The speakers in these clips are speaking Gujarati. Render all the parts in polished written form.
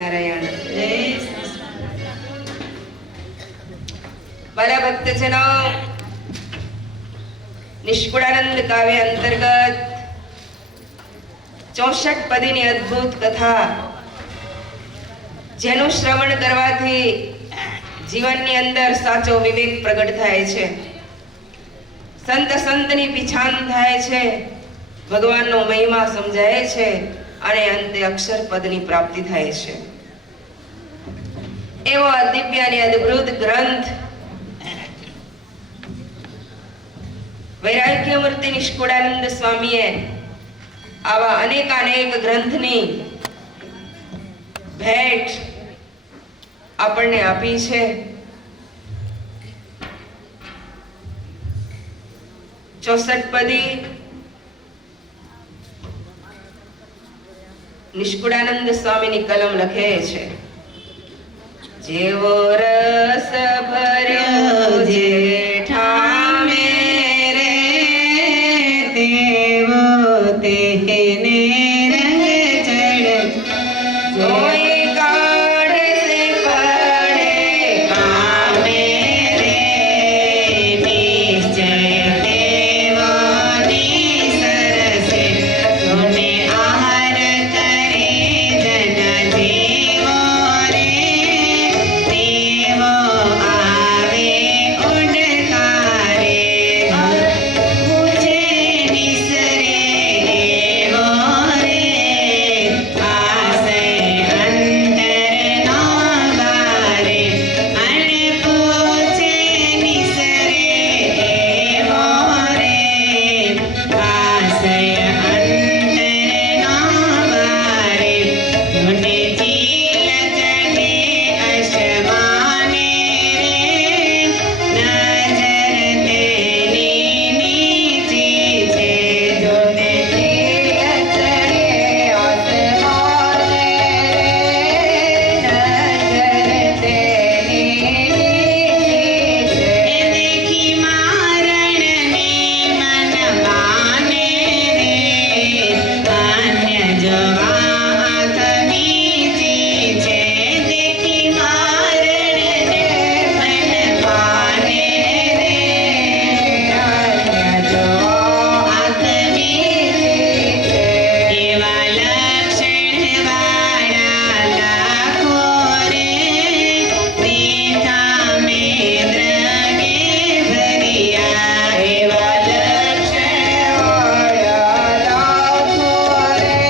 नारायण वाला भक्तजनों, निष्कुळानंद काव्य अंतर्गत 64 પદીની અદ્ભુત કથા જેનું શ્રવણ કરવાથી જીવનની અંદર સાચો વિવેક પ્રગટ થાય છે, સંત સંતની પીછાન થાય છે, ભગવાનનો મહિમા સમજાય છે અને અંતે અક્ષર પદની પ્રાપ્તિ થાય છે. એવો દિવ્ય અને અદ્ભુત ગ્રંથ વૈરાગ્ય મૂર્તિ નિષ્કુળાનંદ સ્વામીએ આવા અનેક ગ્રંથની ભેટ આપણને આપી છે. 64 પદી નિષ્કુળાનંદ સ્વામીની કલમ લખે છે. જેવો રસ ભર્યો જેઠામે રે, તેવો તેને રંગ ચડ જોઈ કાઢે સે પડે કામે રે, નિશ્ચય દેવો નિસરસે સોને આહાર કરે જન જીવો રે, દેવો આવે ઉડકારે પૂછે નિસરે એવો રે, આશય અંતર નો બારે અને પૂછે નિસરે એવો રે, આશય અંતર નો બારે મોટે ચીલ ચડે અશમાને રે, નજર તેની નીચી છે, જોતે ચીલ ચડે અશમાને રે, નજર તેની નીચી છે. દેખી મારણની મન માને રે, અન્ય જોવા આંખ મીચી છે, દેખી મારણને મન માને રે, અન્ય જોવા આંખ મીચી છે. એવા લક્ષણ વાળા લાખો રે, દીઠા મેં દ્રગે ભર્યા. એવા લક્ષણ વાળા લાખો રે,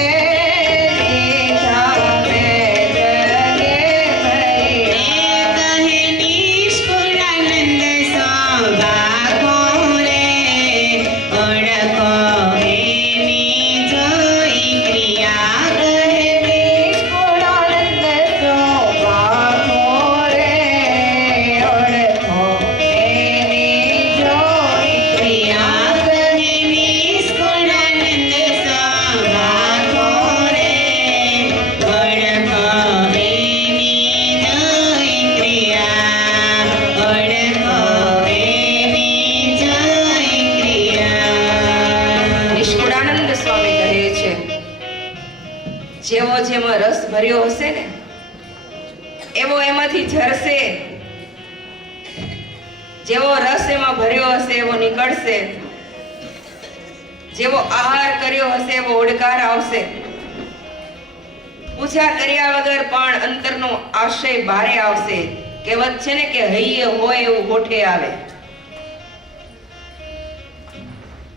દીઠા મેં દ્રગે ભર્યા. કહે નિષ્કુળાનંદ સૌભાગો રે, ઓળખો એની જોઈ ક્રિયા. કહે નિષ્કુળાનંદ સૌભાગો રે, ઓળખો એની જોઈ ક્રિયા. કહે નિષ્કુળાનંદ સૌભાગો રે, ઓળખો એની જોઈ ક્રિયા. ઓળખો એની જોઈ ક્રિયા. નિષ્કુળાનંદ સ્વામી કહે છે, જેવો જેમાં રસ ભર્યો હશે ને એવો એમાંથી ઝરશે, જેવો રસ એમાં ભર્યો હશે એવો નીકળશે, જેવો આહાર કર્યો હશે એવો ઓડકાર આવશે. પૂછા કર્યા વગર પણ અંતરનો આશય બારે આવશે. કહેવત છે ને કે હૈયે હોય એવું હોઠે આવે.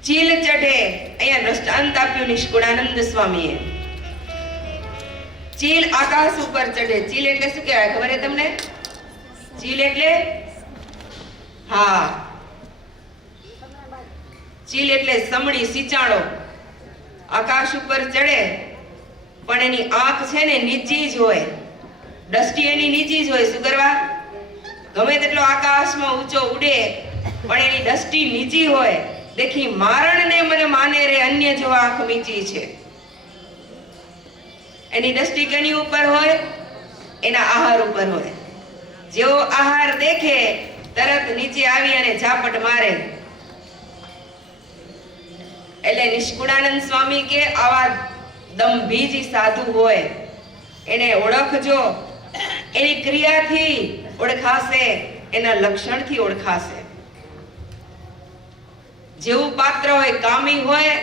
ચીલ ચઢે, અહીંયા દ્રષ્ટાંત આપ્યું નિષ્કુળાનંદ સ્વામીએ. ચીલ આકાશ ઉપર ચઢે. ચીલ એટલે શું કહેવાય ખબર છે તમને? ચીલ એટલે હા, ચીલ એટલે સમડી સિંચાણો. આકાશ ઉપર ચડે પણ એની આંખ છે ને નીચી જ હોય, દ્રષ્ટિ એની નીચી જ હોય. શું કરવા? ગમે તેટલો આકાશમાં ઊંચો ઉડે પણ એની દ્રષ્ટિ નીચી હોય. દેખી મારણને મને માને રે, અન્ય જો આંખ મીચી છે. એની દ્રષ્ટિ કેની ઉપર હોય? એના આહાર ઉપર હોય. જેવો આહાર દેખે તરત નીચે આવી અને ઝાપટ મારે. એટલે નિષ્કુળાનંદ સ્વામી કે આવા દંભી સાધુ હોય એને ઓળખજો. એની ક્રિયાથી ઓળખાશે, એના લક્ષણથી ઓળખાશે. જેવું પાત્ર હોય, કામી હોય,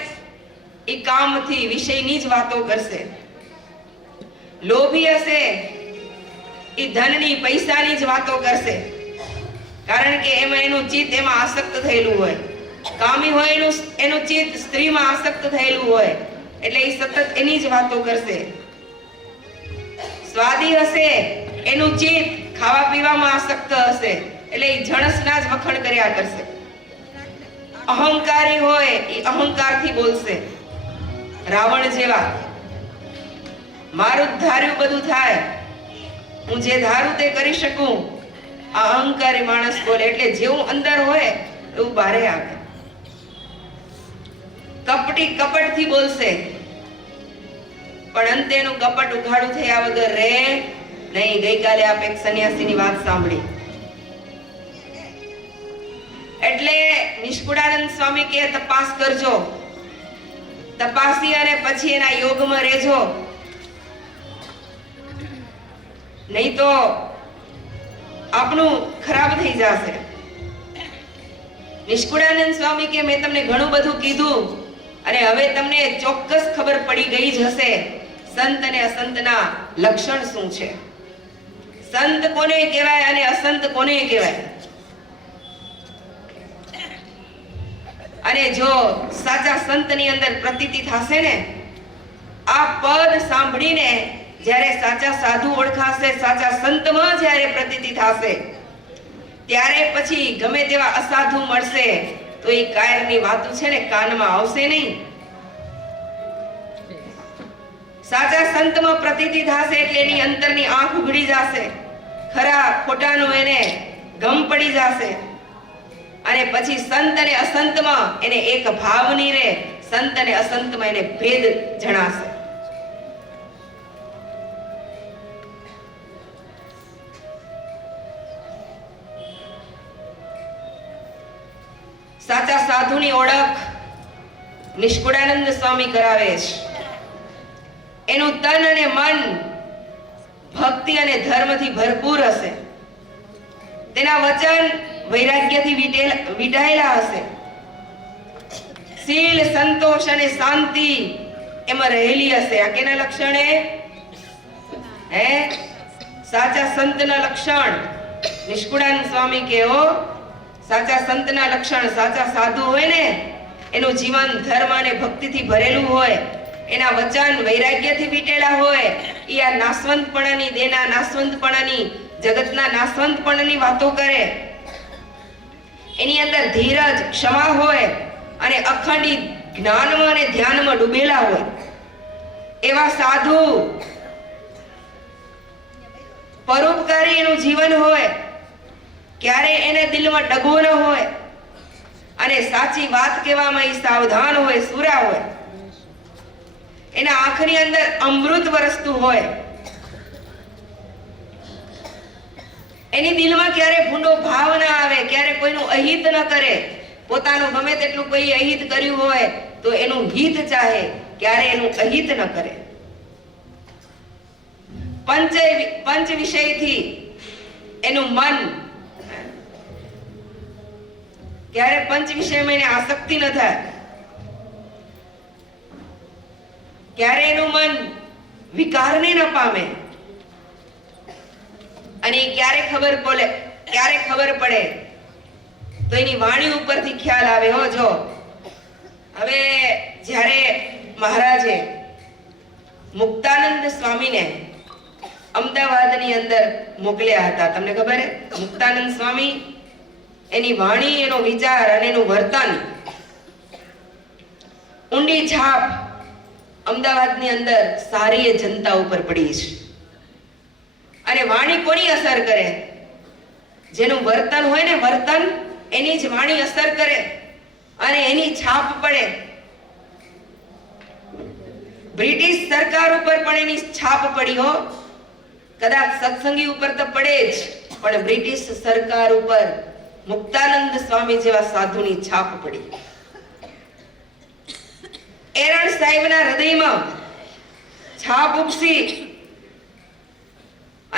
એ કામથી વિષયની જ વાતો કરશે. લોભી હશે, એ ધનની પૈસાની જ વાતો કરશે, કારણ કે એમાં એનું ચિત્ત એમાં આસક્ત થયેલું હોય. કામી હોય એનું ચિત્ત સ્ત્રીમાં આસક્ત થયેલું હોય, એટલે એ સતત એની જ વાતો કરશે. સ્વાદી હશે, એનું ચિત્ત ખાવા પીવામાં આસક્ત હશે, એટલે એ જણસના જ વખાણ કર્યા કરશે. અહંકારી હોય, એ અહંકારથી બોલશે. રાવણ જેવા, મારું ધાર્યું બધું થાય, હું જે ધારું તે કરી શકું, આ અહંકારી માણસ બોલે. એટલે જેવું અંદર હોય એવું બારે આવે. કપટી કપટથી બોલશે, પણ અંતે એનું કપટ ઉઘાડું થયા વગર રહે નહીં. ગઈકાલે આપ એક સંન્યાસીની વાત સાંભળી. એટલે નિષ્કુળાનંદ સ્વામી કે તપાસ કરજો, તપાસી અને પછી એના યોગમાં રહેજો, નહીં તો આપનું ખરાબ થઈ જશે. નિષ્કુળાનંદ સ્વામી કે મેં તમને ઘણું બધું કીધું અને હવે તમને ચોક્કસ ખબર પડી ગઈ જ હશે સંત અને અસંતના લક્ષણ શું છે, સંત કોને કહેવાય અને અસંત કોને કહેવાય. અને જો સાચા સંતની અંદર પ્રતીતિ થશે ને, આ પદ સાંભળીને જ્યારે સાચા સાધુ ઓળખાશે, સાચા સંતમાં જ્યારે પ્રતીતિ થશે, ત્યારે પછી ગમે તેવા અસાધુ મળશે તો એ કાયરની વાતો છે ને કાનમાં આવશે નહીં. સાચા સંતમાં પ્રતીતિ થશે એટલે એની અંતરની આંખ ઉઘડી જશે, ખરા ખોટાનો એને ગમ પડી જશે. અને પછી સંત અને અસંતમાં એને એક ભાવની રે, સંત અને અસંતમાં એને ભેદ જણાશે. સાચા સાધુની ઓળખ નિષ્કુળાનંદ સ્વામી કરાવે છે. એનું તન અને મન ભક્તિ અને ધર્મથી ભરપૂર હશે. તેના વચન વૈરાગ્યથી વીંટાયેલા હશે. શીલ, સંતોષ અને શાંતિ એમાં રહેલી હશે. આ કેના લક્ષણ હે? સાચા સંતના લક્ષણ. નિષ્કુળાનંદ સ્વામી કહો, સાચા સંતના લક્ષણ, સાચા સાધુ હોય ને એનું જીવન ધર્મ અને ભક્તિથી ભરેલું હોય, એના વચન વૈરાગ્યથી વીટેલા હોય. એ આ નાશવંતપણાની, દેના નાશવંતપણાની, જગતના નાશવંતપણાની વાતો કરે. એની અંદર ધીરજ, ક્ષમા હોય અને અખંડિત જ્ઞાનમાં અને ધ્યાનમાં ડૂબેલા હોય. એવા સાધુ, પરોપકારી એનું જીવન હોય, ક્યારે એને દિલમાં ડગો ન હોય અને સાચી વાત કહેવામાં એ સાવધાન હોય, સુરા હોય. એના આંખની અંદર અમૃત વરસતું હોય. એની દિલમાં ક્યારે ભૂંડો ભાવ ના આવે, ક્યારે કોઈનું અહિત ન કરે. પોતાનું ગમે તેટલું કોઈ અહિત કર્યું હોય તો એનું હિત ચાહે, ક્યારે એનું અહિત ન કરે. પંચ વિષયથી એનું મન, ક્યારે પંચ વિષયમાં એને આસક્તિ ન થાય, ક્યારે એનું મન વિકારને ન પામે. અને ક્યારે ખબર પડે તો એની વાણી ઉપરથી ખ્યાલ આવે. હો જો હવે જ્યારે મહારાજે મુક્તાનંદ સ્વામીને અમદાવાદની અંદર મોકલ્યા હતા, તમને ખબર હે? મુક્તાનંદ સ્વામી, એની વાણી, એનો વિચાર અને એનું વર્તન, ઊંડી છાપ અમદાવાદની અંદર સારી જનતા ઉપર પડી છે. અને વાણી કોની અસર કરે? જેનું વર્તન હોય ને, વર્તન, એની જ વાણી અસર કરે અને એની છાપ પડે. બ્રિટિશ સરકાર ઉપર પણ એની છાપ પડી. હો, કદાચ સત્સંગી ઉપર તો પડે જ, પણ બ્રિટિશ સરકાર ઉપર મુક્તાનંદ સ્વામી જેવા સાધુની છાપ પડી. એરણ સાહેબના હૃદયમાં છાપ ઉપસી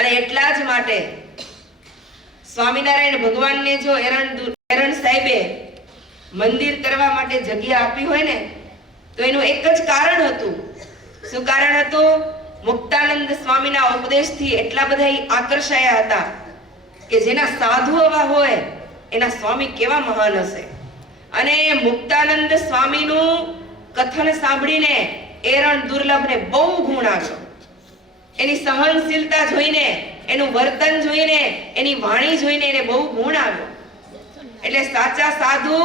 અને એટલા જ માટે સ્વામિનારાયણ ભગવાનને જો એરણ સાહેબે મંદિર કરવા માટે જગ્યા આપી હોય ને તો એનું એક જ કારણ હતું. શું કારણ હતું? મુક્તાનંદ સ્વામીના ઉપદેશથી એટલા બધા આકર્ષાયા હતા કે જેના સાધુ એવા હોય એના સ્વામી કેવા મહાન હશે. અને મુક્તાનંદ સ્વામીનું કથન સાંભળીને એરણ દુર્લભને બહુ ગુણ આવ્યો. એની સહનશીલતા જોઈને, એનું વર્તન જોઈને, એની વાણી જોઈને એને બહુ ગુણ આવ્યો. એટલે સાચા સાધુ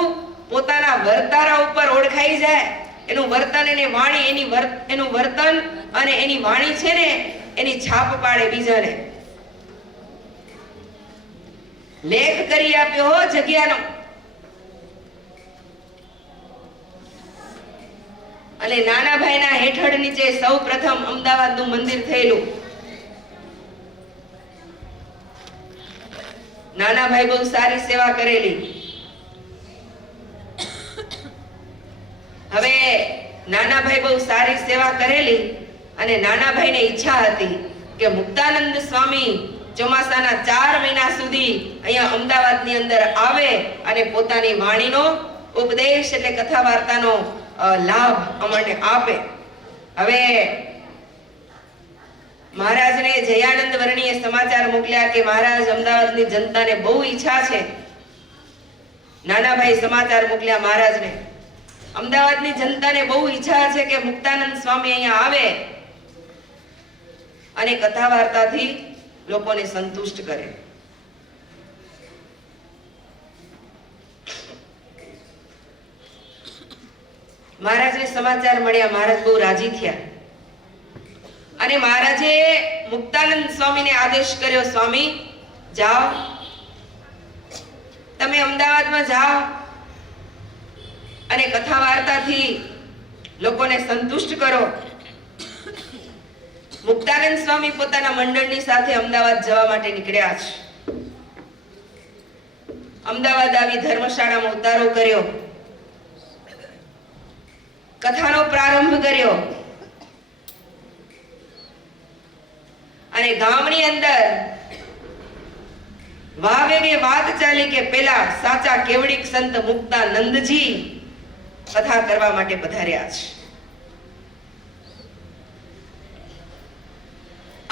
પોતાના વર્તારા ઉપર ઓળખાઈ જાય. એનું વર્તન, એની વાણી, એનું વર્તન અને એની વાણી છે ને એની છાપ પાડે બીજાને. લેખ કરી આપ્યો હો જગ્યાનો. અને નાના ભાઈના હેઠળ નીચે સૌ પ્રથમ અમદાવાદનું મંદિર થયેલું. નાના ભાઈ બહુ સારી સેવા કરેલી. હવે નાના ભાઈ બહુ સારી સેવા કરેલી અને નાના ભાઈને ઈચ્છા હતી કે મુક્તાનંદ સ્વામી ચોમાસાના 4 મહિના સુધી અહીંયા અમદાવાદની અંદર આવે અને પોતાની વાણીનો ઉપદેશ એટલે કથા વાર્તાનો લાભ અમને આપે. હવે મહારાજને જયાનંદ વર્ણીએ સમાચાર મોકલ્યા કે મહારાજ, અમદાવાદની જનતાને બહુ ઈચ્છા છે. નાનાભાઈ સમાચાર મોકલ્યા મહારાજને, અમદાવાદની જનતાને બહુ ઈચ્છા છે કે મુક્તાનંદ સ્વામી અહીંયા આવે અને કથા વાર્તાથી લોકોને સંતુષ્ટ કરે. મહારાજને સમાચાર મળ્યા. મહારાજ બહુ રાજી થયા અને મહારાજે મુક્તાનંદ સ્વામીને આદેશ કર્યો, સ્વામી જાઓ, તમે અમદાવાદમાં જાઓ અને કથા વાર્તાથી લોકોને સંતુષ્ટ કરો. મુક્તાનંદ સ્વામી પોતાના મંડળની સાથે અમદાવાદ જવા માટે નીકળ્યા છે. અમદાવાદ આવી ધર્મશાળામાં ઉતારો કર્યો, કથાનો પ્રારંભ કર્યો અને ગામની અંદર વાવેગે વાત ચાલી કે પેલા સાચા કેવડિક સંત મુક્તાનંદજી કથા કરવા માટે પધાર્યા છે.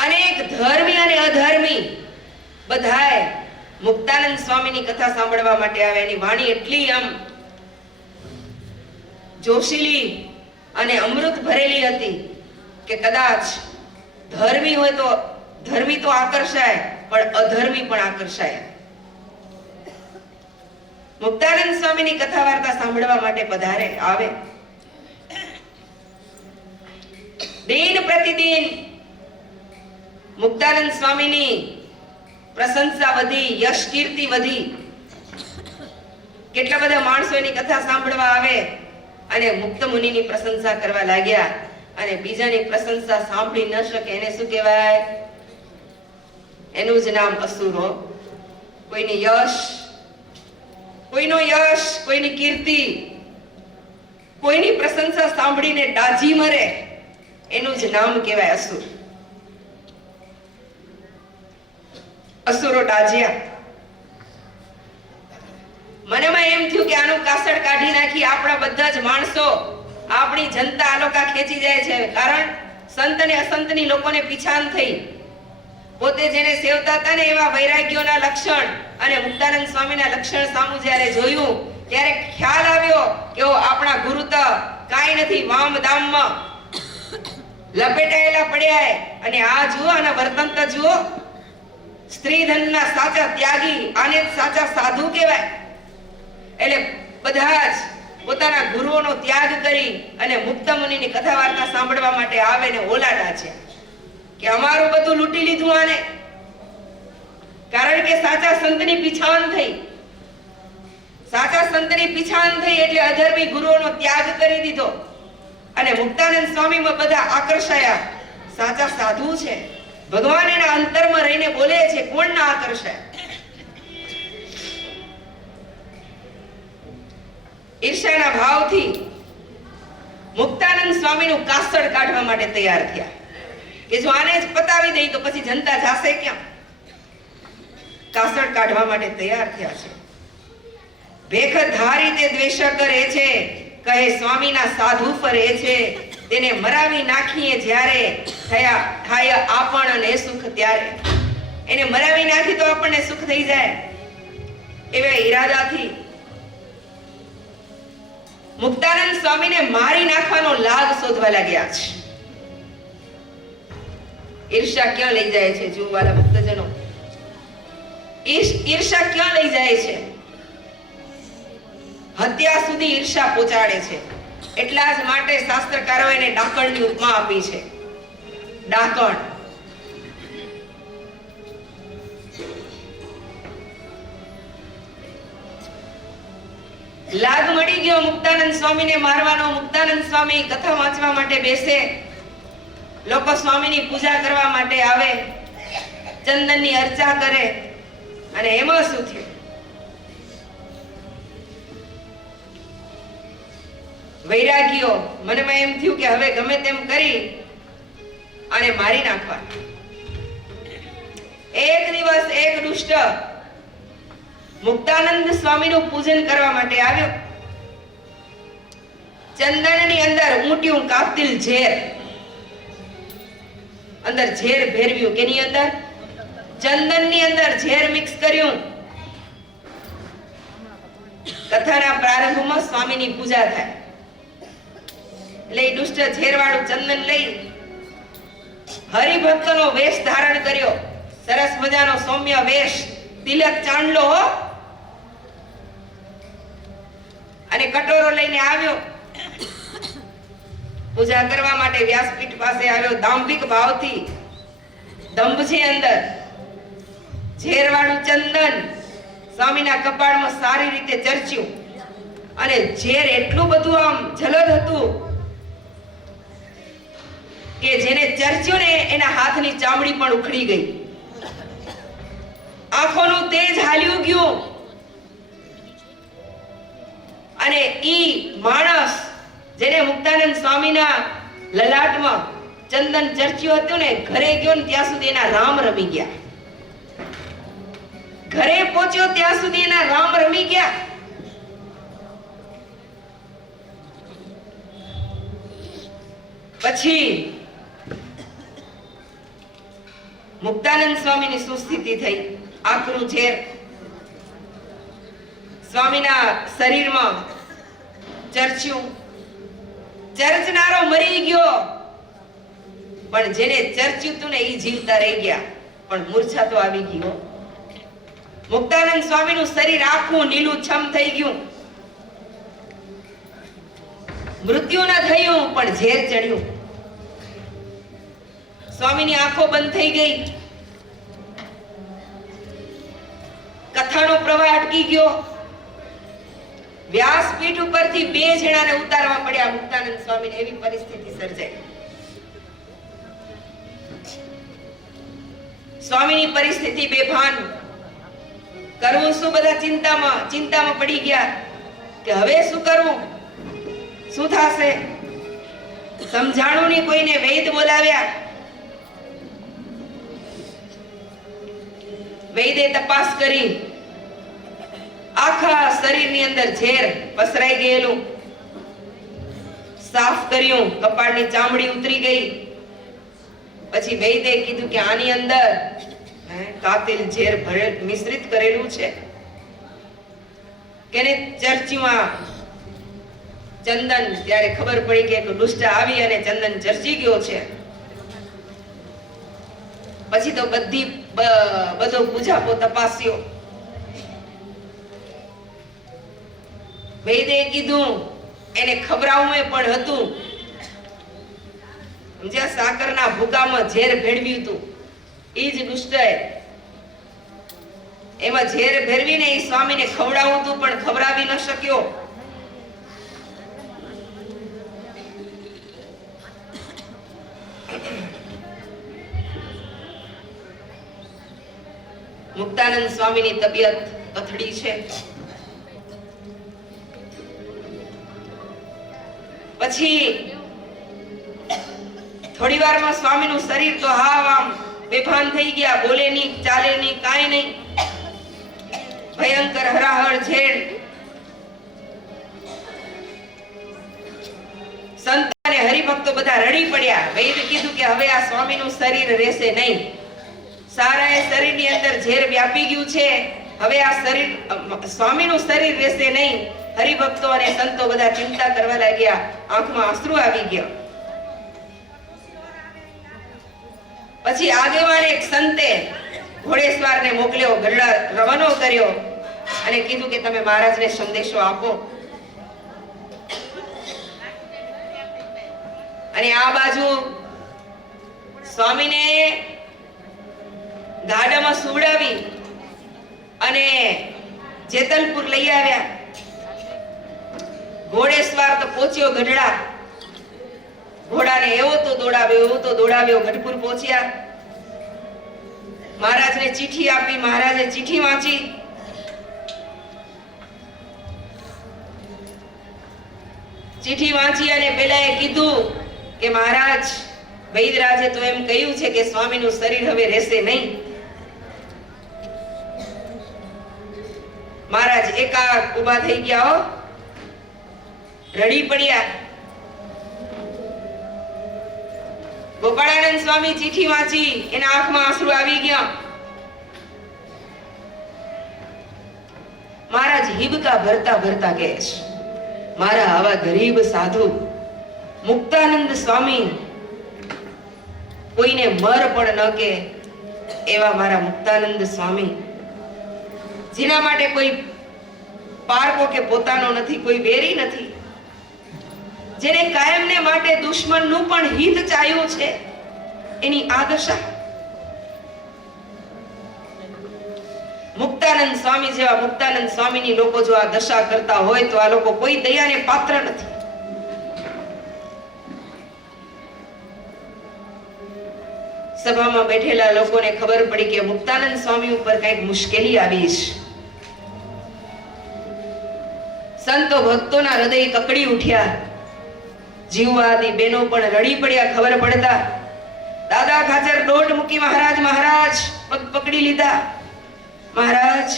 અનેક ધર્મી અને અધર્મી બધાએ મુક્તાનંદ સ્વામીની કથા સાંભળવા માટે આવ્યા. એની વાણી એટલી આમ જોશીલી અને અમૃત ભરેલી હતી કે કદાચ ધર્મી હોય તો ધર્મી તો આકર્ષાય, પણ અધર્મી પણ આકર્ષાય. મુક્તાનંદ સ્વામીની કથા વાર્તા સાંભળવા માટે પધારે આવે. દિન પ્રતિદિન મુક્તાનંદ સ્વામીની પ્રશંસા વધી, યશ કીર્તિ વધી. કેટલા બધા માણસો એની કથા સાંભળવા આવે અને મુક્ત મુનિની પ્રશંસા કરવા લાગ્યા. અને બીજાની પ્રશંસા સાંભળી ન શકે એને શું કહેવાય? એનું જ નામ અસુરો. કોઈની યશ, કોઈની કીર્તિ, કોઈની પ્રશંસા સાંભળીને દાજી મરે, એનું જ નામ કહેવાય અસુર. અસુરો દાજ્યા. મનમાં એમ થયું કે આનું કાસડ કાઢી નાખી. આપણા બધા જ માણસો, આપણી જનતા આ લોકો ખેંચી જાય છે. કારણ સંત અને અસંતની લોકોને પીછાણ થઈ. પોતે જેને સેવતા હતા ને એવા વૈરાગ્યોના લક્ષણ અને મુક્તાનંદ સ્વામીના લક્ષણ સામું જ્યારે જોયું ત્યારે ખ્યાલ આવ્યો કે આપણા ગુરુ તો કાંઈ નથી, વામ દામમાં લપેટાયેલા પડ્યા. અને આ જુઓ, આના વર્તન તો જુઓ. સ્ત્રી ધનના સાચા ત્યાગી, આને સાચા સાધુ કહેવાય. એટલે બધા જ પોતાના ગુરુઓનો ત્યાગ કરી અને મુક્ત મુનિની કથા વાર્તા સાંભળવા માટે આવે ને ઓલાડા છે કે અમારું બધું લૂંટી લીધું આને. કારણ કે સાચા સંતની પીછાણ થઈ. સાચા સંતની પીછાણ થઈ એટલે અધર્મી ગુરુઓનો ત્યાગ કરી દીધો. અને મુક્તાનંદ સ્વામીમાં બધા આકર્ષાયા. સાચા સાધુ છે, ભગવાન એના અંતરમાં રહીને બોલે છે, કોણ ના આકર્ષાય? ઈર્ષ્યાના ભાવથી મુક્તાનંદ સ્વામીનું કાસડ કાઢવા માટે તૈયાર થયા. કે જો આને જ પતાવી દઈ તો પછી જનતા જાશે ક્યાં? કાસળ કાઢવા માટે તૈયાર થયા છે. ભેખ ધારી તે દ્વેષ કરે છે, કહે સ્વામીના સાધુ ફરે છે, તેને મરાવી નાખીએ જ્યારે થાય આપણને સુખ ત્યારે. એને મરાવી નાખી તો આપણને સુખ થઈ જાય એવા ઈરાદાથી મુક્તાનંદ સ્વામીને મારી નાખવાનો લાગ શોધવા લાગ્યા છે. ઈર્ષા ક્યાં લઈ જાય છે જીવવાલા ભક્તજનો? ઈર્ષા ક્યાં લઈ જાય છે? હત્યા સુધી ઈર્ષા પહોંચાડે છે. એટલા જ માટે શાસ્ત્રકારોએ એને ડાકણની ઉપમા આપી છે. ડાકણ લાગ મળી ગયો મુક્તાનંદ સ્વામીને મારવાનો. મુક્તાનંદ સ્વામી કથા વાંચવા માટે બેસે, લોકો સ્વામીની પૂજા કરવા માટે આવે, ચંદનની અર્ચા કરે, અને એમાં શું થયું? વૈરાગીઓ મનમાં એમ થયું કે હવે ગમે તેમ કરી અને મારી નાખવા. એક દિવસ એક દુષ્ટ મુક્તાનંદ સ્વામીનું પૂજન કરવા માટે આવ્યો. ચંદનની અંદર ઊંટિયું કાતિલ ઝેર, અંદર ઝેર ભેરવ્યું. કેની અંદર? ચંદનની અંદર ઝેર મિક્સ કર્યું. કથાના પ્રારંભમાં સ્વામીની પૂજા થાય એટલે દુષ્ટ ઝેરવાળું ચંદન લઈ હરિભક્તનો વેશ ધારણ કર્યો. સરસ મજાનો સૌમ્ય વેશ, તિલક ચાંદલો, અને કટોરો લઈને આવ્યો. પૂજા કરવા માટે વ્યાસપીઠ પાસે આવ્યો. દાંભિક ભાવથી દંભ છે અંદર. ઝેરવાળું ચંદન સ્વામીના કપાળમાં સારી રીતે ચર્ચ્યું, અને ઝેર એટલું બધું આમ જલદ હતું કે જેને ચર્ચ્યું ને એના હાથની ચામડી પણ ઉખડી ગઈ. આંખોનું તેજ હાલ્યું ગયું, અને ઈ માણસ જેને મુક્તાનંદ સ્વામીના લલાટમાં ચંદન ચર્ચ્યું હતું ને, ઘરે ગયો ને ત્યાં સુધી એના રામ રમી ગયા. ઘરે પહોંચ્યો ત્યાં સુધી એના રામ રમી ગયા. પછી મુક્તાનંદ સ્વામીની શું સ્થિતિ થઈ? આકરું ઝેર સ્વામીના શરીરમાં ચર્ચ્યું. ચર્ચનારો મરી ગયો, પણ જેને ચર્ચ્યું હતું ને એ જીવતા રહી ગયા, પણ મૂર્છા તો આવી ગયો. મુક્તાનંદ સ્વામીનું શરીર આખું લીલું છમ થઈ ગયું. મૃત્યુ ન થયું, પણ ઝેર ચડ્યું. સ્વામીની આંખો બંધ થઈ ગઈ. કથાનો પ્રવાહ અટકી ગયો. વ્યાસપીઠ ઉપરથી 2 જણાને ઉતારવા પડ્યા મુક્તાનંદ સ્વામીને. એવી પરિસ્થિતિ સર્જાઈ. સ્વામીની પરિસ્થિતિ બેભાન. કરવું શું? બધા ચિંતામાં પડી ગયા કે હવે શું કરવું, શું થશે? સમજાણું નહીં. કોઈને વૈદ બોલાવ્યા. વૈદે તપાસ કરી. આખા શરીરની અંદર ઝેર પસરાઈ ગયેલું સાફ કર્યું. કપાળની ચામડી ઉતરી ગઈ. પછી વૈદે કીધું કે આની અંદર કાતિલ ઝેર મિશ્રિત કરેલું છે. કેને ચર્ચીમાં ચંદન. ત્યારે ખબર પડી કે એક દુષ્ટ આવી અને ચંદન ચર્ચી ગયો છે. પછી તો બધો પૂજાપો તપાસ્યો. વૈદે કીધું, એને ખબરાવું પણ હતું. સમજ્યા? સાકરના ભૂકામાં ઝેર ભેળવ્યું હતું. એ જ દુષ્ટએ એમાં ઝેર ભેળવીને એ સ્વામીને ખવડાવું હતું, પણ ખવડાવી ન શક્યો. મુક્તાનંદ સ્વામીની તબિયત અથડી છે. પછી થોડી વારમાં સ્વામીનું શરીર તો હાવ આમ બેભાન થઈ ગયા, બોલે નહીં, ચાલે નહીં, કાંઈ નહીં. ભયંકર હરાહર ઝેડ. સંત અને હરિભક્તો બધા રડી પડ્યા. વૈદ કીધું કે હવે આ સ્વામીનું શરીર રહેશે નહીં. સારા એ શરીરની અંદર ઝેર વ્યાપી ગયું છે. હવે આ શરીર સ્વામીનું શરીર રહેશે નહીં. હરિભક્તો અને સંતો બધા ચિંતા કરવા લાગ્યા. આંખમાં આંસુ આવી ગયા. પછી આગેવાન એક સંતે ઘોડેસવારને મોકલ્યો, ગરડા રવાનો કર્યો અને કીધું કે તમે મહારાજને સંદેશો આપો. અને આ બાજુ સ્વામીને ગાડામાં સુવડાવી અને જેતલપુર લઈ આવ્યા. ઘોડેસવાર તો પહોંચ્યો ગઢડા. ઘોડાને એવો તો દોડાવ્યો, ગઢપુર પહોંચ્યા. મહારાજને ચિઠ્ઠી આપી. મહારાજે ચિઠ્ઠી વાંચી. ચિઠ્ઠી વાંચી અને પેલાએ કીધું કે મહારાજ, વૈદરાજે તો એમ કહ્યું છે કે સ્વામીનું શરીર હવે રહેશે નહીં. મહારાજ એકાક ઊભા થઈ ગયા, રડી પડ્યા. ગોપાળાનંદ સ્વામી ચિઠ્ઠી વાંચી, એના આંખમાં આંસુ આવી ગયા. મહારાજ હિબકા ભરતા ભરતા કહે છે, મારા આવા ગરીબ સાધુ મુક્તાનંદ સ્વામી કોઈને મર પણ ન કે એવા મારા મુક્તાનંદ સ્વામી, જેના માટે કોઈ પારકો કે પોતાનો નથી, કોઈ વેરી નથી, જેને કાયમને માટે દુશ્મનનું પણ હિત ચાહ્યું છે, એની આ દશા. મુક્તાનંદ સ્વામી જેવા મુક્તાનંદ સ્વામીની લોકો જો આ દશા કરતા હોય તો આ લોકો કોઈ દયાને પાત્ર નથી. સભામાં બેઠેલા લોકોને ખબર પડી કે મુક્તાનંદ સ્વામી ઉપર કઈક મુશ્કેલી આવી છે. સંતો ભક્તોના હૃદય કકડી ઉઠ્યા. જીવવાદી બેનો પણ રડી પડ્યા ખબર પડતા. દાદા ખાચર દોટ મૂકી મહારાજ મહારાજ પગ પકડી લીધા. મહારાજ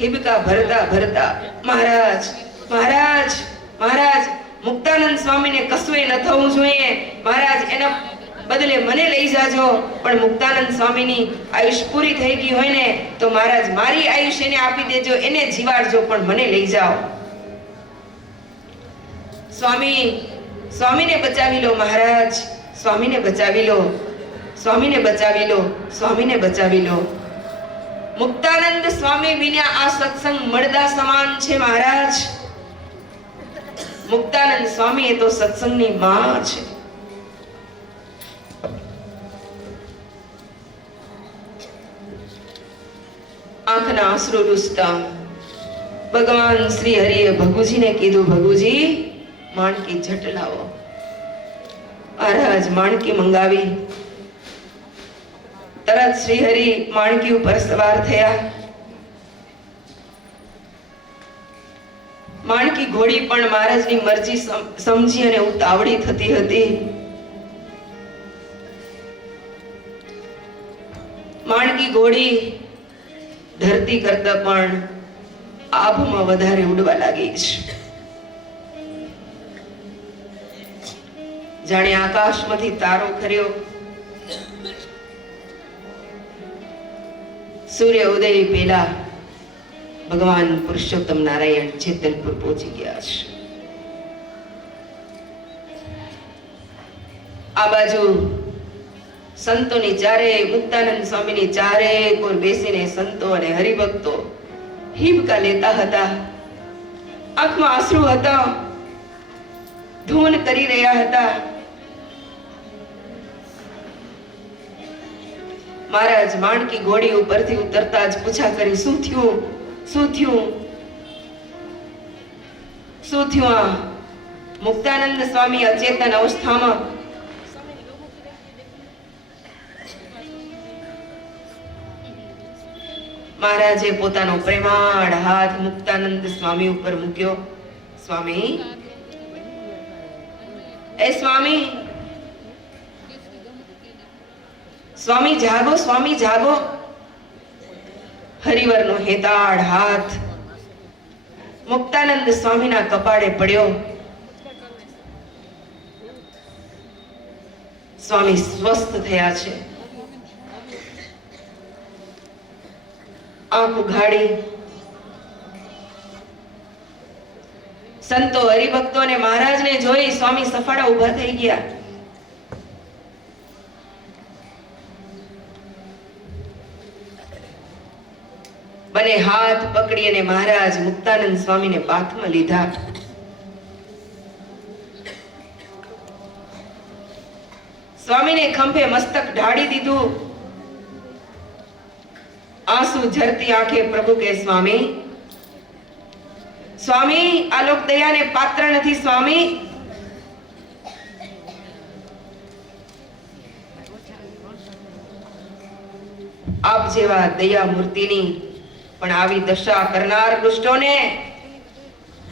હિબકા ભરતા ભરતા મહારાજ મહારાજ મહારાજ મુક્તાનંદ સ્વામીને કશું ન થવું જોઈએ. મહારાજ એના બદલે મને લઈ જાજો. પણ મુક્તાનંદ સ્વામીની આયુષ પૂરી થઈ ગઈ હોય ને તો મહારાજ મારી આયુષ એને આપી દેજો, એને જીવાડજો, પણ મને લઈ જાઓ. સ્વામી, સ્વામીને બચાવી લો મહારાજ, સ્વામીને બચાવી લો, સ્વામીને બચાવી લો, સ્વામીને બચાવી લો. મુક્તાનંદ સ્વામી વિના આ સત્સંગ મળદા સમાન છે મહારાજ. મુક્તાનંદ સ્વામી એ તો સત્સંગની માં છે. આંખના આંસુ રૂસતા ભગવાન શ્રી હરિએ ભગુજીને કીધું, ભગુજી માણકી ઝટ લાવો. મહારાજ માણકી મંગાવી. તરત શ્રી હરિ માણકી ઉપર સવાર થયા. માણકી ઘોડી પણ મહારાજની મરજી સમજી અને ઉતાવળી થતી હતી. માણકી ઘોડી ધરતી કરતા પણ આભમાં વધારે ઉડવા લાગી છે. જાણે આકાશમાંથી તારો ખર્યો. સૂર્ય ઉદય પહેલા ભગવાન પુરુષોત્તમ નારાયણ જેતલપુર પહોંચી ગયા છે. આ બાજુ સંતોની ચારે, મુક્તાનંદ સ્વામીની ચારે કોર બેસીને સંતો અને હરિભક્તો હિબકા લેતા હતા. આંખમાં આંસુ હતા, ધૂન કરી રહ્યા હતા. મહારાજ માણકી ઘોડી ઉપરથી ઉતરતા જ પૂછા કરી, શું થયું, શું થયું, શું થયું? આ મુક્તાનંદ સ્વામી અચેતન અવસ્થામાં મહારાજે પોતાનો પ્રેમાળ હાથ મુક્તાનંદ સ્વામી ઉપર મૂક્યો. સ્વામી, એ સ્વામી, સ્વામી જાગો, સ્વામી જાગો. હરિવરનો હેતાળ હાથ મુક્તાનંદ સ્વામીના કપાળે પડ્યો. સ્વામી સ્વસ્થ થયા છે. આંખ ઉઘાડી સંતો હરિભક્તો અને મહારાજને જોઈ સ્વામી સફાળા ઉભા થઈ ગયા. બંને હાથ પકડી અને મહારાજ મુક્તાનંદ સ્વામીને પાથમાં લીધા. સ્વામીને ખંભે મસ્તક ઢાળી દીધું. આંસુ ઝરતી આંખે પ્રભુ કે સ્વામી, સ્વામી આ લોક દયાને પાત્ર નથી. સ્વામી આપ જેવા દયા મૂર્તિની પણ આવી દશા કરનાર દુષ્ટોને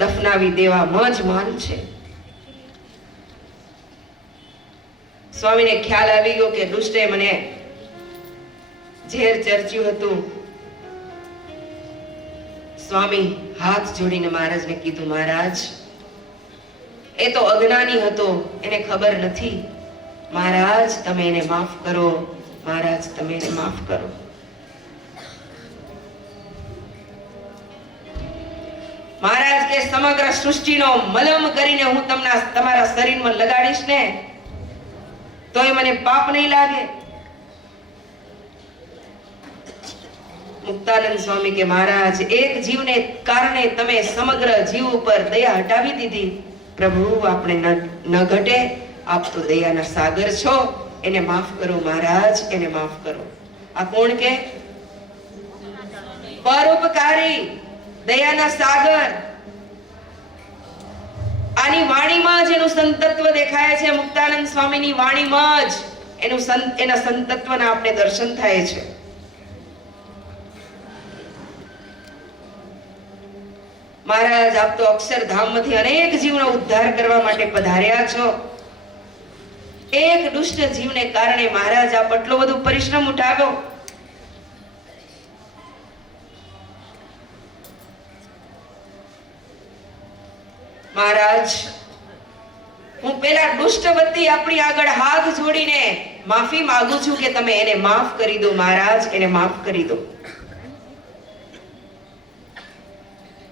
દફનાવી દેવા મજ માન છે. સ્વામીને ખ્યાલ આવી ગયો કે દુષ્ટે મને ઝેર ચર્ચ્યું હતું. સ્વામી હાથ જોડીને મહારાજને કીધું, મહારાજ એ તો અજ્ઞાની હતો, એને ખબર નથી. મહારાજ તમે એને માફ કરો. મહારાજ તમે એને માફ કરો. મહારાજ કે સમગ્ર સૃષ્ટિનો મલમ કરીને હું તમારા શરીરમાં લગાડીશ ને તોય મને પાપ નહીં લાગે. મુક્તાનંદ સ્વામી કે મહારાજ એક જીવને કારણે તમે સમગ્ર જીવ ઉપર દયા હટાવી દીધી. પ્રભુ આપણે ન ઘટે. આપ તો દયાના સાગર છો. એને માફ કરો મહારાજ, એને માફ કરો. આ કોણ કે? પરોપકારી દયાના સાગર. આની વાણીમાં જ એનું સંતત્વ દેખાય છે. મુક્તાનંદ સ્વામીની વાણીમાં જ એના સંતત્વના આપણે દર્શન થાય છે. મહારાજ આપ તો અક્ષરધામમાંથી અનેક જીવનો ઉદ્ધાર કરવા માટે પધાર્યા છો. એક દુષ્ટ જીવને કારણે મહારાજ આપ આટલો બધો પરિશ્રમ ઉઠાવ્યો. મહારાજ હું પેલા દુષ્ટ વતી આપણી આગળ હાથ જોડીને માફી માંગુ છું કે તમે એને માફ કરી દો. મહારાજ એને માફ કરી દો.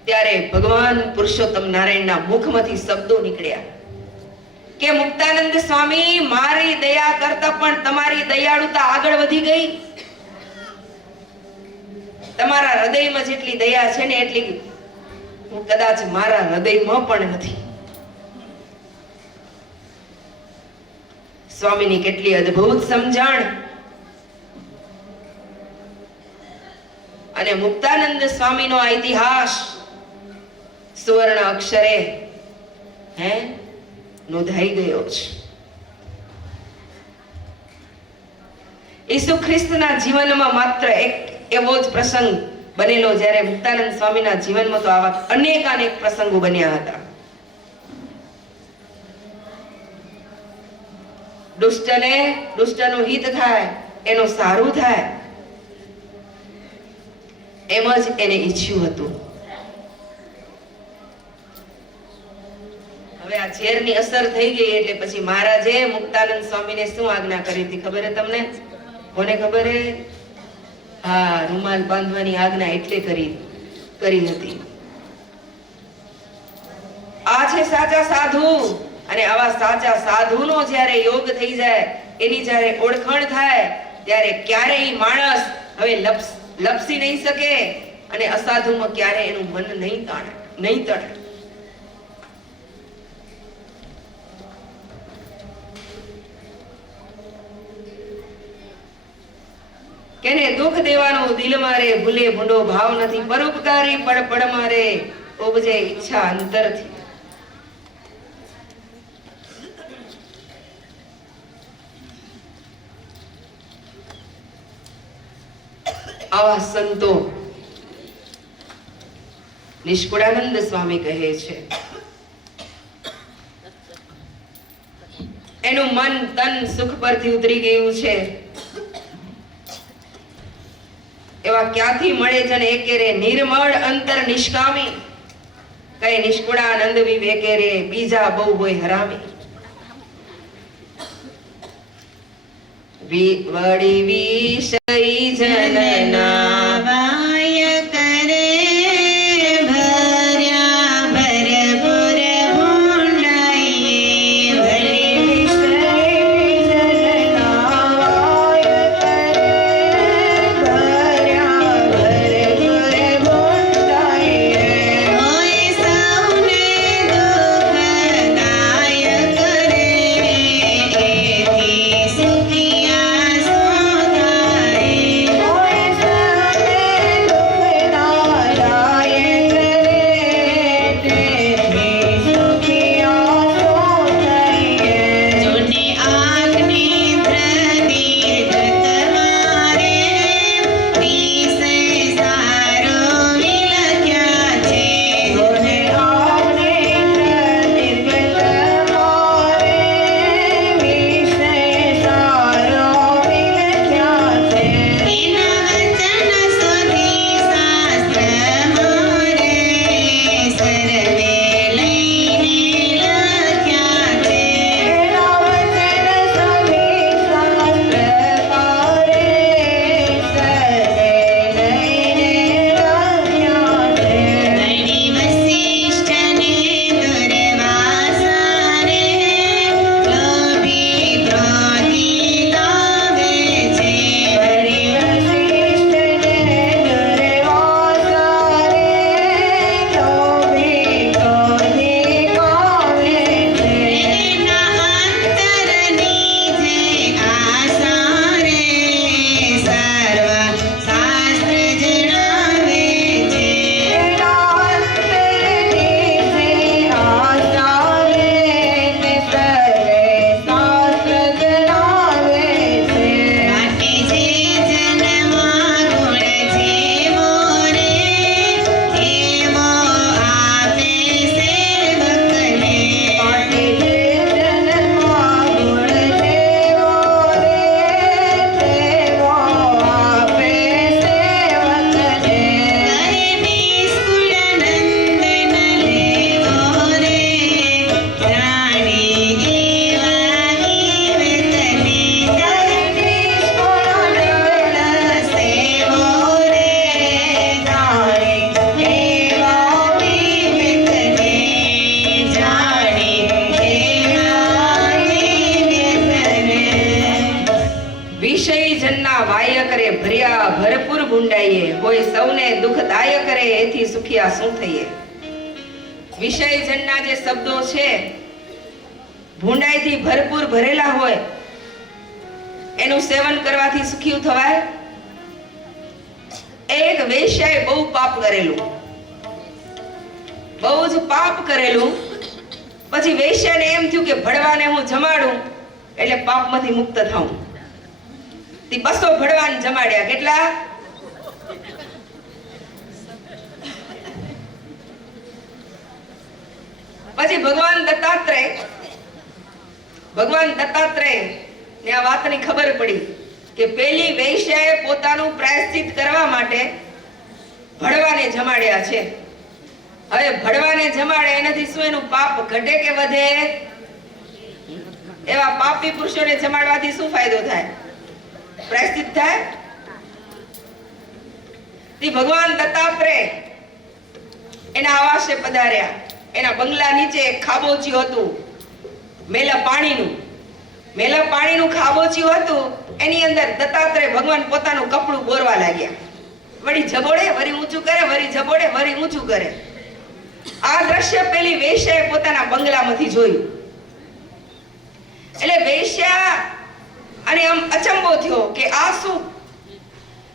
ત્યારે ભગવાન પુરુષોત્તમ નારાયણના મુખમાંથી શબ્દો નીકળ્યા કે મુક્તાનંદ સ્વામી, મારી દયા કરતા પણ તમારી દયાળુતા આગળ વધી ગઈ. તમારા હૃદયમાં જેટલી દયા છે ને એટલી હું કદાચ મારા હૃદયમાં પણ નથી. સ્વામીની કેટલી અદ્ભુત સમજણ. અને મુક્તાનંદ સ્વામીનો આ ઇતિહાસ સુવર્ણ અક્ષરે નોંધાઈ ગયો છે. ઈસુ ખ્રિસ્તના જીવનમાં માત્ર એક એવો જ પ્રસંગ બનેલો, જ્યારે મુક્તાનંદ સ્વામીના જીવનમાં તો આવા અનેક પ્રસંગો બન્યા હતા. દુષ્ટનું હિત થાય, એનું સારું થાય, એમ જ એને ઈચ્છ્યું હતું. હવે આ ઝેરની અસર થઈ ગઈ એટલે પછી મહારાજે મુક્તાનંદ સ્વામીને શું આજ્ઞા કરી હતી ખબર હે તમને? કોને ખબર હે? હા, રૂમાલ બાંધવાની આજ્ઞા એટલે કરી હતી. આ છે સાચા સાધુ. અને આવા સાચા સાધુનો જ્યારે યોગ થઈ જાય, એની જ્યારે ઓળખાણ થાય, ત્યારે ક્યારેય માણસ હવે લપસી નહીં શકે અને અસાધુમાં ક્યારે એનું મન નહીં તળે. કેને દુઃખ દેવાનું દિલ મારે, ભૂલે ભૂંડો ભાવ નથી. પરોપકારી પડ મારે, ઉપજે ઈચ્છા અંતરથી. આવા સંતો નિષ્કુળાનંદ સ્વામી કહે છે, એનું મન તન સુખ પરથી ઉતરી ગયું છે. એવા ક્યાંથી મળે જન એકે રે નિર્મળ અંતર નિષ્કામી કઈ નિષ્કુળાનંદ વિવેકે રે બીજા બહુ હોય હરામી વળી વિષય જનના વાય કરે ભર્યા ભરપૂર ભૂંડાઈએ વળી વિષય જનના વાય કરે ભર્યા ભરપૂર ભૂંડાઈએ હોય સૌને દુઃખદાયક રે એથી સુખિયા સોધાય હોય સૌને દુઃખદાયક રે તેથી સુખિયા સોધાય જોને આંખની પ્રદીર્ઘ તમારે વિષય સારો વિલખ્યા છે જોને આંખની પ્રદીર્ઘ તમારે વિષય સારો વિલખ્યા છે એના વચન સુધી શાસ્ત્ર મોરે સર્વે લઈને લખ્યા છે એના વચન સુધી શાસ્ત્ર પારે સર્વે લઈને લખ્યા છે વળી વસિષ્ઠને દુર્વાસા રે લોભી ક્રોધી ગાવે છે વળી વસિષ્ઠને દુર્વાસા રે લોભી ક્રોધી ગાવે છે એના અંતરની જે આશા રે સર્વ શાસ્ત્ર જણાવે છે એના અંતરની જે આશા રે તે સર્વે શાસ્ત્ર જણાવે છે માટે જે જન્મમાં ગુણ જેવો રે એવો આપે સેવકને માટે જે જન્મમાં ગુણ જેવો રે તેવો આપે સેવકને કરે નિષ્કુળાનંદ ન લેવો રે જાણી એવા વિવેકને કરે નિષ્કુળાનંદ સેવો રે જાણી એવા વિવેકને જાણી એવા વિવેકને વિષય જનના વાય કરે ભર્યા ભરપૂર ભૂંડાઈએ હોય સૌને દુઃખદાયક કરે એથી સુખિયા શું થઈએ વિષય જનના જે શબ્દો છે ભૂંડાઈથી ભરપૂર ભરેલા હોય એનું સેવન કરવાથી સુખી થવાય એક વેશ્યાએ બહુ પાપ કરેલું બહુ જ પાપ કરેલું પછી વેશ્યાને એમ થયું કે ભડવાને હું જમાડું એટલે પાપમાંથી મુક્ત થાઉં તે 200 ભડવાને જમાડ્યા કેટલા પછી ભગવાન દત્તાત્રેય ને આ વાતની ખબર પડી કે પેલી વૈશ્યાએ પોતાનું પ્રાયશ્ચિત કરવા માટે ભડવાને જમાડ્યા છે હવે ભડવાને જમાડે એનાથી શું એનું પાપ ઘટે કે વધે એવા પાપી પુરુષોને જમાડવાથી શું ફાયદો થાય પ્રાયશ્ચિત થાય તે ભગવાન દત્તાત્રેય એના આવાસે પધાર્યા એના બંગલા નીચે એક ખાબોચિયું હતું મેલા પાણીનું ખાબોચિયું હતું એની અંદર દત્તાત્રેય ભગવાન પોતાનું કપડું બોરવા લાગ્યા વળી જબોડે વળી ઊંચું કરે વળી જબોડે વળી ઊંચું કરે આ દ્રશ્ય પેલી વેશ્યાએ પોતાના બંગલામાંથી જોયું એટલે વેશ્યા અને આમ અચંબો થયો કે આ શું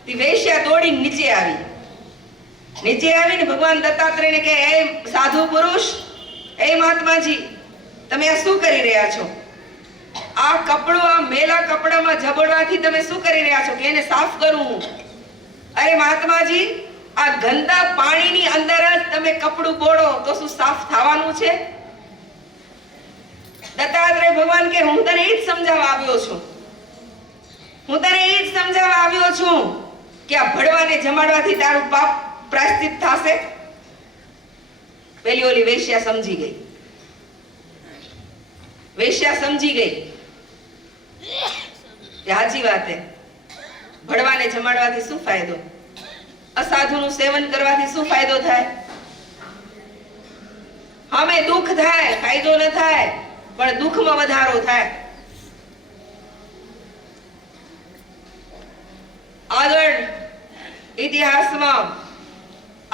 તે વેશ્યા દોડીને નીચે આવીને ભગવાન દત્તાત્રેયને કહે હે સાધુ પુરુષ હે મહાત્માજી તમે આ શું કરી રહ્યા છો આ કપડું આ મેલા કપડામાં જબડવાથી તમે શું કરી રહ્યા છો કે એને સાફ કરું અરે મહાત્માજી આ ગંદા પાણીની અંદર જ તમે કપડું બોળો તો શું સાફ થવાનું છે દત્તાત્રેય ભગવાન કે હું તને એ જ સમજાવવા આવ્યો છું કે આ ભડવાને જમાડવાથી તારું પાપ પ્રાયશ્ચિત થશે? પેલી ઓલી વેશ્યા સમજી ગઈ. વેશ્યા સમજી ગઈ કે સાચી વાત છે, ભડવાને જમાડવાથી શું ફાયદો, અસાધુનું સેવન કરવાથી શું ફાયદો થાય? અમે દુઃખ થાય, ફાયદો ન થાય, પણ દુઃખમાં વધારો થાય. આગળ ઇતિહાસમાં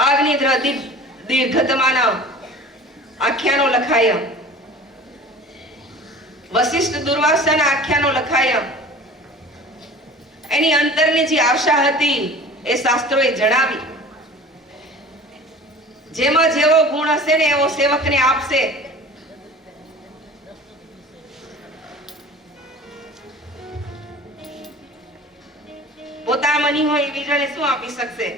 અગ્નિદ્ર દીર્ઘતમાના આખ્યાનો લખાયા, વશિષ્ઠ દુર્વાસાના આખ્યાનો લખાયા. એની અંતરની જે આશા હતી એ શાસ્ત્રોએ જણાવી. જેમાં જેવો ગુણ હશે ને એવો સેવકને આપશે. પોતામાં નહીં હોય એ બીજાને શું આપી શકશે?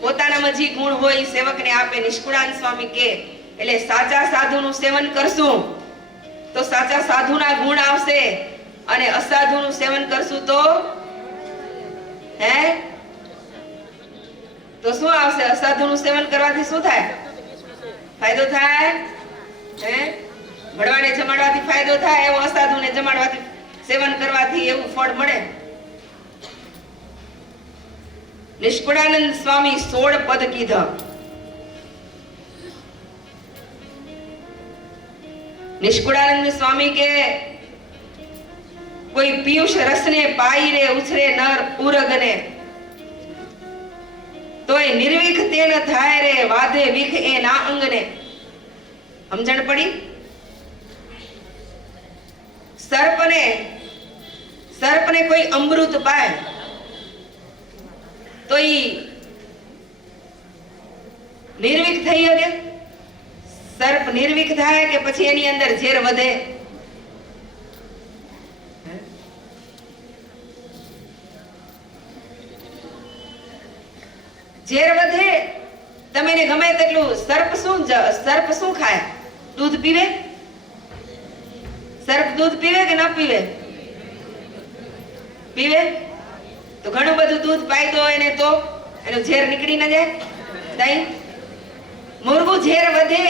પોતાનામાં જે ગુણ હોય એ સેવકને આપે. નિષ્કુળાન સ્વામી કે એટલે સાચા સાધુનું સેવન કરશું તો સાચા સાધુના ગુણ આવશે, અને અસાધુનું સેવન કરશું તો તો શું આવશે? અસાધુનું સેવન કરવાથી શું થાય? ફાયદો થાય? ભડવાને જમાડવાથી ફાયદો થાય, એવો અસાધુને જમાડવાથી સેવન કરવાથી એવું ફળ મળે. નિષ્કુળાનંદ સ્વામી 16 પદ કીધા. નિષ્કુળાનંદ સ્વામી કે કોઈ પિયુષ રસને પાઈ રે ઉછરે નર ઉરગને, તોય નિર્વિખ તેન થાય રે વાધે વિખ એ ના અંગને. સમજણ પડી? સર્પને કોઈ અમૃત પાય તો ઈ નિર્વિક થઈ શકે? સર્પ નિર્વિક થાય કે પછી એની અંદર ઝેર વધે? ઝેર વધે. તમે એને ગમે તેટલું સર્પ શું ખાય? દૂધ પીવે? સર્પ દૂધ પીવે કે ન પીવે? પીવે. તો ઘણું બધું દૂધ પાય તો એને તો એનું ઝેર નીકળી ન જાય? નહીં. મુર્ગું ઝેર વધે.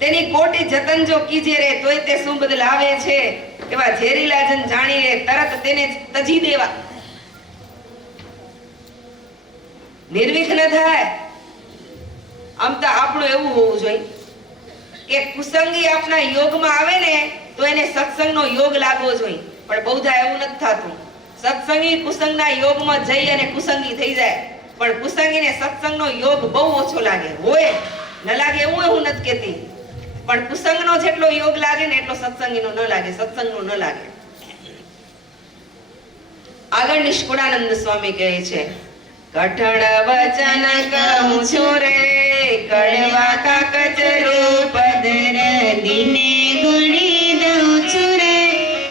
તેની કોટી જતન જો કીજે રે તોય તે શું બદલાવે છે, એવા ઝેરીલા જન જાણી લે તરત તેને તજી દેવા. નિર્વિઘ્ન થાય. આમ તો આપણું એવું હોવું જોઈએ કે કુસંગી આપણા યોગમાં આવે ને તો એને સત્સંગનો યોગ લાગવો જોઈએ, પણ બહુધા એવું નથી થતું. સત્સંગી કુસંગના યોગમાં જઈ અને કુસંગી થઈ જાય, પણ કુસંગીને સત્સંગનો યોગ બહુ ઓછો લાગે. હોય ન લાગે એવું નથી કહેતી, પણ કુસંગનો જેટલો યોગ લાગે ને એટલો સત્સંગીનો ન લાગે, સત્સંગનો ન લાગે. આગળ નિષ્કુળાનંદ સ્વામી કહે છે, કઠણ વચન કહું છું રે કડવા કાકચરું પદર દિને ગુણી દઉં છું રે,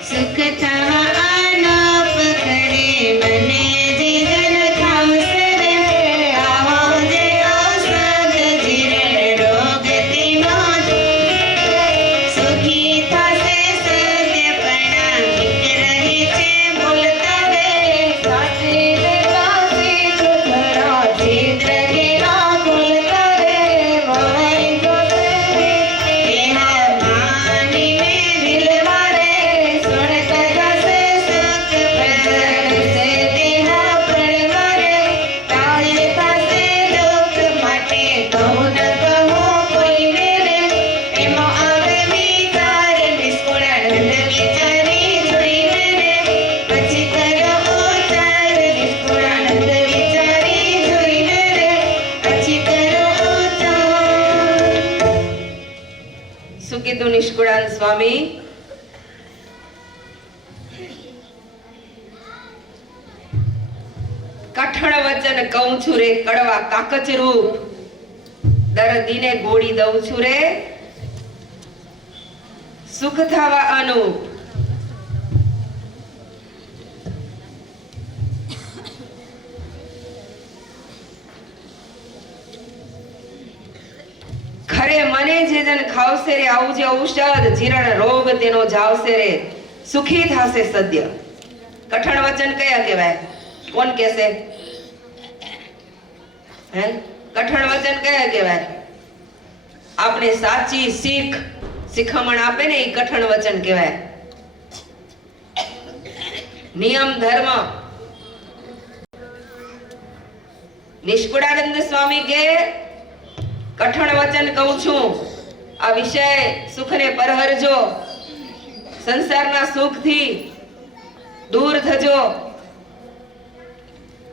સુખ થવા આનો પકડે મને જે જન ખાવશે રે. આવો જે ઔષધ જીરણ રોગ તેનો સુખી થશે સત્યપણા મિત રહે છે બોલતા રે. સાચી સાચી સુખરા ચિત્ર કેરા બોલતા રે. વાઈ ગોતે તેના માનીને દિલવા રે. સુણત જશે સુખ પ્રસરશે તેના પડવા રે. કાળે થશે દુઃખ માટે કહું ન કહું કોઈને રે. એમો આવે વિચાર નિષ્કુળાનંદ વિચારી જોઈને રે. પછી કરો ઉચ્ચાર નિષ્કુળાનંદ વિચારી જોઈને રે. પછી કરો ઉચ્ચાર. શું કીધું નિષ્કુળાનંદ સ્વામી? કઠણ વચન કહું છું રે કડવા કાકચરું, દર્દીને ગોળી દઉં છું રે સુખ થવા અનુપ. ખરે મને જે જન ખાવશે રે આવું જે ઔષધ જીરણ રોગ તેનો જાવશે રે. સુખી થાશે સદ્ય. કઠણ વચન કયા કહેવાય? કોણ કહેશે? હે, કઠણ વચન કયા કહેવાય? આપણે સાચી શિખામણ આપે ને એ કઠણ વચન કહેવાય. નિયમ ધર્મ. નિષ્કુળાનંદ સ્વામી કે કઠણ વચન કહું છું, આ વિષય સુખને પરહરજો, સંસારના સુખથી દૂર થજો.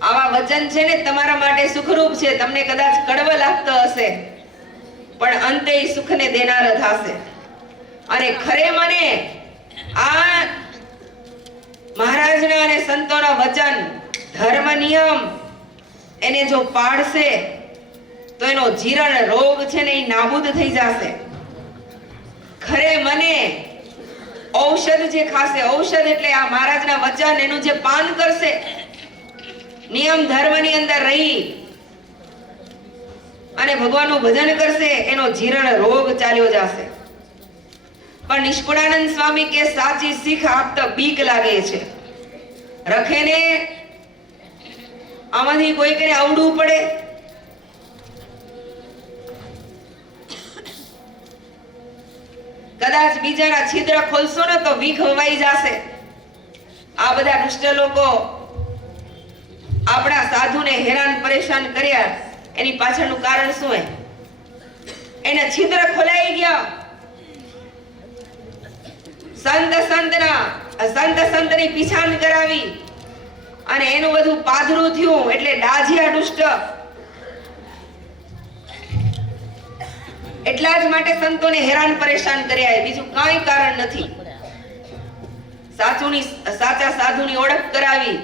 આવા વચન છે ને તમારા માટે સુખરૂપ છે. તમને કદાચ કડવો લાગતો હશે પણ અંતે ઈ સુખને દેનાર થશે. અને ખરે મને આ મહારાજના અને સંતોના વચન, ધર્મ, નિયમ એને જો પાળશે તો એનો જીરણ રોગ છે ને એ નાબૂદ થઈ જશે. ખરે મને ઔષધ જે ખાશે, ઔષધ એટલે આ મહારાજના વચન, એનું જે પાન કરશે, નિયમ ધર્મની અંદર રહી અને ભગવાનનું ભજન કરશે, એનો જીરણ રોગ ચાલ્યો જશે. પણ નિષ્કુળાનંદ સ્વામી કે સાચી શીખ આપતા બીક લાગે છે. રખે ને આમાંથી કોઈ કરીને આવડવું પડે. કદાચ બીજાના છિદ્ર ખોલશો ને તો વીખ વવાઈ જશે. આ બધા દુષ્ટ લોકો આપણા સાધુને હેરાન પરેશાન કર્યા, એની પાછળનું કારણ શું હે? એના છિદ્ર ખોલાઈ ગયા. સંતની પીછાણ કરાવી અને એનું બધું પાધરું થયું એટલે ડાજિયા દુષ્ટ. એટલા જ માટે સંતોને હેરાન પરેશાન કર્યા, બીજું કાંઈ કારણ નથી. સાચા સાધુની ઓળખ કરાવી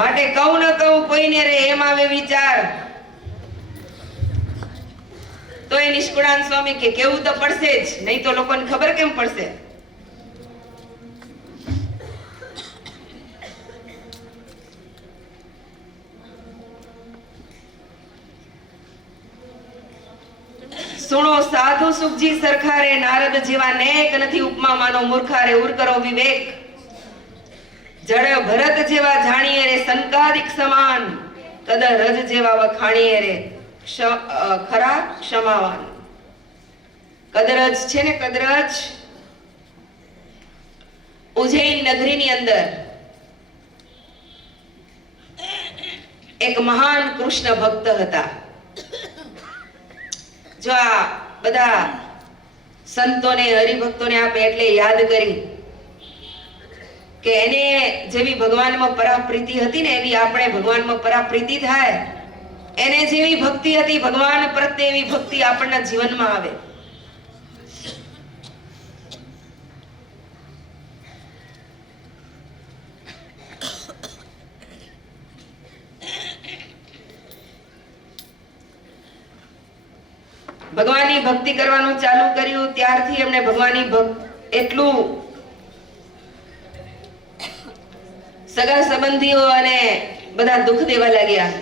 માટે કહું ન કહું કોઈને રે એમ આવે વિચાર. તો એ નિષ્કુળાનંદ સ્વામી કે કેવું તો પડશે જ, નહીં તો લોકોને ખબર કેમ પડશે? સુણો સાધુ સુખજી સરખારે, નારદ જેવા નેક નથી ઉપમા માનો મૂર્ખારે. ઉર કરો વિવેક, જડ ભરત જેવા જાણીએ રે, સંકાદિક સમાન કદર રજ જેવા વખાણીએ રે, ખરા ક્ષમાવાન. કદરજ છે ને, કદરજ ઉજ્જૈન નગરીની અંદર એક મહાન કૃષ્ણ ભક્ત હતા. જો આ બધા સંતોને હરિભક્તોને આપણે એટલે યાદ કરી કે એને જેવી ભગવાનમાં પરાપ્રીતિ હતી ને એવી આપણે ભગવાનમાં પરાપ્રીતિ થાય. એને જેવી ભક્તિ હતી ભગવાન પ્રત્યે એવી ભક્તિ આપણના જીવનમાં આવે. ભગવાનની ભક્તિ કરવાનું ચાલુ કર્યું ત્યારથી એમને ભગવાનની એટલું સગા સંબંધીઓ અને બધા દુઃખ દેવા લાગ્યા.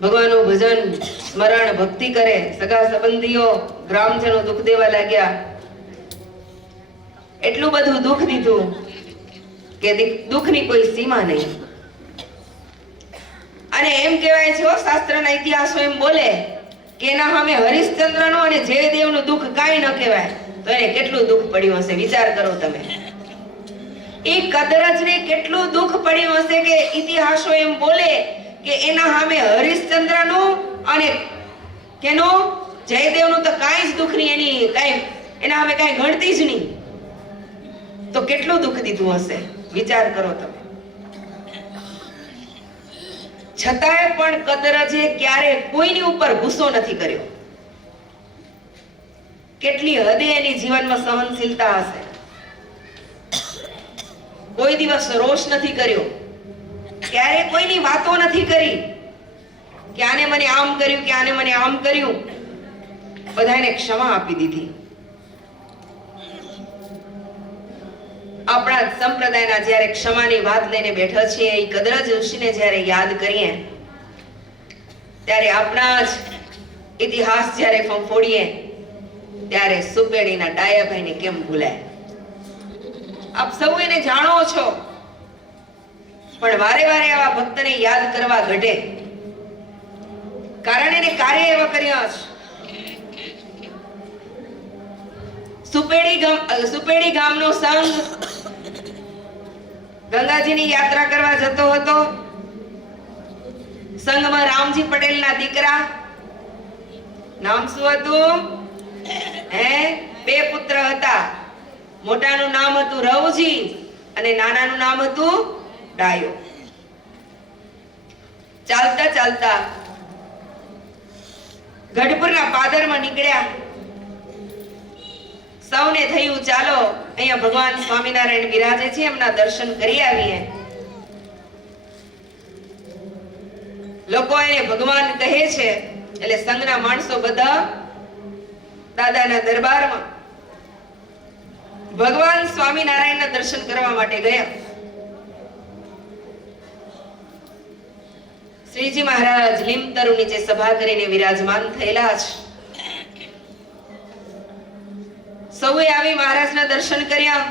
ભગવાનનું ભજન, સ્મરણ, ભક્તિ કરે, સગા સંબંધીઓ, ગ્રામજનો દુઃખ દેવા લાગ્યા. એટલું બધું દુઃખ દીધું કે દુઃખની કોઈ સીમા નહીં. અને એમ કહેવાય છે શાસ્ત્રના ઇતિહાસો એમ બોલે કે એના સામે હરિશ્ચંદ્રનો અને જયદેવનું દુઃખ કાંઈ ન કહેવાય. તો એને કેટલું દુઃખ પડ્યું હશે વિચાર કરો તમે. એ કદરજને કેટલું દુઃખ પડ્યું હશે કે ઇતિહાસો એમ બોલે કે એના સામે હરિશ્ચંદ્રનું અને કેનો જયદેવનું તો કાંઈ જ દુઃખ નહીં, એની કાંઈ એના સામે કાંઈ ગણતી જ નહીં. તો કેટલું દુઃખ દીધું હશે વિચાર કરો તમે. છતાંય પણ કદરજે ક્યારે કોઈની ઉપર ગુસ્સો નથી કર્યો. કેટલી હદે એની જીવનમાં સહનશીલતા હશે. કોઈ દિવસ રોષ નથી કર્યો, ક્યારે કોઈની વાતો નથી કરી કે આને મને આમ કર્યું કે આને મને આમ કર્યું. બધાને ક્ષમા આપી દીધી. આપણા સંપ્રદાયના જ્યારે ક્ષમાની વાત લઈને બેઠા છીએ, એ કદરજ ઋષિને જ્યારે યાદ કરીએ ત્યારે આપણા જ ઇતિહાસ જ્યારે ફંફોડીએ ત્યારે સુપેડીના ડાયાભાઈને કેમ ભૂલાય? આપ સૌ એને જાણો છો, પણ વારે વારે આવા ભક્તને યાદ કરવા ઘટે, કારણ એને કાર્ય એવા કર્યા છે. સુપેડી ગામનો સંઘ ગંગાજીની યાત્રા કરવા જતો હતો. સંઘમાં રામજી પટેલના દીકરા, નામ શું હતું? બે પુત્ર હતા. મોટાનું નામ હતું રવજી અને નાનાનું નામ હતું ડાયો. ચાલતા ચાલતા ગઢપુરના પાદરમાં નીકળ્યા. સૌને થયું ચાલો અહીંયા ભગવાન સ્વામિનારાયણ બિરાજે છે, એમના દર્શન કરી આવીએ. લોકો એને ભગવાન કહે છે એટલે સંઘના માણસો બધા દાદાના દરબારમાં ભગવાન સ્વામિનારાયણના દર્શન કરવા માટે ગયા. શ્રીજી મહારાજ લીમતરુ નીચે સભા કરીને વિરાજમાન થયેલા છે. સૌએ આવી મહારાજના દર્શન કર્યા,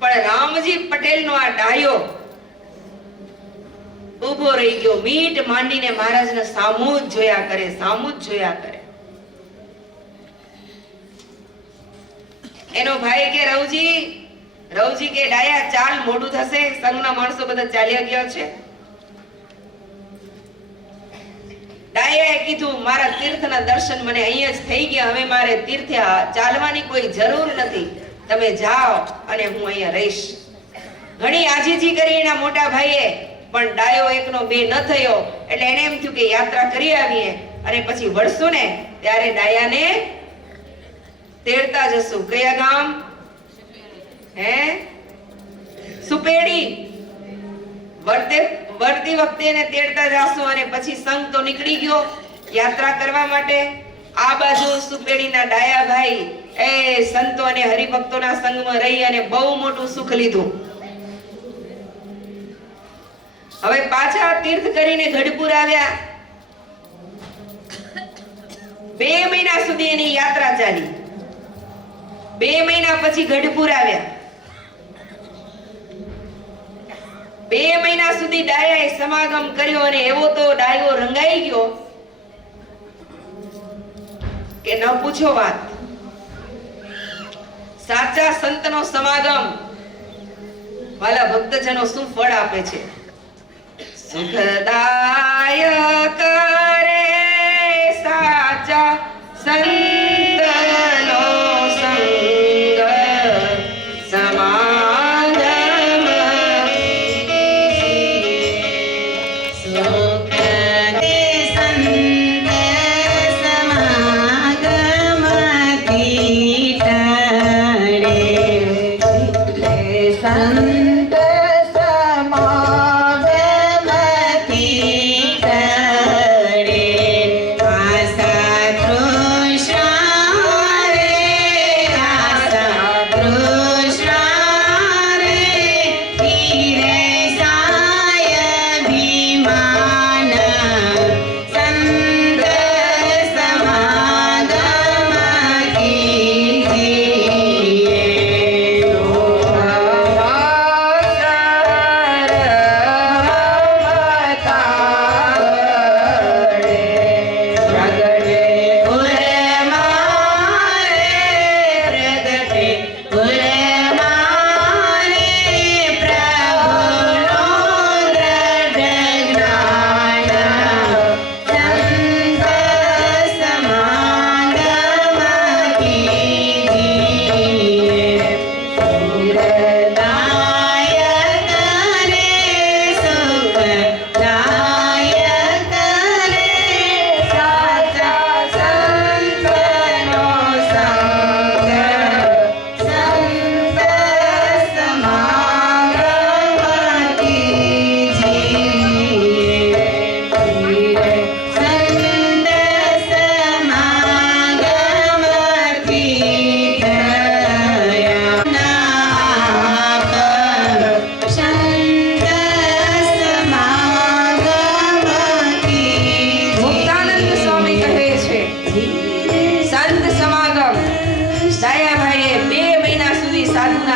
પણ રામજી પટેલનો આ ડાયો ઉભો રહી ગયો. મીટ માંડીને મહારાજને સામું જ જોયા કરે, સામું જ જોયા કરે. એનો ભાઈ કે રવજી કે ડાયા ચાલ, મોડું થશે. સંઘના માણસો બધા ચાલ્યા ગયા છે. ડાયાએ કીધું મારા તીર્થના દર્શન મને અહીંયા જ થઈ ગયા, હવે મારે તીર્થે ચાલવાની કોઈ જરૂર નથી, તમે જાઓ અને હું અહીંયા રહીશ. ઘણી આજીજી કરી એના મોટા ભાઈએ, પણ ડાયો એકનો બે ન થયો. એટલે એને એમ થયું કે યાત્રા કરી આવીએ અને પછી વળશું ને ત્યારે ડાયાને તેડતા જશું. કયા ગામ? સુપેડી. વળતી વખતે એને તેડતા જાશું અને પછી સંઘ તો નીકળી ગયો યાત્રા કરવા માટે. આ બાજુ સુપેડીના ડાયાભાઈ સંતો અને હરિભક્તોના સંગમાં રહી અને બહુ મોટું સુખ લીધું. હવે પાછા તીર્થ કરીને ગઢપુર આવ્યા. 2 મહિના સુધી એની યાત્રા ચાલી. 2 મહિના પછી ગઢપુર આવ્યા. 2 મહિના સુધી ડાયાએ સમાગમ કર્યો અને એવો તો ડાયો રંગાઈ ગયો કે ન પૂછો વાત. સાચા સંતનો સમાગમ વાલા ભક્તજનો શું ફળ આપે છે? સુખદાયક રે સાચા સંતનો સંગ સમાગમ. સુખ દે સંત સમાગમથી ટળે. સંત સમાગમથી ટળે.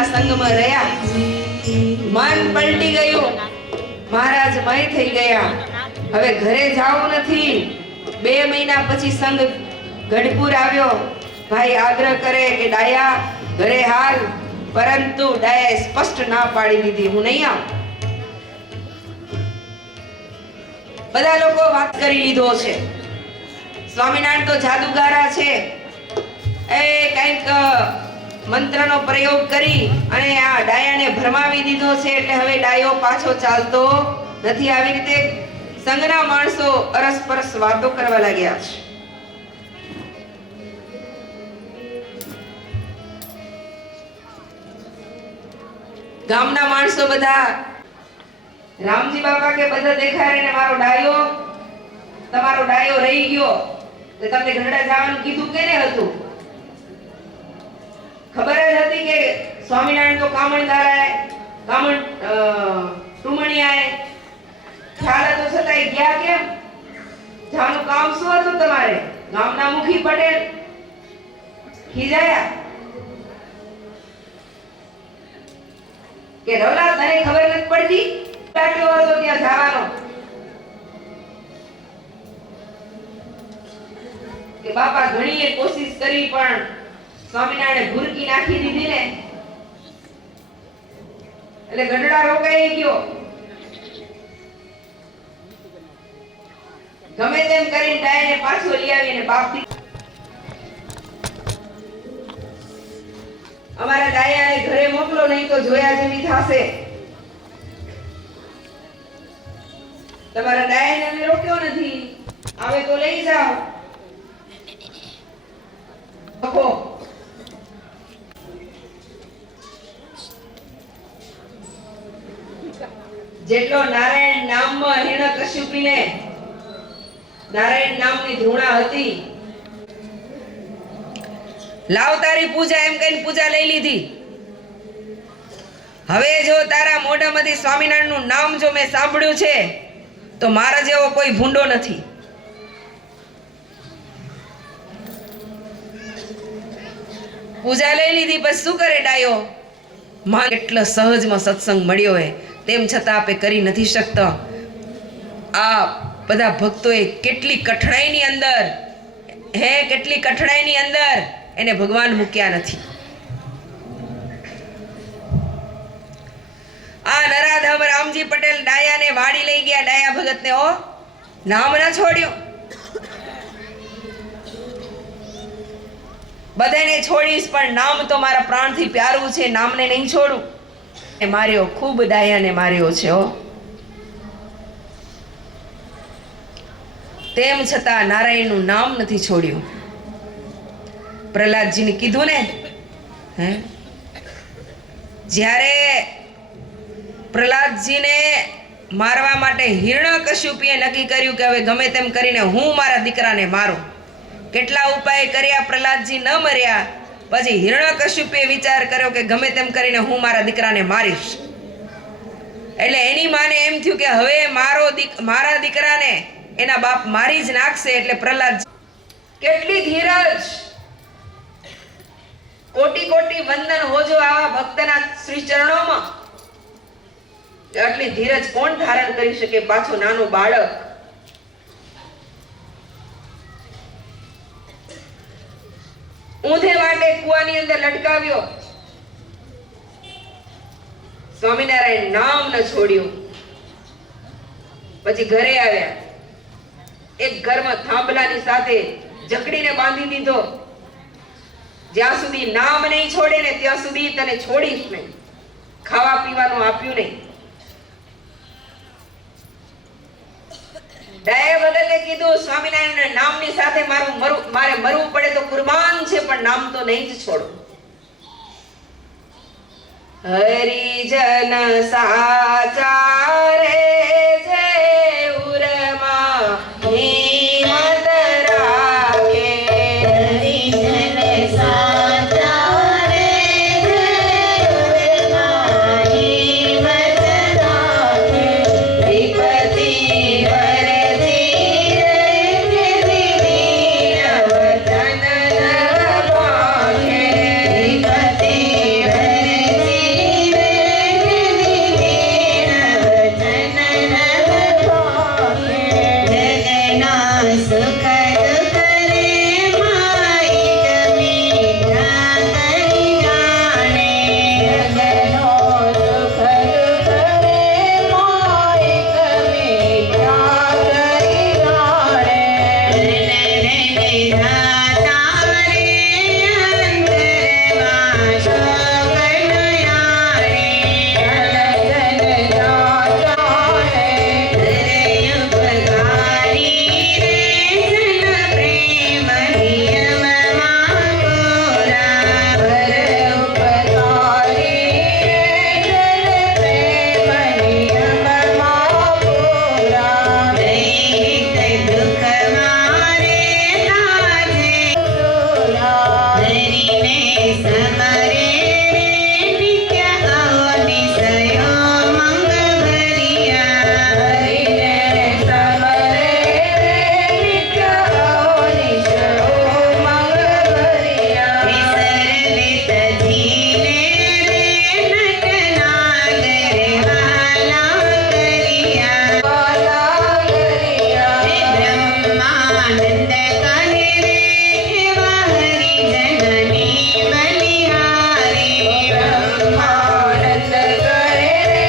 મહારાજના સંગમાં રહ્યા, મન પલટી ગયું, મહારાજ મય થઈ ગયા. હવે ઘરે જાવું નથી. 2 મહિના પછી સંઘ ગઢપુર આવ્યો. ભાઈ આગ્રહ કરે કે ડાયા ઘરે હાલ, પરંતુ ડાયાએ સ્પષ્ટ ના પાડી દીધી, હું નહીં આવું. બધા લોકો વાત કરી લીધો છે, સ્વામિનારાયણ તો જાદુગારા છે, એ કંઈક મંત્રનો પ્રયોગ કરી અને આ ડાયાને ભરમાવી દીધો છે, એટલે હવે ડાયો પાછો ચાલતો નથી. આવી રીતે સંઘના માણસો અરસપરસ વાતો કરવા લાગ્યા છે. ગામના માણસો બધા રામજી બાપા કે બધા દેખાય ને તમારો ડાયો રહી ગયો, તો તમને ગઢડા જવાનું કીધું કેને હતું? ખબર જ હતી કે સ્વામિનારાયણ તો ટુમણિયાએ ખ્યાલ હતો, છતાંય ગયા કેમ? જવાનું કામ શું હતું તમારે? ગામના મુખી પટેલ ખીજાયા કે રવલા તને ખબર નથી પડતી કેવો હતો ત્યાં જવાનો? કે બાપા ઘણીએ કોશિશ કરી પણ સ્વામિનારાયણે ભૂરકી નાખી દીધી ને, એટલે ગઢડા રોકાઈ ગયો. ગમે તેમ કરીને ડાયને પાછો લઈ આવીને બાપથી અમારા ડાયાને ઘરે મોકલો, નહીં તો જોયા જેવી થાશે. તમારા ડાયાને અમે રોક્યો નથી, આવે તો લઈ જાઓ. લખો જેટલો નારાયણ નામમાં હિરણ્યકશ્યપને નારાયણ નામની ધૃણા હતી, લાવ તારી પૂજા એમ કહીને પૂજા લઈ લીધી. હવે જો તારા મોઢામાંથી સ્વામિનારાયણનું નામ જો મેં સાંભળ્યું છે, તો મારા જેવો કોઈ ભૂંડો નથી. પૂજા લઈ લીધી, પછી શું કરે ડાયો? માં એટલો સહજમાં સત્સંગ મળ્યો હોય તેમ છતાં આપે કરી નથી શકતા. આ બધા ભક્તોએ કેટલી કઠણાઈની અંદર એને ભગવાન મૂક્યા નથી. આ નરાધમ રામજી પટેલ ડાયાને વાડી લઈ ગયા. ડાયા ભગતને નામ ના છોડ્યું, બધાને છોડીશ પણ નામ તો મારા પ્રાણથી પ્યારું છે, નામને નહીં છોડું. એ માર્યો, ખૂબ ડાયાને માર્યો છે. તેમ છતાં નારાયણનું નામ નથી છોડ્યું. પ્રહલાદજીને કીધું ને, જ્યારે પ્રહલાદજીને મારવા માટે હિરણ્યકશ્યપે નક્કી કર્યું કે હવે ગમે તેમ કરીને હું મારા દીકરાને મારું. કેટલા ઉપાય કર્યા, પ્રહલાદજી ન મર્યા. પછી હિરણ્યકશ્યપે વિચાર કર્યો કે ગમે તેમ કરીને હું મારા દીકરાને મારીશ. એટલે એની માને એમ થયું કે હવે મારા દીકરાને એના બાપ મારી જ નાખશે. એટલે પ્રહલાદ કેટલી ધીરજ, કોટી કોટી વંદન હોજો આવા ભક્તના શ્રી ચરણોમાં. આટલી ધીરજ કોણ ધારણ કરી શકે? પાછો નાનો બાળક. ઊંધે વાટે કુવાની અંદર લટકાવ્યો. સ્વામિનારાયણ નામ ન છોડ્યું. પછી ઘરે આવ્યા. એક ઘરમાં થાંભલાની સાથે જકડીને બાંધી દીધો. જ્યાં સુધી નામ નહીં છોડે ને ત્યાં સુધી તને છોડીશ નહીં. ખાવા પીવાનું આપ્યું નહીં. ડાયા ભગતે કીધું સ્વામિનારાયણ નામની સાથે મારે મરવું પડે તો કુરબાન છે, પણ નામ તો નહીં જ છોડું. હરિજન સાચા રે જે ઉરમાં હિંમત રાખે. હરિજન સાચા રે જે ઉરમાં હિંમત રાખે. વિપત્તિ વરજી આનંદ કરે રે એવા હરિજનની બલિહારી બ્રહ્માનંદ કરે રે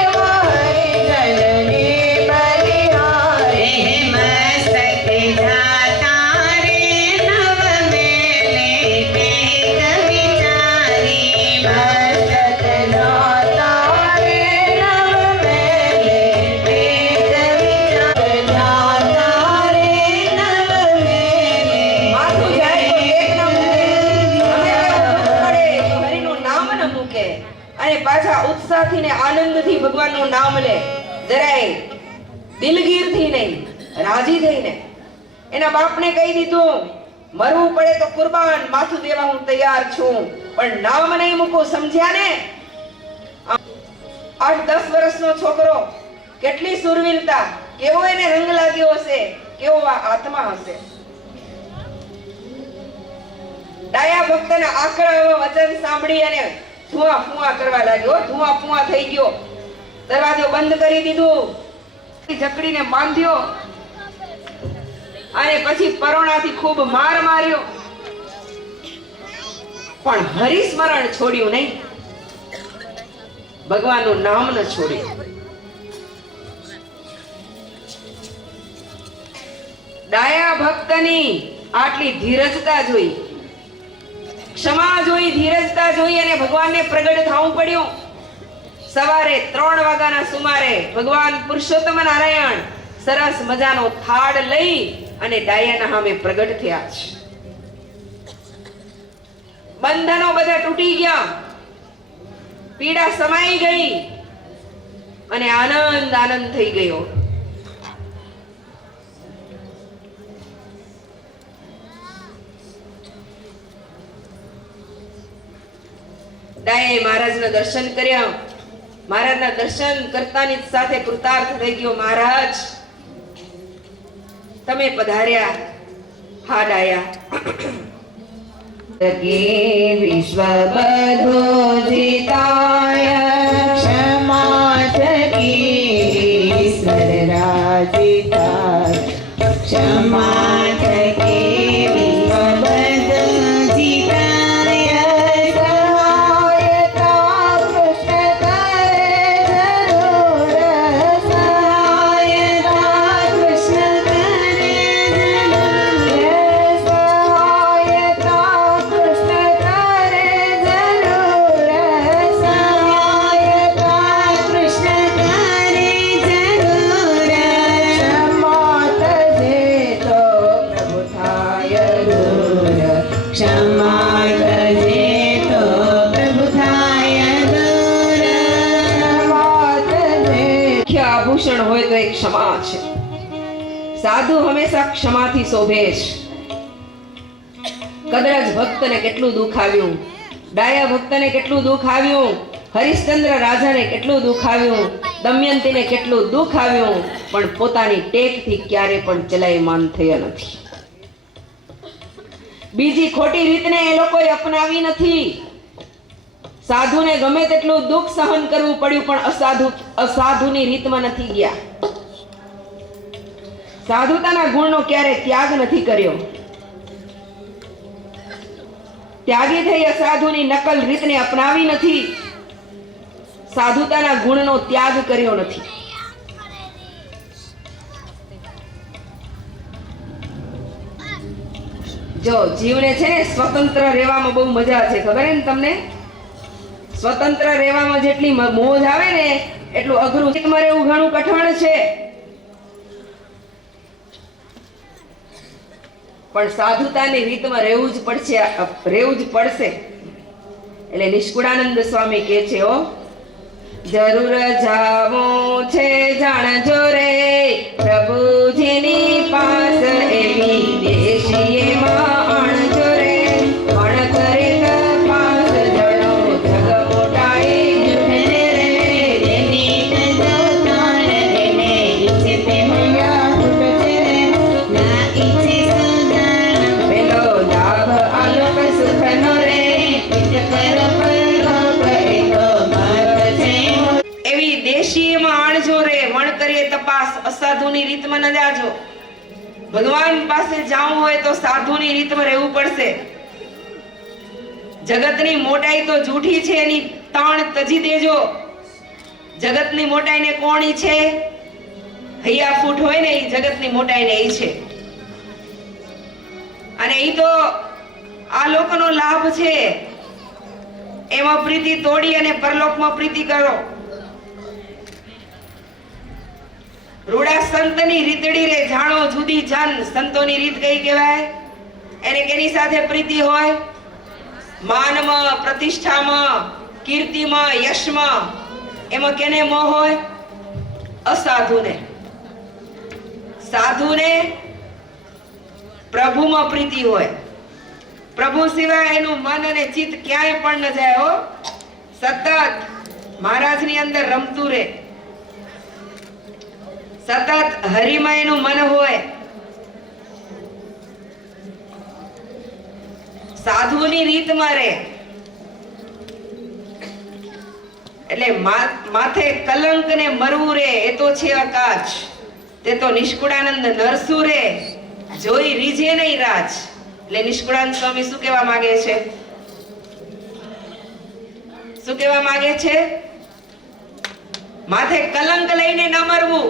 એવા હરિજનની બલિહારી. હે મસ્તક જાતા રે નવ મેલે પેટ વિચારી મસ્તક જાતા રે નવ મેલે પેટ વિચારી. જાતા રે નવ મેલે. માથું જાય તો પેટ ન મૂકે, અમે પડે તો હરિનું નામ ન મૂકે, અને પાછા ઉત્સાહથી ને આનંદથી ભગવાનનું નામ લે, જરાય દિલગીરથી નહીં, રાજી થઈને. એના બાપને કહી દીધું, મરવું પડે તો કુરબાન, માથું દેવા હું તૈયાર છું, પણ નામ નહીં મૂકું, સમજ્યા ને? 8-10 વર્ષનો છોકરો, કેટલી સુરવીરતા, કેવો એને રંગ લાગ્યો હશે, કેવો આ આત્મા હશે. ડાયા ભક્તના આકરા એવા વચન સાંભળી અને ધુઆ ફુઆ કરવા લાગ્યો. ધુઆ ફુઆ થઈ ગયો. દરવાજો બંધ કરી દીધું, જકડીને બાંધ્યો, અને પછી પરોણાથી ખૂબ માર માર્યો, પણ હરિસ્મરણ છોડ્યું નહીં, ભગવાનનું નામ ન છોડ્યું. ડાયા ભક્તની આટલી ધીરજતા જોઈ, ક્ષમા જોઈ, ધીરજતા જોઈ, અને ભગવાનને પ્રગટ થવું પડ્યું. સવારે 3 વાગ્યાના સુમારે ભગવાન પુરુષોત્તમ નારાયણ સરસ મજાનો થાળ લઈ અને ડાયાના સામે પ્રગટ થયા છે. બંધનો બધા તૂટી ગયા, પીડા સમાઈ ગઈ, અને આનંદ આનંદ થઈ ગયો. ડાયાએ મહારાજના દર્શન કર્યા. મહારાજના દર્શન કરતાની સાથે કૃતાર્થ થઈ ગયો. મહારાજ તમે પધાર્યા. હા ડાયા વિશ્વ બધો જીતાય ક્ષમા થકી સરાજીતાય ક્ષમા થકી વિશ્વ બધું જીતાય સહાયતા કૃષ્ણ કરે જરૂર સહાયતા કૃષ્ણ કરે જરૂર સહાયતા કૃષ્ણ કરે જરૂર સહાયતા કૃષ્ણ કરે જરૂર ક્ષમા તજે તો પ્રભુ થાય દૂર ક્ષમા તજે તો પ્રભુ થાય દૂર ક્ષમા તજે મુખ્ય આભૂષણ હોય તો એક ક્ષમા છે. સાધુ હંમેશા ક્ષમાથી શોભે છે. કદરજ ભક્તને કેટલું દુઃખ આવ્યું, ડાયા ભક્તને કેટલું દુઃખ આવ્યું, હરિશ્ચંદ્ર રાજાને કેટલું દુઃખ આવ્યું, દમયંતીને કેટલું દુઃખ આવ્યું, પણ પોતાની ટેકથી ક્યારે પણ ચલાયમાન થયા નથી. બીજી ખોટી રીતને એ લોકોએ અપનાવી નથી. સાધુને ગમે તેટલું દુઃખ સહન કરવું પડ્યું, પણ અસાધુની રીતમાં નથી ગયા. સાધુતાના ગુણનો ક્યારે ત્યાગ નથી કર્યો. ત્યાગી થઈ અસાધુની નકલ રીતને અપનાવી નથી. સાધુતાના ગુણનો ત્યાગ કર્યો નથી. જો જીવને છે ને સ્વતંત્ર રહેવામાં બહુ મજા છે, ખબર હે ને તમને? સ્વતંત્ર રહેવામાં જેટલી મોજ આવે ને એટલું અઘરું ચિત્તમાં રહેવું ઘણું કઠણ છે. પણ સાધુતાની રીતમાં રહેવું જ પડશે. એટલે નિષ્કુળાનંદ સ્વામી કહે છે, ઓ જરૂર જાવું છે જાણજો રે પ્રભુજીની પાસ, એવી દેશીએમાં અણજો રે મણ કરે તપાસ, જણો જગ મોટાઈ જુઠને રે દેની તજો તાણ દેને ઈચ્છે તે મળ્યા છૂટશે રે ના ઈચ્છે સુદાન પેલો લાભ આલોક સુખનો રે પિત કર પરલોક એકો માર્ગ છે એવી દેશીએમાં અણજો રે વણ કરીએ તપાસ, અસાધુની રીતમાં ન જાજો. ભગવાન પાસે જવું હોય તો સાધુની રીતમાં રહેવું પડશે. જગતની મોટાઈ તો જૂઠી છે, એની તાણ તજી દેજો. જગતની મોટાઈને કોણ છે? હૈયા ફૂટ હોય ને એ જગતની મોટાઈને ઈ છે. અને ઈ તો આ લોકોનો લાભ છે. એમાં પ્રીતિ તોડી અને પરલોકમાં પ્રીતિ કરો. રૂડા સંતની રીતડી રે જાણો જુદી જાન. સંતોની રીત કઈ કહેવાય? એને કેની સાથે પ્રીતિ હોય? માનમાં, પ્રતિષ્ઠામાં, કીર્તિમાં, યશમાં. એમાં કેને મોહ હોય? અસાધુને. સાધુને પ્રભુમાં પ્રીતિ હોય. પ્રભુ સિવાય એનું મન અને ચિત્ત ક્યાંય પણ ન જાય. હો, સતત મહારાજની અંદર રમતું રહે. સતત હરિમાં એનું મન હોય. સાધુની રીતમાં રહે. એટલે માથે કલંક ને મરવું રે એ તો છે આકાશ. તે તો નિષ્કુળાનંદ નરસુ રે જોઈ રીજે નહીં રાજ. એટલે નિષ્કુળાનંદ સ્વામી શું કહેવા માંગે છે? શું કહેવા માંગે છે? માથે કલંક લઈને ન મરવું.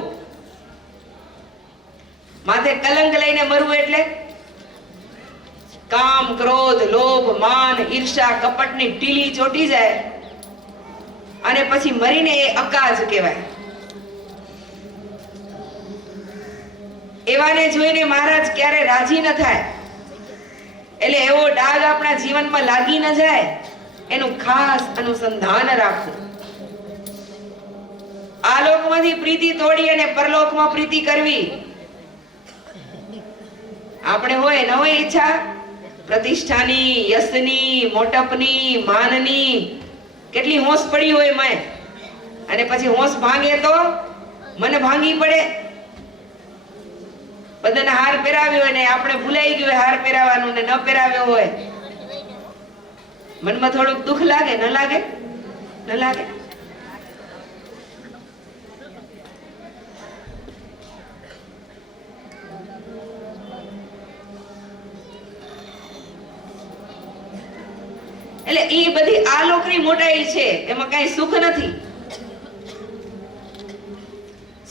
માથે કલંક લઈને મરવું એટલે કામ, ક્રોધ, લોભ, માન, ઈર્ષા, કપટની ટીલી ચોટી જાય અને પછી મરીને એ અકાજ કહેવાય. એવાને જોઈને મહારાજ ક્યારે રાજી ન થાય. એટલે એવો ડાઘ આપણા જીવનમાં લાગી ન જાય એનું ખાસ અનુસંધાન રાખવું. આ લોકમાંથી પ્રીતિ તોડી અને પરલોકમાં પ્રીતિ કરવી. આપણે હોય ન હોય ઈચ્છા પ્રતિષ્ઠાની, યશની, મોટપની, માનની. કેટલી હોંશ પડી હોય મેં, અને પછી હોંશ ભાંગે તો મને ભાંગી પડે. બધાને હાર પહેરાવ્યો હોય ને આપણે ભૂલાઈ ગયું હાર પહેરાવાનું ને ન પહેરાવ્યો હોય, મનમાં થોડુંક દુઃખ લાગે? ન લાગે? ન લાગે? એટલે એ બધી આ લોકની મોટાઈ છે. એમાં કઈ સુખ નથી.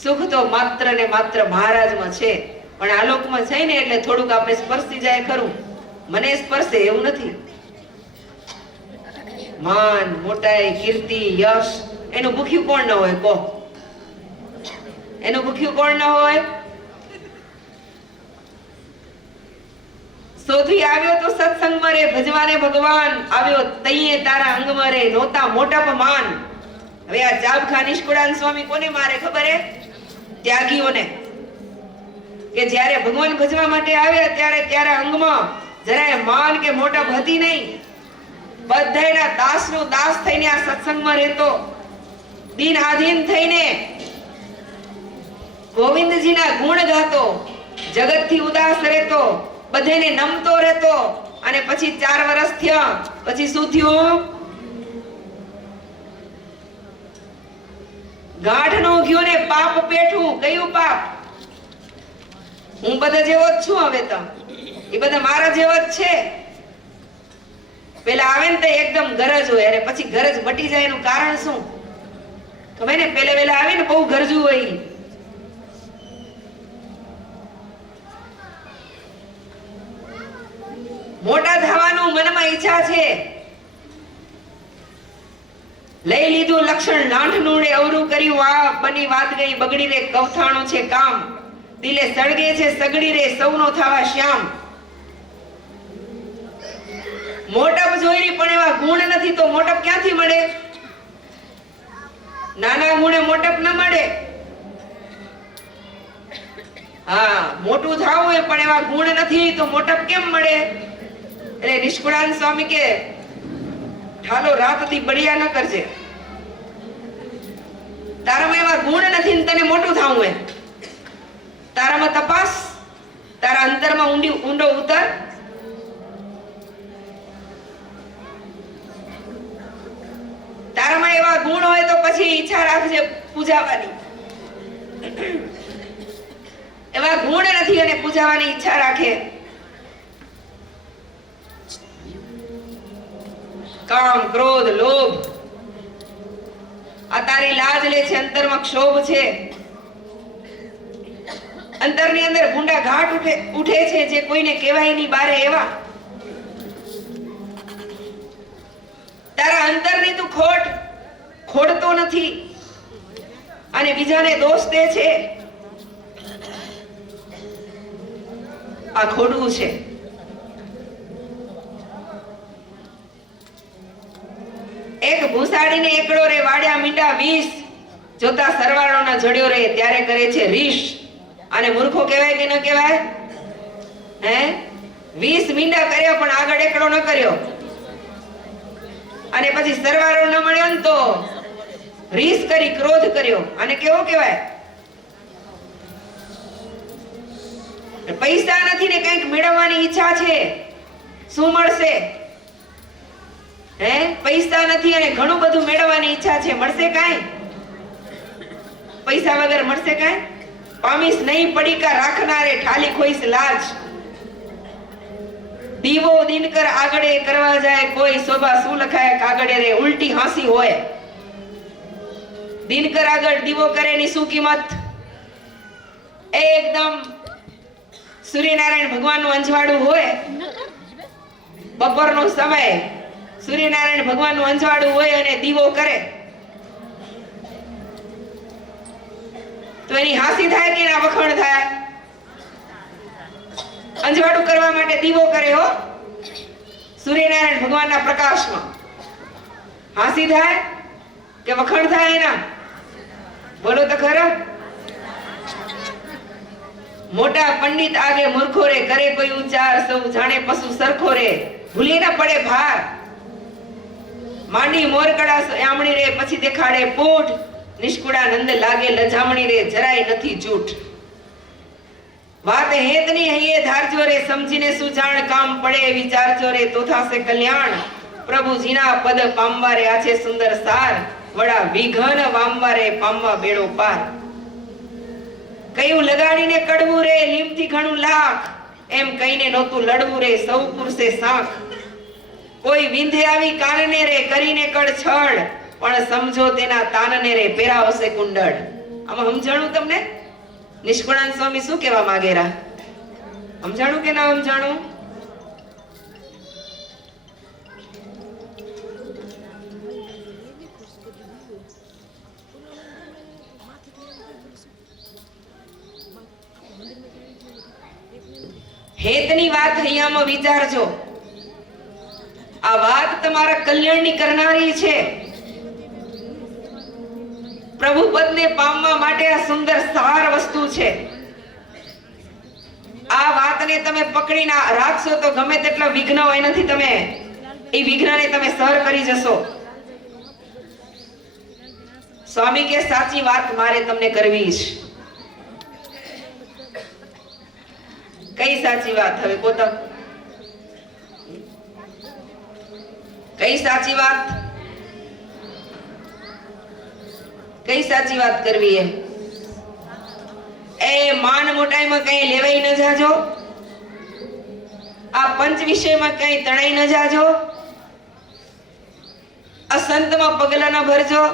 સુખ તો માત્ર ને માત્ર મહારાજમાં છે. પણ આ લોકમાં છે ને એટલે થોડુંક આપણે સ્પર્શી જાય ખરું. મને સ્પર્શે એવું નથી. માન, મોટાઈ, કીર્તિ, યશ એનું ભૂખ્યું કોણ ન હોય? કહો, એનું ભૂખ્યું કોણ ન હોય? સોધી આવ્યો તો સત્સંગમાં રે, ભજવાને ભગવાન આવ્યો તઈએ તારા અંગમાં રે, નોતા મોટા માન. હવે આ ચાબખા નિષ્કુળાનંદ સ્વામી કોને મારે ખબર હે? ત્યાગીઓને. કે જ્યારે ભગવાન ભજવા માટે આવ્યા ત્યારે અંગમાં જરાય માન કે મોટપ હતી નહીં. બધાયના દાસનો દાસ થઈને આ સત્સંગમાં રહેતો, દિન આધીન થઈને ગોવિંદજીના ગુણ ગાતો, જગતથી ઉદાસ રહેતો, બધાને નમતો રહેતો. અને પછી 4 વર્ષ થયા પછી શું થયું? ગાંઠનો ગયો ને પાપ પેઠું. કયું પાપ? હું બધા જેવો જ છું. હવે તો એ બધા મારા જેવો જ છે. પેલા આવે ને તો એકદમ ગરજ હોય અને પછી ગરજ મટી જાય. એનું કારણ શું ખબર ને? પેલા આવે ને બહુ ગરજુ હોય. મોટા થવાનું મનમાં ઈચ્છા છે. લઈ લીધું લક્ષણ લાંઠનું ને અવરું કર્યું આ બની વાત ગઈ બગડી રે કવથાણું છે કામ. દિલે સળગે છે સગડી રે સૌનો થવા શ્યામ. મોટપ જોઈ પણ એવા ગુણ નથી તો મોટપ ક્યાંથી મળે? નાના ગુણે મોટપ ન મળે. હા, મોટું થાવું હોય પણ એવા ગુણ નથી તો મોટપ કેમ મળે? એટલે નિષ્કુળાનંદ સ્વામી કે ઠાલો રાતથી બળિયા ન કરજે. તારામાં એવા ગુણ નથી ને તને મોટું થાવું હોય. તારામાં તપાસ, તારા અંતરમાં ઊંડો ઉતર. તારામાં એવા ગુણ હોય તો પછી ઈચ્છા રાખજે પૂજાવાની. એવા ગુણ નથી અને પૂજાવાની ઈચ્છા રાખે. કામ, ક્રોધ, લોભ, આ તારી લાજ લે છે, અંતરમાં ક્ષોભ છે, અંતરની અંદર ભૂંડા ઘાટ ઉઠે છે જે કોઈને કહેવાય નહીં બારે એવા. તારા અંતરની તું ખોડતો નથી અને બીજાને દોષ દે છે. આ ખોડવું છે. એક ભૂસાડીને એકડો રે વાડ્યા મીંડા 20, જોતા સરવાળોના જડ્યો રે ત્યારે કરે છે રીશ. અને મૂર્ખો કહેવાય કે ન કહેવાય? 20 મીંડા કર્યો પણ આગળ એકડો ન કર્યો અને પછી સરવાળો ન મળ્યો ને તો રીસ કરી, ક્રોધ કર્યો. અને કેવો કહેવાય? પૈસા નથી ને કંઈક મેળવવાની ઈચ્છા છે, શું મળશે? પૈસા નથી અને ઘણું બધું મેળવવાની ઈચ્છા છે, મળશે કાંઈ? પૈસા વગર મળશે કાંઈ? પામીશ નહીં પડીકા રાખનારે ઠાલી ખોઈશ લાજ. દીવો દિનકર આગળે કરવા જાય કોઈ, શોભા શું લખાય કાગળે રે ઉલટી હાંસી હોય. દિનકર આગળ દીવો કરે ની શું કિંમત? એકદમ સૂર્યનારાયણ ભગવાનનું અંજવાળું હોય, બપોરનો સમય સૂર્યનારાયણ ભગવાનનું અંજવાળું હોય અને દીવો કરે તો એની હાંસી થાય કે એના વખાણ થાય? અંજવાળું કરવા માટે દીવો કરે હો, સૂર્યનારાયણ ભગવાનના પ્રકાશમાં. હાંસી થાય કે વખાણ થાય એના? બોલો તો ખરા. મોટા પંડિત આગે મૂર્ખો રે, કરે કોઈ ઉચ્ચાર સૌ જાણે પશુ સરખો રે. ભૂલી ના પડે ભાર, માંડી મોરકડા આમણી રે પછી દેખાડે પૂઠ. નિષ્કુળાનંદ લાગે લજામણી રે, જરાય નથી જૂઠ. વાત હેતની હૈયે ધારજો રે, સમજીને શું જાણ કામ પડે વિચારજો રે, તો થાશે કલ્યાણ. પ્રભુજીના પદ પામવા રે આ છે સુંદર સાર, વડા વિઘન વામવા રે પામવા બેડો પાર. કયું લગાડીને કડવું રે લીમથી ઘણું લાખ, એમ કહીને નહોતું લડવું રે સૌ પુરુષે સાખ. કોઈ વિંધે આવી કાનને રે કરીને કડછડ, પણ સમજો તેના તાનને રે પહેરાવશે કુંડળ. આમાં સમજાણું તમને? નિષ્કુળાનંદ સ્વામી શું કહેવા માંગેરા? સમજાણું કે ના સમજાણું? હેતની વાત અહીંયામાં વિચારજો. આ વાત તમારા કલ્યાણની કરનારી છે. પ્રભુ પદને પામવા માટે આ સુંદર સાર વસ્તુ છે. આ વાતને તમે પકડીને રાખશો તો ગમે તેટલા વિઘ્ન હોય નથી, તમે એ વિઘ્નને તમે સહર કરી જશો. સ્વામી કે સાચી વાત મારે તમને કરવી છે. કઈ સાચી વાત? હવે પોતા કઈ સાચી વાત? કઈ સાચી વાત કરવી? એ માન મોટાઈમાં કઈ લેવાઈ ન જાજો, આ પંચ વિષયમાં કઈ તણાઈ ન જાજો, અસંતમાં પગલા ન ભરજો,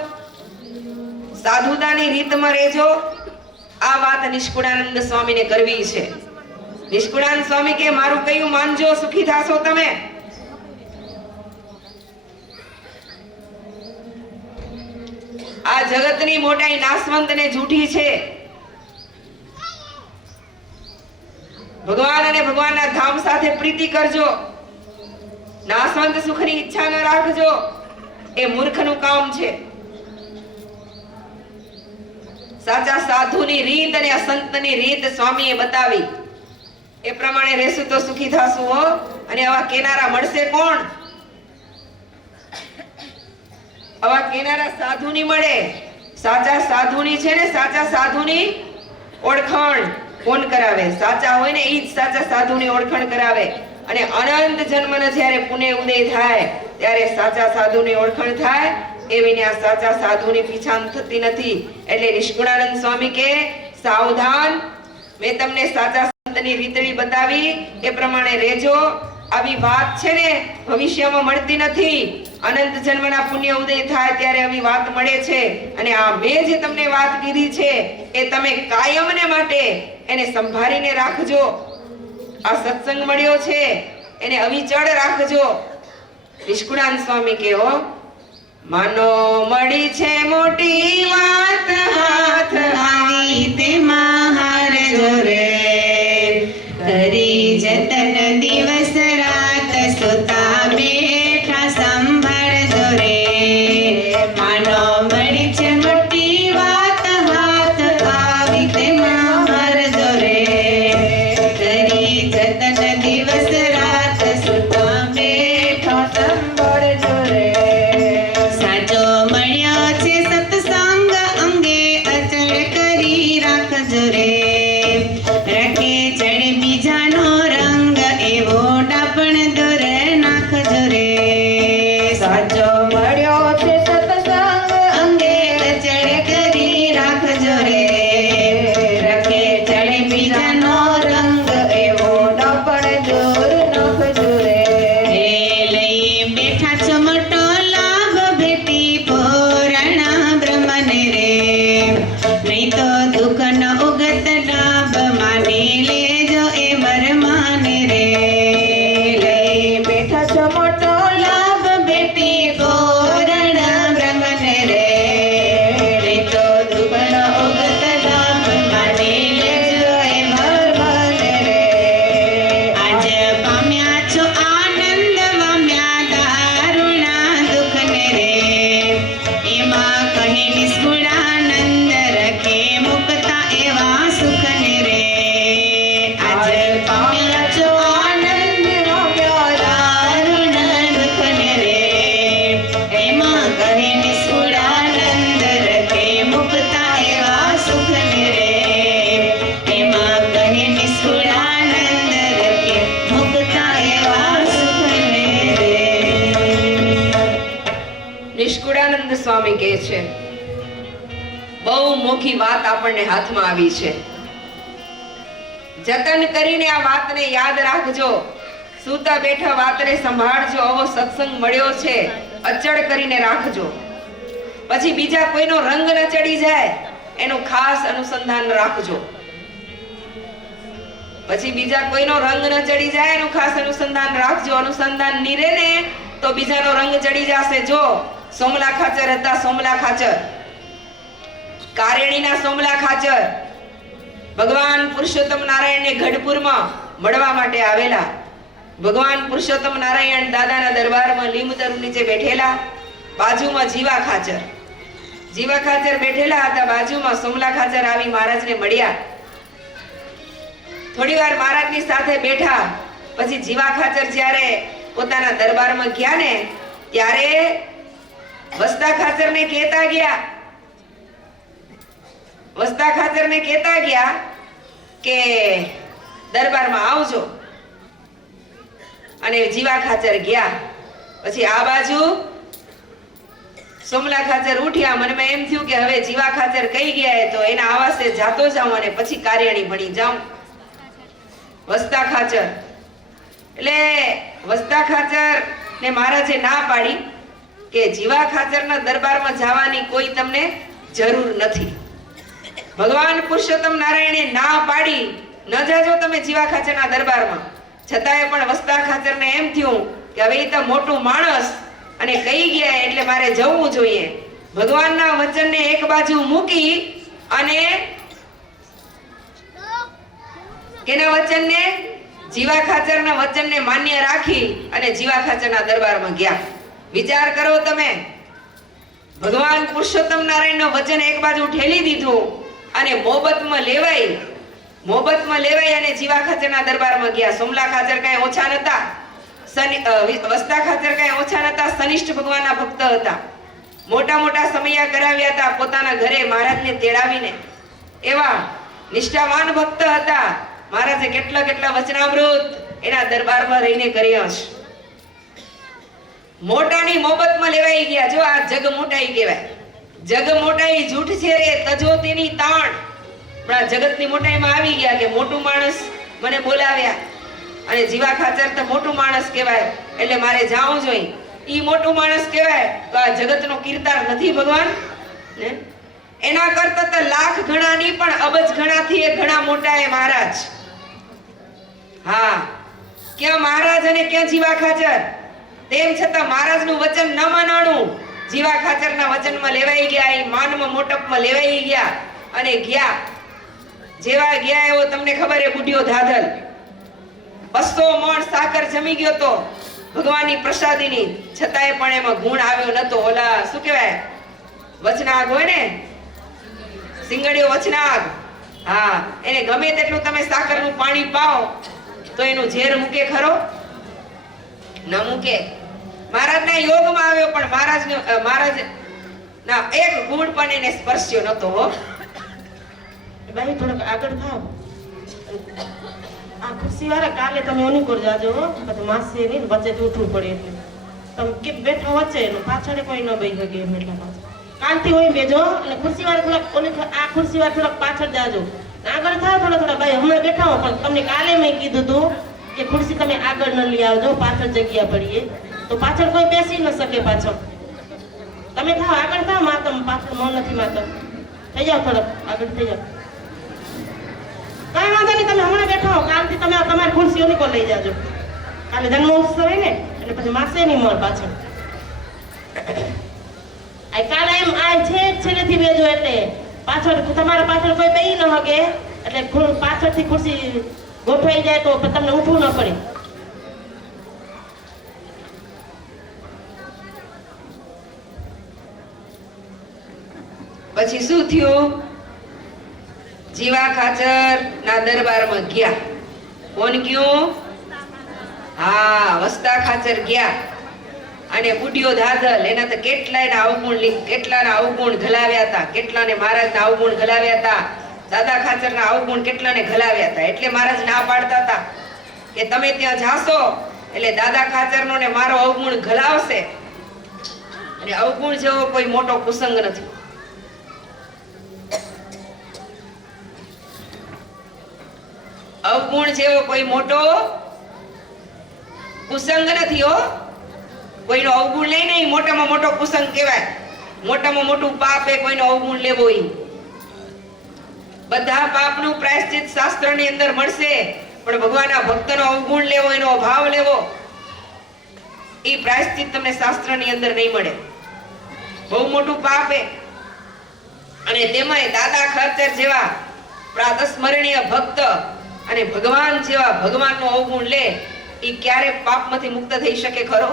સાધુતાની રીતમાં રહેજો. આ વાત નિષ્કુળાનંદ સ્વામીને કરવી છે. નિષ્કુળાનંદ સ્વામી કે મારું કયું માનજો, સુખી થાશો તમે. આ જગતની મોટાઈ નાશવંત ને જૂઠી છે. ભગવાન અને ભગવાનના ધામ સાથે પ્રીતિ કરજો, નાશવંત સુખની ઈચ્છા ન રાખજો. એ મૂર્ખનું કામ છે. સાચા સાધુની રીત અને અસંતની રીત સ્વામીએ બતાવી. એ પ્રમાણે રહેશું તો સુખી થાશું હો. અને આવા કેનારા મળશે કોણ? આવા કેનારા સાધુની મળે. સાચા સાધુની છે ને, સાચા સાધુની ઓળખાણ કોણ કરાવે? સાચા હોય ને ઈ જ સાચા સાધુની ઓળખાણ કરાવે. અને અનંત જન્મનો જ્યારે પુણ્ય ઉદય થાય ત્યારે સાચા સાધુની ઓળખાણ થાય. એ વિના સાચા સાધુની પીછાણ થતી નથી. એટલે નિષ્કુળાનંદ સ્વામી કે સાવધાન, મેં તમને સાચા સંતની રીતડી બતાવી એ પ્રમાણે રહેજો. આવી વાત છે ને ભવિષ્યમાં મળતી નથી. અનંત જન્મના પુણ્ય ઉદય થાય ત્યારે આવી વાત મળે છે. અને આ મેં જે તમને વાત કીધી છે એ તમે કાયમને માટે એને સંભાળીને રાખજો. આ સત્સંગ મળ્યો છે એને અવિચળ રાખજો. નિષ્કુળાનંદ સ્વામી કહો, માનો મળી છે મોટી વાત, હાથ આવી તેમાં હારજો રે. કરી જતન દિવસ રાત, સુતા બેઠા સંભાળજો રે. માનો મળી છે મોટી વાત, હાથ આવી તેમાં હારજો રે. કરી જતન દિવસ રાત, સુતા બેઠા સંભાળજો રે. સાચો મળ્યો છે સત્સંગ, અંગે અચળ કરી રાખજો રે. રાખે ચડે બીજાનો રંગ, એવો ડાપણ દૂર નાખજો રે. સાચો મળ્યો છે સત્સંગ, અંગે અચળ કરી રાખજો રે. રાખે ચડે બીજાનો રંગ, એવો ડાપણ દૂર નાખજો રે. લઈ બેઠા છો મોટો લાભ, ભેટી પોરાણા બ્રહ્મને રે. નહીં તો દુઃખનો ઉગત ડાબ, માની લેજો એ વરમાને રે. લઈ બેઠા છો મોટો લાભ, ભેટી પોરાણા બ્રહ્મને રે. નહીં તો દુઃખનો ઉગત ડાબ, માની લેજો એ વરમાને રે. આજ પામ્યા છો આનંદ, વામ્યા દારુણા દુઃખને રે. એમાં કહી નિષ્કુળાનંદ, રખે મુક્તા એવા સુખને રે. આજ પામ્યા છો આનંદ, વામ્યા દારુણા દુઃખને રે. એમાં કહી નિષ્કુળાનંદ, રખે મુક્તા એવા સુખને રે. એમાં કહી નિષ્કુળાનંદ, રખે મુક્તા એવા સુખને રે. નિષ્કુળાનંદ સ્વામી કહે છે, બહુ મોખી વાત આપણને હાથમાં આવી છે. જતન કરીને આ વાતને યાદ રાખજો. સૂતા બેઠા વાતને સંભાળજો. આવો સત્સંગ મળ્યો છે, અચળ કરીને રાખજો. પછી બીજા કોઈનો રંગ ન ચડી જાય એનું ખાસ અનુસંધાન રાખજો. પછી બીજા કોઈનો રંગ ન ચડી જાય એનું ખાસ અનુસંધાન રાખજો. અનુસંધાન ની રહે ને તો બીજાનો રંગ ચડી જશે. જો સોમલા ખાચર હતા, સોમલા ખાચર, કારેણીના સોમલા ખાચર ભગવાન પુરુષોત્તમ નારાયણને ગઢપુરમાં મળવા માટે આવેલા. ભગવાન પુરુષોત્તમ નારાયણ દાદાના દરબારમાં લીંબતરુ નીચે બેઠેલા. બાજુમાં જીવા ખાચર બેઠેલા હતા. બાજુમાં સોમલા ખાચર આવી મહારાજને મળ્યા. થોડી વાર મહારાજની સાથે બેઠા. પછી જીવા ખાચર જ્યારે પોતાના દરબારમાં ગયા ને ત્યારે વસ્તા ખાચરને કહેતા ગયા કે દરબારમાં આવજો. અને જીવા ખાચર ગયા. પછી આ બાજુ સોમલા ખાચર ઉઠ્યા. મનમાં એમ થયું કે હવે જીવા ખાચર કઈ ગયા તો એના આવાસે જાતો જાઉં અને પછી કાર્યણી ભણી જાઉં. વસ્તા ખાચર એટલે વસ્તા ખાચર ને મહારાજે ના પાડી કે જીવા ખાચરના દરબારમાં જવાની કોઈ તમને જરૂર નથી. ભગવાન પુરુષોત્તમ નારાયણે ના પાડી, ન જાજો તમે જીવા ખાચરના દરબારમાં. છતાંય પણ વસ્તા ખાચરને એમ થયું કે હવે એ તો મોટું માણસ અને કહી ગયા એટલે મારે જવું જોઈએ. ભગવાનના વચનને એક બાજુ મૂકી અને કેના વચનને, જીવા ખાચરના વચનને માન્ય રાખી અને જીવા ખાચરના દરબારમાં ગયા. વિચાર કરો તમે, ભગવાન પુરુષોત્તમ નારાયણનું વચન એક બાજુ ઠેલી દીધું અને મોહબતમાં લેવાય અને જીવા ખાચરના દરબારમાં ગયા. સોમલા ખાચર કાંઈ ઓછા નતા, વસ્તા ખાચર કાંઈ ઓછા નતા, સનિષ્ઠ ભગવાનના ભક્ત હતા. મોટા મોટા સમયા કરાવ્યા હતા પોતાના ઘરે મહારાજને તેડાવીને. એવા નિષ્ઠાવાન ભક્ત હતા. મહારાજે કેટલા વચનામૃત એના દરબારમાં રહીને કર્યા છે. મોટાની મોહબતમાં લેવાઈ ગયા. જો આ જગ મોટાઈ કહેવાય. જગ મોટાઈ જૂઠ છે રે તજો તેની તાણ. પણ આ જગતની મોટાઈમાં આવી ગયા કે મોટું માણસ મને બોલાવ્યા અને જીવા ખાચર તો મોટું માણસ કહેવાય એટલે મારે જાવું જોઈએ. ઈ મોટું માણસ કહેવાય તો આ જગતનો કીર્તાર નથી ભગવાન ને? એના કરતા તો લાખ ગણા નહીં પણ અબજ ગણાથી એ ઘણા મોટા એ મહારાજ. હા, ક્યાં મહારાજ અને ક્યાં જીવા ખાચર? તેમ છતાં મહારાજનું વચન ન માનાણું. જીવા ખાચરના વચનમાં લેવાઈ ગયા, એ માનમાં મોટપમાં લેવાઈ ગયા અને ગયા. જેવા ગયા એવો તમને ખબર એ બુઢિયો ધાધલ 200 મણ સાકર જમી ગયો તો ભગવાનની પ્રસાદીની, છતાંય પણ એમાં ગુણ આવ્યો નતો. ઓલા શું કહેવાય, વચનાગ હોય ને, સિંગડીઓ વચનાગ. હા, એને ગમે તેટલું તમે સાકરનું પાણી પાઓ તો એનું ઝેર મૂકે ખરો? ન મૂકે. મહારાજના યોગમાં આવ્યો પણ મહારાજ ના એક ગુણ પણ એને સ્પર્શ્યો નતો. હો ભાઈ થોડોક આગળ થાવ. આ ખુરશી વાળા કાલે તમે ઓની કોર જાજો, પછી માસી ની વચ્ચે ઉઠવું પડે એટલે તમે કે બેઠા વચ્ચે એનું પાછળ કોઈ ન બેસી શકે એમ. એટલા પાછળ કાલથી હોય બેજો અને ખુરશી વાળા થોડાક ઓલી આ ખુરશી વાળા થોડાક પાછળ જાજો. આગળ થાવ થોડા ભાઈ. હમણાં બેઠા હો પણ તમને કાલે મેં કીધું હતું કે ખુરશી તમે આગળ ન લઈ આવજો, પાછળ જગ્યા પડીએ તો પાછળ કોઈ બેસી ન શકે. પાછળ તમે થાવ, આગળ થાવ. માતમ પાછળ મૌન નથી. માતમ થઈ જાવ, થોડોક આગળ થઈ જાવ. કઈ વાંધો નહીં, તમે હમણાં બેઠા હો. કાલથી તમે તમારી ખુરશીઓની કોલ લઈ જાજો. કાલે જન્મોત્સવ હોય ને એટલે પછી માસે નહીં મળ પાછળ. આ કાલે એમ આ છેલ્લેથી બેજો એટલે પાછળ તમારા પાછળ કોઈ બેહી ન હગે એટલે પાછળથી ખુરશી ગોઠવાઈ જાય તો તમને ઊઠવું ન પડે. પછી શું થયું? જીવા ખાચર ના દરબારમાં ગયા. કોણ ગયું? હા, વસ્તા ખાચર ગયા. અને બુઢિયો ધાધલ એના તો કેટલાયના અવગુણ ઘલાવ્યા હતા. કેટલાને મહારાજના અવગુણ ઘલાવ્યા હતા. દાદા ખાચરના અવગુણ કેટલાને ઘલાવ્યા હતા. એટલે મહારાજ ના પાડતા હતા કે તમે ત્યાં જાશો એટલે દાદા ખાચરનો ને મારો અવગુણ ઘલાવશે. અને અવગુણ જેવો કોઈ મોટો કુસંગ નથી. અવગુણ જેવો કોઈ મોટો કુસંગ નથી. હો, કોઈનો અવગુણ લઈને મોટામાં મોટો કુસંગ કહેવાય. મોટામાં મોટું પાપ એ કોઈનો અવગુણ લેવો. બધા પાપનું પ્રાયશ્ચિત શાસ્ત્રની અંદર મળશે પણ ભગવાનના ભક્તનો અવગુણ લેવો, એનો અભાવ લેવો, એ પ્રાયશ્ચિત તમને શાસ્ત્રની અંદર નહીં મળે. બહુ મોટું પાપ એ. અને તેમાંય દાદા ખાચર જેવા પ્રાતસ્મરણીય ભક્ત અને ભગવાન જેવા ભગવાનનો અવગુણ લે એ ક્યારે પાપમાંથી મુક્ત થઈ શકે ખરો?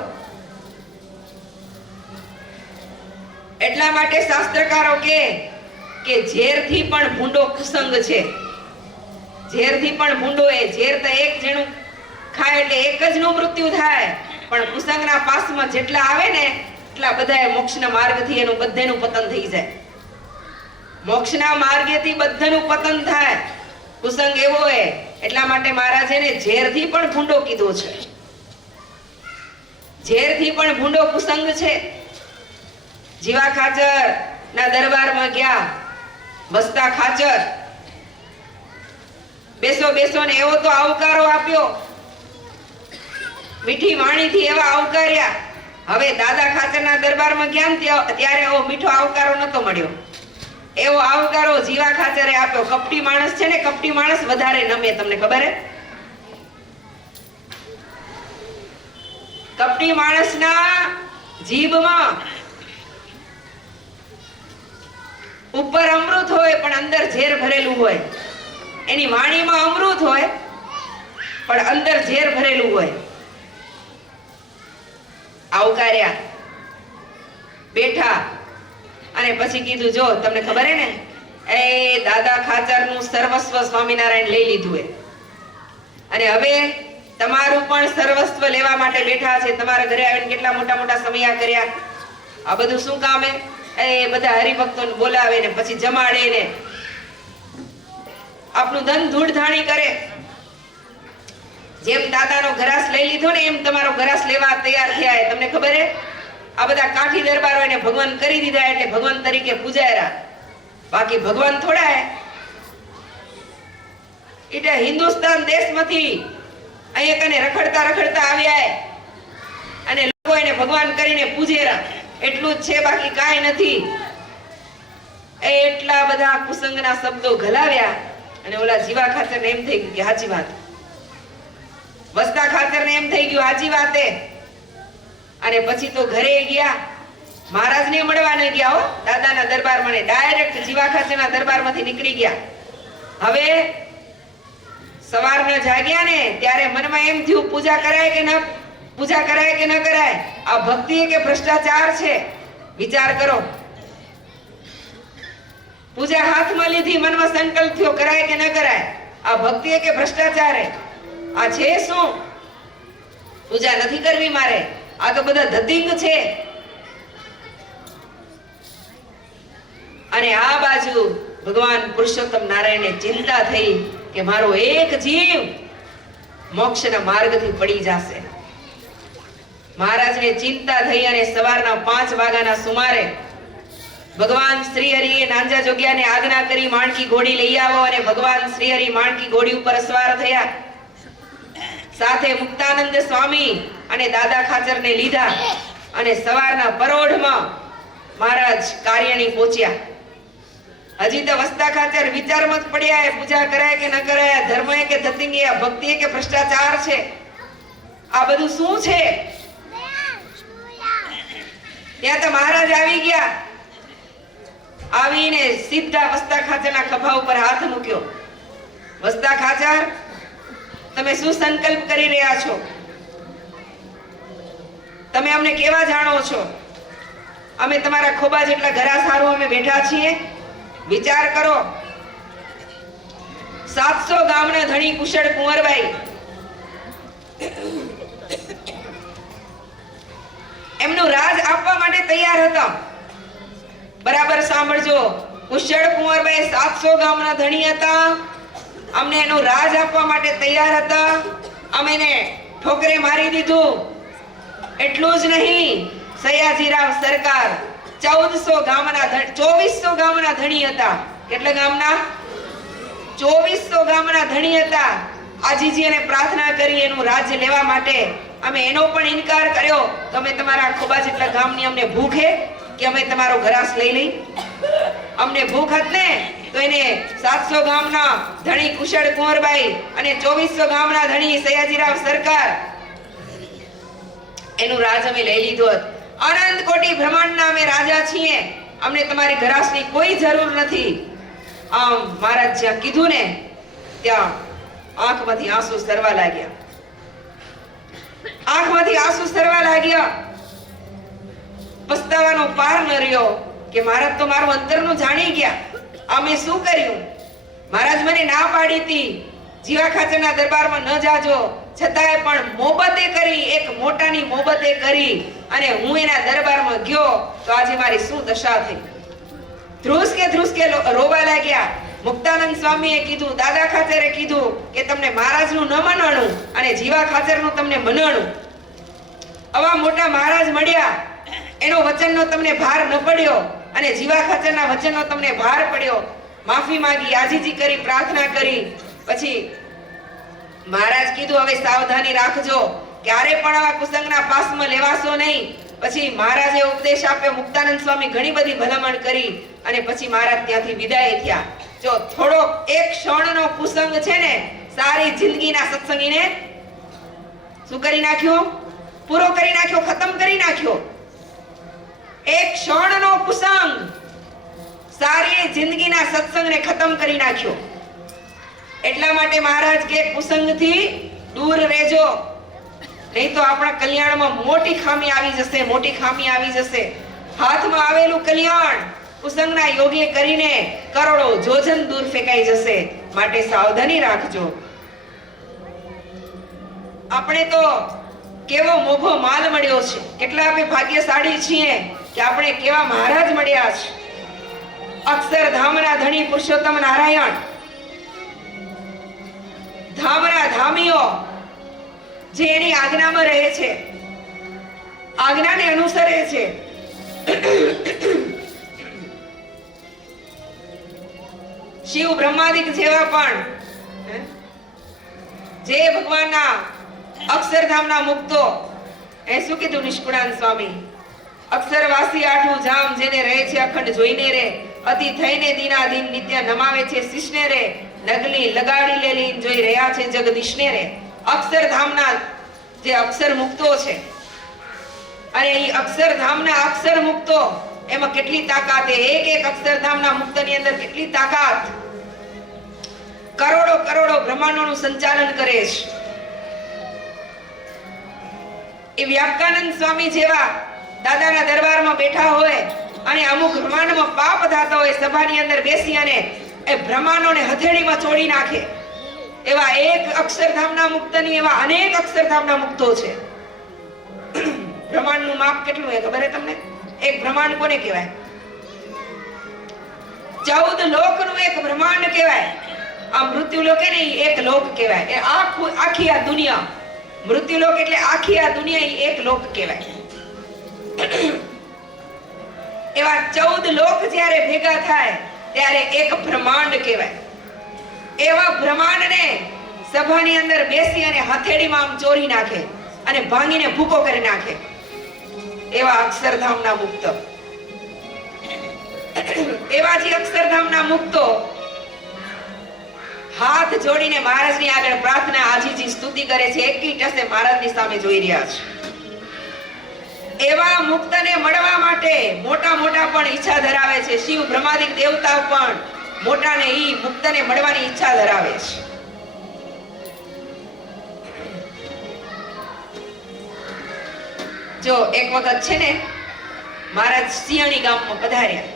એટલા માટે શાસ્ત્રકારો કે ઝેરથી પણ ભૂંડો કુસંગ છે. ઝેરથી પણ ભૂંડો એ ઝેર તો એક જણું ખાય એટલે એક જ નું મૃત્યુ થાય, પણ કુસંગના પાસમાં જેટલા આવે ને એટલા બધાએ મોક્ષના માર્ગથી એનું બધાનું પતન થઈ જાય. મોક્ષના માર્ગેથી બધાનું પતન થાય. કુસંગ એવો હે. એટલા માટે મહારાજે એને ઝેરથી પણ ભૂંડો કીધો છે. ઝેરથી પણ ભૂંડો કુસંગ છે. જીવા ખાચર ના દરબારમાં ગયા. વસ્તા ખાચર બેસો બેસો ને એવો તો આવકારો આપ્યો, મીઠી વાણીથી એવા આવકાર્યા. હવે દાદા ખાચરના દરબારમાં ગયા ને ત્યારે એવો મીઠો આવકારો નતો મળ્યો. એવો આવકારો જીવા ખાચરે આપ્યો. કપટી માણસ છે ને, કપટી માણસ વધારે નમે. તમને ખબર હે? કપટી માણસના જીભમાં ઉપર અમૃત હોય પણ અંદર ઝેર ભરેલું હોય. એની વાણીમાં અમૃત હોય પણ અંદર ઝેર ભરેલું હોય. આવકાર્યા, બેઠા અને પછી કીધું, જો તમને ખબર હે ને, એ દાદા ખાચરનું સર્વસ્વ સ્વામિનારાયણ લઈ લીધું હે અને હવે તમારું પણ સર્વસ્વ લેવા માટે બેઠા છે. તમારા ઘરે આવીને કેટલા મોટા મોટા સમયા કર્યા. આ બધું શું કામ હે? એ બધા હરિભક્તોને બોલાવે ને પછી જમાડે ને આપનું ધન ધૂળધાણી કરે. જેમ દાદાનો ઘરાસ લઈ લીધો ને એમ તમારો ઘરાસ લેવા તૈયાર થયા. તમને ખબર હે? આ બધા કાઠી દરબારો એને ભગવાન કરી દીધા એટલે ભગવાન તરીકે પૂજાયરા. બાકી ભગવાન થોડા હે. એટલે હિન્દુસ્તાન દેશમાંથી અહીંયા કને રખડતા રખડતા આવ્યા અને લોકો એને ભગવાન કરીને પૂજેરા. એટલું જ છે, બાકી કાંઈ નથી. એ એટલા બધા કુસંગના શબ્દો ઘલાવ્યા અને ઓલા જીવા ખાચરને એમ થઈ ગયું કે સાચી વાત. વસ્તા ખાચરને એમ થઈ ગયું સાચી વાત. અને પછી તો ઘરે ગયા. મહારાજને મળવા ન ગયા હો, દાદાના દરબારમાં ને ડાયરેક્ટ જીવા ખાચરના દરબારમાંથી નીકળી ગયા. હવે સવારના જાગ્યા ને ત્યારે મનમાં એમ થયું પૂજા કરાય કે ન કરાય. આ ભક્તિ કે ભ્રષ્ટાચાર છે? વિચાર કરો. પૂજા હાથમાં લીધી, મનમાં સંકલ્પ થયો કરાય કે ન કરાય. આ ભક્તિ કે ભ્રષ્ટાચાર? આ છે શું? પૂજા નથી કરવી મારે, આ તો બધા ધતિંગ છે. અને આ બાજુ ભગવાન પુરુષોત્તમ નારાયણને ચિંતા થઈ કે મારો એક જીવ મોક્ષના માર્ગથી પડી જશે. મહારાજને ચિંતા થઈ અને સવારના 5 વાગ્યાના સુમારે ભગવાન શ્રી હરિએ નાંજા જોગ્યાને આજ્ઞા કરી માણકી ઘોડી લઈ આવો. અને ભગવાન શ્રી હરિ માણકી ઘોડી ઉપર સવાર થયા. સાથે મુક્તાનંદ સ્વામી અને દાદા ખાચરને લીધા અને સવારના પરોઢમાં મહારાજ કાર્યણી પહોંચ્યા. હજી તો વસ્તા ખાચર વિચારમાં જ પડ્યા, પૂજા કરાય કે ન કરાય, ધર્મ કે ધતિંગ, આ ભક્તિ કે ભ્રષ્ટાચાર છે, આ બધું શું છે? ત્યાં તો મહારાજ આવી ગયા. આવીને સીધા વસ્તા ખાચરના ખભા ઉપર હાથ મૂક્યો. વસ્તા ખાચર, તમે શું સંકલ્પ કરી રહ્યા છો? તમે અમને કેવા જાણો છો? અમે તમારા ખોબા જેટલા ઘરા સારું અમે બેઠા છીએ. વિચાર કરો. 700 ગામના ધણી કુશળ કુંવરબાઈ એમનું રાજ આપવા માટે તૈયાર હતા. બરાબર સાંભળજો, કુશળ કુંવરબાઈ 700 ગામના ધણી હતા. અમને એનું રાજ આપવા માટે તૈયાર હતા. અમે એને ઠોકરે મારી દીધું. એટલું જ નહીં, સયાજીરાવ સરકાર 2400 ગામના ધણી હતા. કેટલા ગામના? 2400 ગામના ધણી હતા. આજીજી અને પ્રાર્થના કરી એનું રાજ્ય લેવા માટે. અમે એનો પણ ઇનકાર કર્યો. તમે તમારા ખોબા જેટલા ગામની અમને ભૂખ હે કે અમે તમારો ઘરાસ લઈ લઈ? અમને ભૂખ હતી ને તો એને 700 ગામના ધણી કુશળ કુંવરબાઈ અને 2400 ગામના ધણી સયાજીરાવ સરકાર એનું રાજ અમે લઈ લીધું હતું. અનંત કોટી બ્રહ્માંડના અમે રાજા છીએ. અમને તમારી ઘરાસની કોઈ જરૂર નથી. આમ મહારાજ જ્યાં કીધું ને ત્યાં આંખમાંથી આંસુ સરવા લાગ્યા. આંખમાંથી આંસુ સરવા લાગ્યા. પસ્તાવાનો પાર ન રહ્યો કે મહારાજ તો મારું અંતરનું જાણી ગયા. અમે શું કર્યું? મહારાજ મને ના પાડી હતી જીવા ખાચરના દરબારમાં ન જાજો, છતાંય પણ મોહબતે કરી, એક મોટાની મોહબતે કરી અને હું એના દરબારમાં ગયો તો આજે મારી શું દશા થઈ. ધ્રુસકે રોવા લાગ્યા. મુક્તાનંદ સ્વામીએ કીધું, દાદા ખાચરે કીધું કે તમને મહારાજનું ન મનાણું અને જીવા ખાચરનું તમને મનાણું. આવા મોટા મહારાજ મળ્યા, એનો વચનનો તમને ભાર ન પડ્યો અને જીવા ખાચરના વચનનો તમને ભાર પડ્યો. માફી માંગી, આજીજી કરી, પ્રાર્થના કરી. પછી મહારાજ કીધું હવે સાવધાની રાખજો, ક્યારે પણ આવા કુસંગના પાસમાં લેવાશો નહીં. પછી મહારાજે ઉપદેશ આપ્યો. મુક્તાનંદ સ્વામી ઘણી બધી ભલામણ કરી અને પછી મહારાજ ત્યાંથી વિદાય થયા. જો થોડો એક ક્ષણનો કુસંગ છે ને સારી જિંદગીના સત્સંગીને શું કરી નાખ્યો? પૂરો કરી નાખ્યો, ખતમ કરી નાખ્યો. એક ક્ષણનો કુસંગ સારી જિંદગીના સત્સંગને ખતમ કરી નાખ્યો. એટલા માટે મહારાજ કે કુસંગથી દૂર રહેજો, નહીં તો આપણા કલ્યાણમાં મોટી ખામી આવી જશે. હાથમાં આવેલું કલ્યાણ કુસંગના યોગે કરીને કરોડો જોજન દૂર ફેંકાઈ જશે. માટે સાવધાની રાખજો. આપણે તો કેવો મોભો માલ મળ્યો છે. કેટલા આપણે ભાગ્યશાળી છીએ કે આપણે કેવા મહારાજ મળ્યા છે. અક્ષરધામના ધણી પુરુષોત્તમ નારાયણ, ધામના ધામીઓ જે એની આજ્ઞામાં રહે છે, આજ્ઞાને અનુસરે છે. શિવ બ્રહ્માદિક જેવા પણ જે ભગવાનના અક્ષરધામના મુક્તો એ શું કીધું નિષ્કુળાનંદ સ્વામી? અક્ષરવાસી આઠું જામ જેને રહે છે અખંડ જોઈને રે, અતિ થઈને દીનાધીન નિત્ય નમાવે છે શિષ્ને રે, નગલી લગાડી લેલી જોઈ રહ્યા છે જગદીશને રે. અક્ષરધામના જે અક્ષર મુક્તો છે, અને એ અક્ષરધામના અક્ષર મુક્તો એમાં કેટલી તાકાત છે. એક અક્ષરધામના મુક્તની અંદર કેટલી તાકાત. કરોડો કરોડો બ્રહ્માંડોનું સંચાલન કરે છે. એ વ્યાપકાનંદ સ્વામી જેવા દાદાના દરબારમાં બેઠા હોય અને અમુક બ્રહ્માંડમાં પાપ થતા હોય, સભાની અંદર બેસી અને એ બ્રહ્માંડોને હથેળીમાં ચોડી નાખે, એવા એક અક્ષરધામના મુક્તની એવા અનેક અક્ષરધામના મુક્તો છે. બ્રહ્માંડનું માપ કેટલું છે ખબર છે તમને? એક બ્રહ્માંડ કોને કહેવાય? 14 લોકનું એક બ્રહ્માંડ કહેવાય. આ મૃત્યુલોક એ નહીં, એક લોક કહેવાય. એ આખી આ દુનિયા, મૃત્યુલોક એટલે આખી આ દુનિયા એ એક લોક કહેવાય. એવા 14 લોક જ્યારે ભેગા થાય ત્યારે એક બ્રહ્માંડ કહેવાય. એવા બ્રહ્માંડને સભાની અંદર બેસી અને હથેળીમાં આમ ચોરી નાખે અને ભાંગીને ભૂકો કરી નાખે, એવા અક્ષરધામના મુક્ત. એવા જે અક્ષરધામના મુક્તો હાથ જોડીને મહારાજની આગળ પ્રાર્થના આજીજી સ્તુતિ કરે છે, એકી ટસે મહારાજની સામે જોઈ રહ્યા છે. એવા મુક્તને મળવા માટે મોટા મોટા પણ ઈચ્છા ધરાવે છે. શિવ બ્રહ્માદિક દેવતાઓ પણ મોટા ને ઈ મુક્તને મળવાની ઈચ્છા ધરાવે છે. જો એક વખત છે ને મહારાજ સિયાણી ગામમાં પધાર્યા.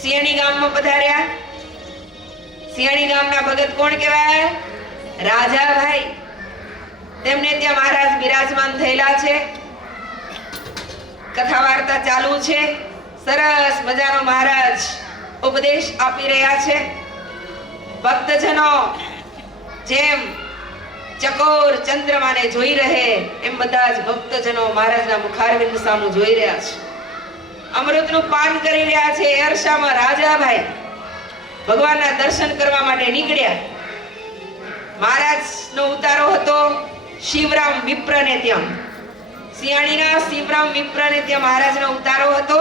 સિયાણી ગામમાં પધાર્યા. સિયાણી ગામના ભગત કોણ કહેવાય? રાજાભાઈ. તેમને ત્યાં મહારાજ બિરાજમાન થયેલા છે. કથા વાર્તા ચાલુ છે. સરસ મજાનો મહારાજ ઉપદેશ આપી રહ્યા છે. ભક્તજનો જેમ ચકોર ચંદ્રમાને જોઈ રહે એમ બધા જ ભક્તજનો મહારાજના મુખારવિંદ સામું જોઈ રહ્યા છે. અમૃતનું પાન કરી રહ્યા છે. એ અરસામાં રાજાભાઈ ભગવાનના દર્શન કરવા માટે નીકળ્યા. મહારાજનો ઉતારો હતો શિવરામ વિપ્રને ત્યાં. સિયાણીના શિવરામ વિપ્રને ત્યાં મહારાજનો ઉતારો હતો.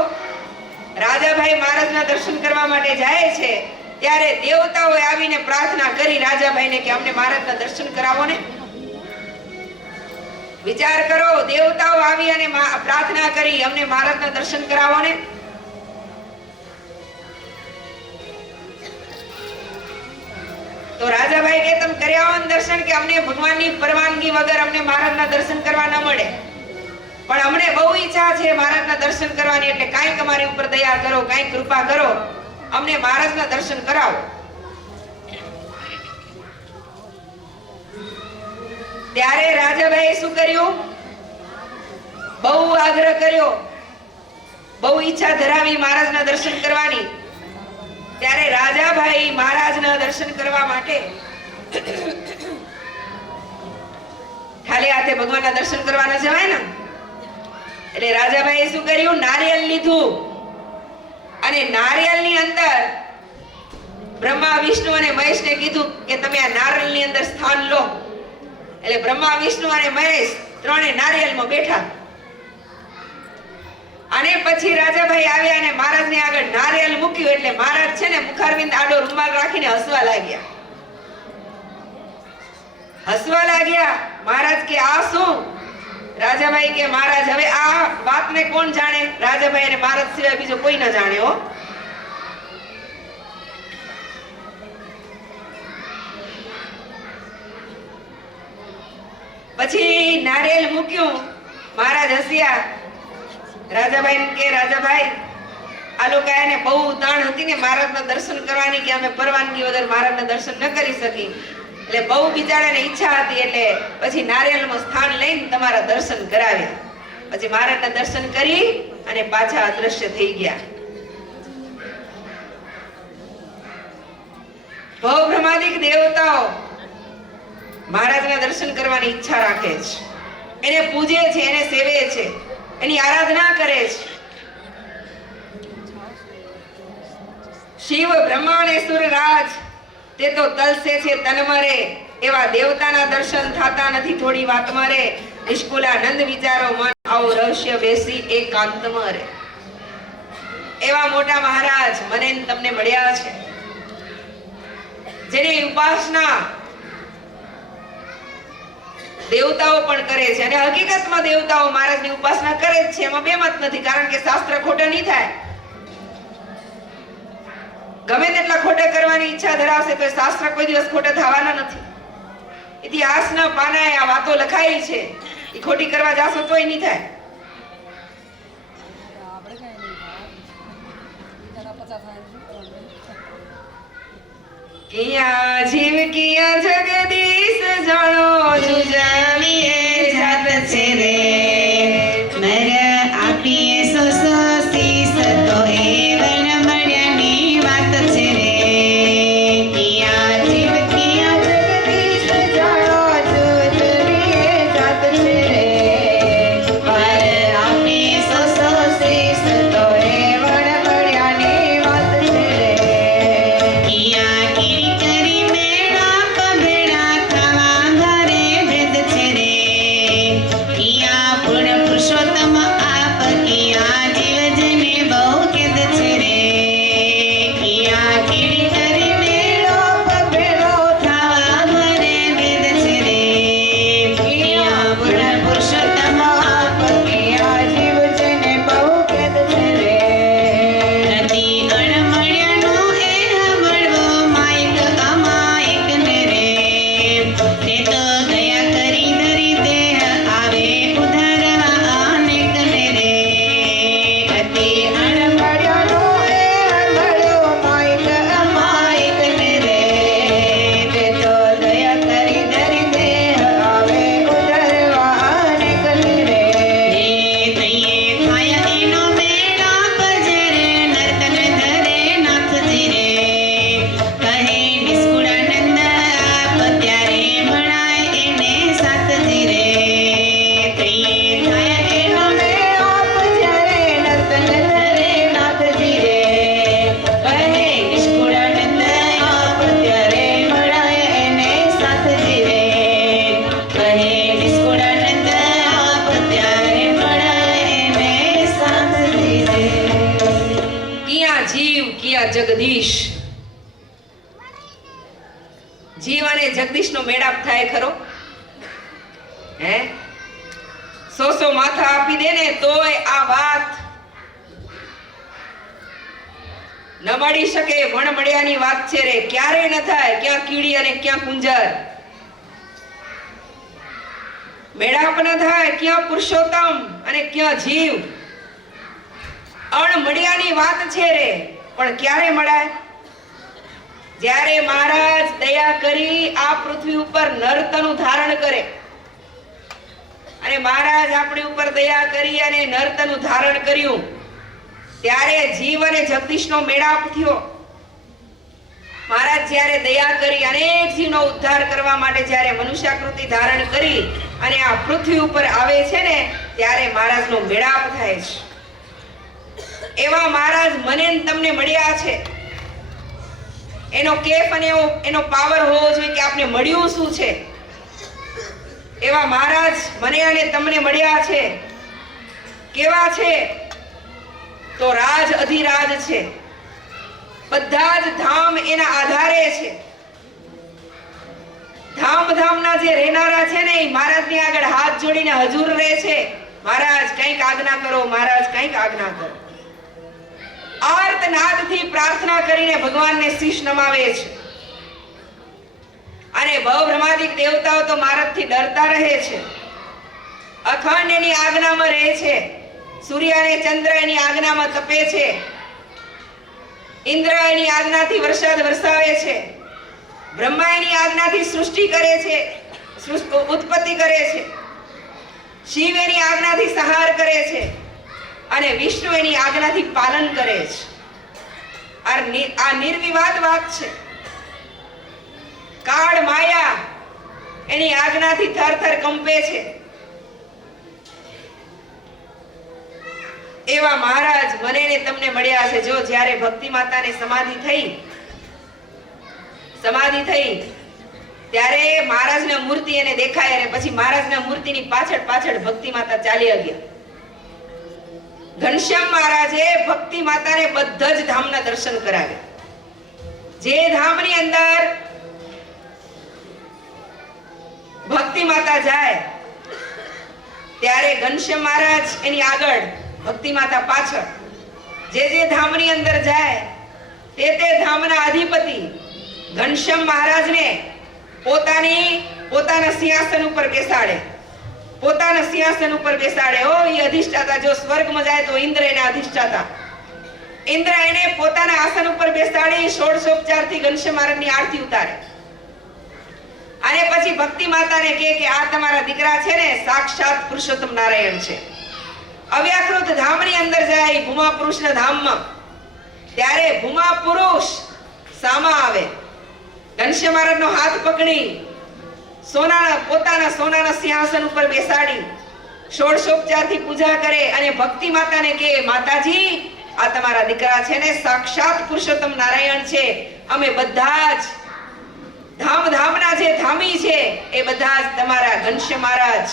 રાજાભાઈ મહારાજના દર્શન કરવા માટે જાય છે ત્યારે દેવતાઓએ આવીને પ્રાર્થના કરી રાજાભાઈને કે અમને મહારાજના દર્શન કરાવો ને. વિચાર કરો, દેવતાઓ આવી અને પ્રાર્થના કરી અમને મહારાજના દર્શન કરાવો ને. તો રાજાભાઈ કે તમે કર્યા હો દર્શન, કે અમને ભગવાનની પરવાનગી વગર અમને મહારાજના દર્શન કરવા ન મળે, પણ અમને બહુ ઈચ્છા છે મહારાજના દર્શન કરવાની, એટલે કાંઈક અમારી ઉપર દયા કરો, કાંઈક કૃપા કરો, અમને મહારાજના દર્શન કરાવો. ત્યારે રાજાભાઈએ શું કર્યું? બહુ આગ્રહ કર્યો, બહુ ઈચ્છા ધરાવી મહારાજના દર્શન કરવાની. ત્યારે રાજાભાઈ મહારાજના દર્શન કરવા માટે ખાલી હાથે ભગવાનના દર્શન કરવા ન જવાય ને, એટલે રાજાભાઈએ શું કર્યું? નારિયેળ લીધું અને નારિયેળની અંદર બ્રહ્મા વિષ્ણુ અને મહેશને કીધું કે તમે આ નારિયેળની અંદર સ્થાન લો. એટલે બ્રહ્મા વિષ્ણુ અને મહેશ ત્રણે નારિયેળમાં બેઠા. અને પછી રાજાભાઈ આવ્યા અને મહારાજની આગળ નારિયેળ મૂક્યું, એટલે મહારાજ છે ને મુખારવિંદ આડો રૂમાલ રાખીને હસવા લાગ્યા. હસવા લાગ્યા. મહારાજ કે આ શું? રાજાભાઈ કે મહારાજ હવે આ વાતને કોણ જાણે? રાજાભાઈ અને મહારાજ સિવાય બીજો કોઈ ન જાણે હો. પછી નારિયેળ મૂક્યું. મહારાજ હસ્યા. રાજાભાઈ કે રાજાભાઈ આ લોકોને બહુ તાણ હતી ને મહારાજના દર્શન કરવાની, કે અમે પરવાનગી વગર મહારાજના દર્શન ન કરી શકી, એટલે બહુ બિચારાને ઈચ્છા હતી, એટલે પછી નારિયેળમાં સ્થાન લઈને તમારા દર્શન કરાવ્યા. પછી મહારાજના દર્શન કરી અને પાછા અદ્રશ્ય થઈ ગયા. ભવ બ્રહ્માદિક દેવતાઓ મહારાજના દર્શન કરવાની ઈચ્છા રાખે છે, એને પૂજે છે, એને સેવે છે, એની આરાધના કરે છે. શિવ બ્રહ્મા અને સુરરાજ તે તો તલસે છે તનમરે, એવા દેવતાના દર્શન થાતા નથી થોડી વાત મારે, નિષ્કુલાનંદ વિચારો મન આવો રહસ્ય બેસી એકાંતમાં રે. એવા મોટા મહારાજ મને ને તમને મળ્યા છે, જેની ઉપાસના દેવતાઓ પણ કરે છે, અને હકીકતમાં દેવતાઓ મહારાજની ઉપાસના કરે જ છે, એમાં બેમત નથી, કારણ કે શાસ્ત્ર ખોટા નહીં થાય. ગમે તેટલા ખોટા કરવાની ઈચ્છા ધરાવશે તો શાસ્ત્ર કોઈ દિવસ ખોટા થવાના નથી. ઇતિહાસના પાનાએ આ વાતો લખાઈ છે, એ ખોટી કરવા જાશો તોય નહીં થાય. કિયા જીવ કિયા જગદીશ જાણો જુજાવીએ જાત છે રે, મર આપીએ સો શીશ તો એ વન મળ્યાની વાત છે રે. કિયા જીવ કિયા જગદીશ જાણો જુજવીએ જાત છે રે, મર આપીએ સો શીશ તો એ વન મળ્યાની વાત છે રે. કિયા કીડી કરી મેળા પગડા ખાવા ઘરે ભેદ છે રે. કિયા પૂર્ણ પુરુષોત્તમ આપ કિયા જીવજને બહુ કેદ છે રે. કિયા કીડી કરી મેળો પગડો ખાવા ઘરે ભેદ છે રે. કિયા પૂર્ણ પુરુષોત્તમ આપ કિયા જીવજને બહુ કેદ છે રે. નથી અણમળ્યાનો એ હમળવો માયક અમાયક ને રે. તે તો દયા કરી ધરી દેહ આવે ઉધારવા અનેક ને રે. અતિ અણમળ્યાનો એ હમળવો માયક અમાયક ને રે. તે તો દયા કરી ધરી દેહ આવે ઉધારવા અનેક ને રે. તૈયે થાય એનો મેળા પજરે નર્તન ધરે નાથજી રે. કહે નિષ્કુળાનંદ આપ ત્યારે મળાય એને સાતજી રે. તૈયે થાય એનો મેળા પજરે નર્તન ધરે નાથજી રે. કહે નિષ્કુળાનંદ આપ ત્યારે મળાય એને સાતજી રે. કહે નિષ્કુળાનંદ આપ ત્યારે મળાય એને સાતજી રે. કિયા જીવ કિયા જગદીશ. જીવ અને જગદીશનો મેળાપ થાય ખરો? હે સો માથા આપી દે ને તોય આ વાત ન મળી શકે. વણ મળ્યાની વાત છે રે, ક્યારે ન થાય. ક્યાં કીડી અને ક્યાં કુંજર. મેળાપ ન થાય, ક્યાં પુરુષોત્તમ અને ક્યાં જીવ. અણ મળ્યાની વાત છે રે, પણ ક્યારે મળાય? જ્યારે મહારાજ દયા કરી આ પૃથ્વી ઉપર નર્તનું ધારણ કરે, અને મહારાજ આપણી ઉપર દયા કરી અને નર્તનું ધારણ કર્યું, ત્યારે જીવ અને જગદીશનો મેળાપ થયો. મહારાજ જ્યારે દયા કરી અનેક જીવનો ઉદ્ધાર કરવા માટે જ્યારે મનુષ્યાકૃતિ ધારણ કરી અને આ પૃથ્વી ઉપર આવે છે ને, ત્યારે મહારાજનો મેળાપ થાય છે. એવા મહારાજ મને ને તમને મળ્યા છે. એનો કેફ અને એનો પાવર હોવો જોઈએ કે આપણે મળ્યું શું છે. એવા મહારાજ મને અને તમને મળ્યા છે. કેવા છે? તો રાજ અધિરાજ છે. બધા જ ધામ એના આધારે છે. ધામના જે રહેનારા છે ને, એ મહારાજની આગળ હાથ જોડીને હજુર રહે છે. મહારાજ કંઈક આજ્ઞા કરો, મહારાજ કંઈક આજ્ઞા કરો. આર્તનાદથી પ્રાર્થના કરીને ભગવાનને શીશ નમાવે છે. અને ભવ બ્રહ્માદિક દેવતાઓ તો મહારાજથી ડરતા રહે છે. અખંડ એની આજ્ઞામાં રહે છે. સૂર્ય અને ચંદ્ર એની આજ્ઞામાં તપે છે. ઇન્દ્ર એની આજ્ઞાથી વરસાદ વરસાવે છે. બ્રહ્મા એની આજ્ઞાથી સૃષ્ટિ કરે છે, ઉત્પત્તિ કરે છે. શિવ એની આજ્ઞાથી સંહાર કરે છે, અને વિષ્ણુ એની આજ્ઞાથી પાલન કરે છે. આ નિર્વિવાદ વાત છે. કાળ માયા એની આજ્ઞાથી થરથર કંપે છે. એવા મહારાજ મને ને તમને મળ્યા છે. જો જ્યારે ભક્તિ માતાને સમાધિ થઈ ત્યારે મહારાજના મૂર્તિ એને દેખાય અને પછી મહારાજના મૂર્તિની પાછળ ભક્તિ માતા ચાલી ગયા. ઘનશ્યામ મહારાજે ભક્તિ માતાને બધા જ ધામના દર્શન કરાવ્યા. જે ધામની અંદર ભક્તિ માતા જાય ત્યારે ઘનશ્યામ મહારાજ એની આગળ, ભક્તિ માતા પાછળ. જે ધામની અંદર જાય તે ધામના અધિપતિ ઘનશ્યામ મહારાજને પોતાના સિંહાસન ઉપર બેસાડે. પોતાના સિંહાસન ઉપર બેસાડે. ઓ એ અધિષ્ઠાતા, જો સ્વર્ગમાં જાય તો ઇન્દ્ર એના અધિષ્ઠાતા. ઇન્દ્ર એને પોતાના આસન ઉપર બેસાડી 16 થી ઘનશ્યામ મહારાજની આરતી ઉતારે. અને પછી ભક્તિ માતાને કહે કે આ તમારા દીકરા છે ને, સાક્ષાત પુરુષોત્તમ નારાયણ છે. અવ્યાકૃત ધામની અંદર જાય, ભૂમા પુરુષના ધામમાં. ત્યારે ભૂમા પુરુષ સામા આવે. ઘનશ્યામ મહારાજનો હાથ પકડી પોતાના સોનાના સિંહાસન ઉપર બેસાડી 16 થી પૂજા કરે અને ભક્તિ માતાને કહે, માતાજી આ તમારા દીકરા છે ને, સાક્ષાત પુરુષોત્તમ નારાયણ છે. અમે બધા જ ધામના જે ધામી છે એ બધા જ તમારા ઘનશ્યામ મહારાજ,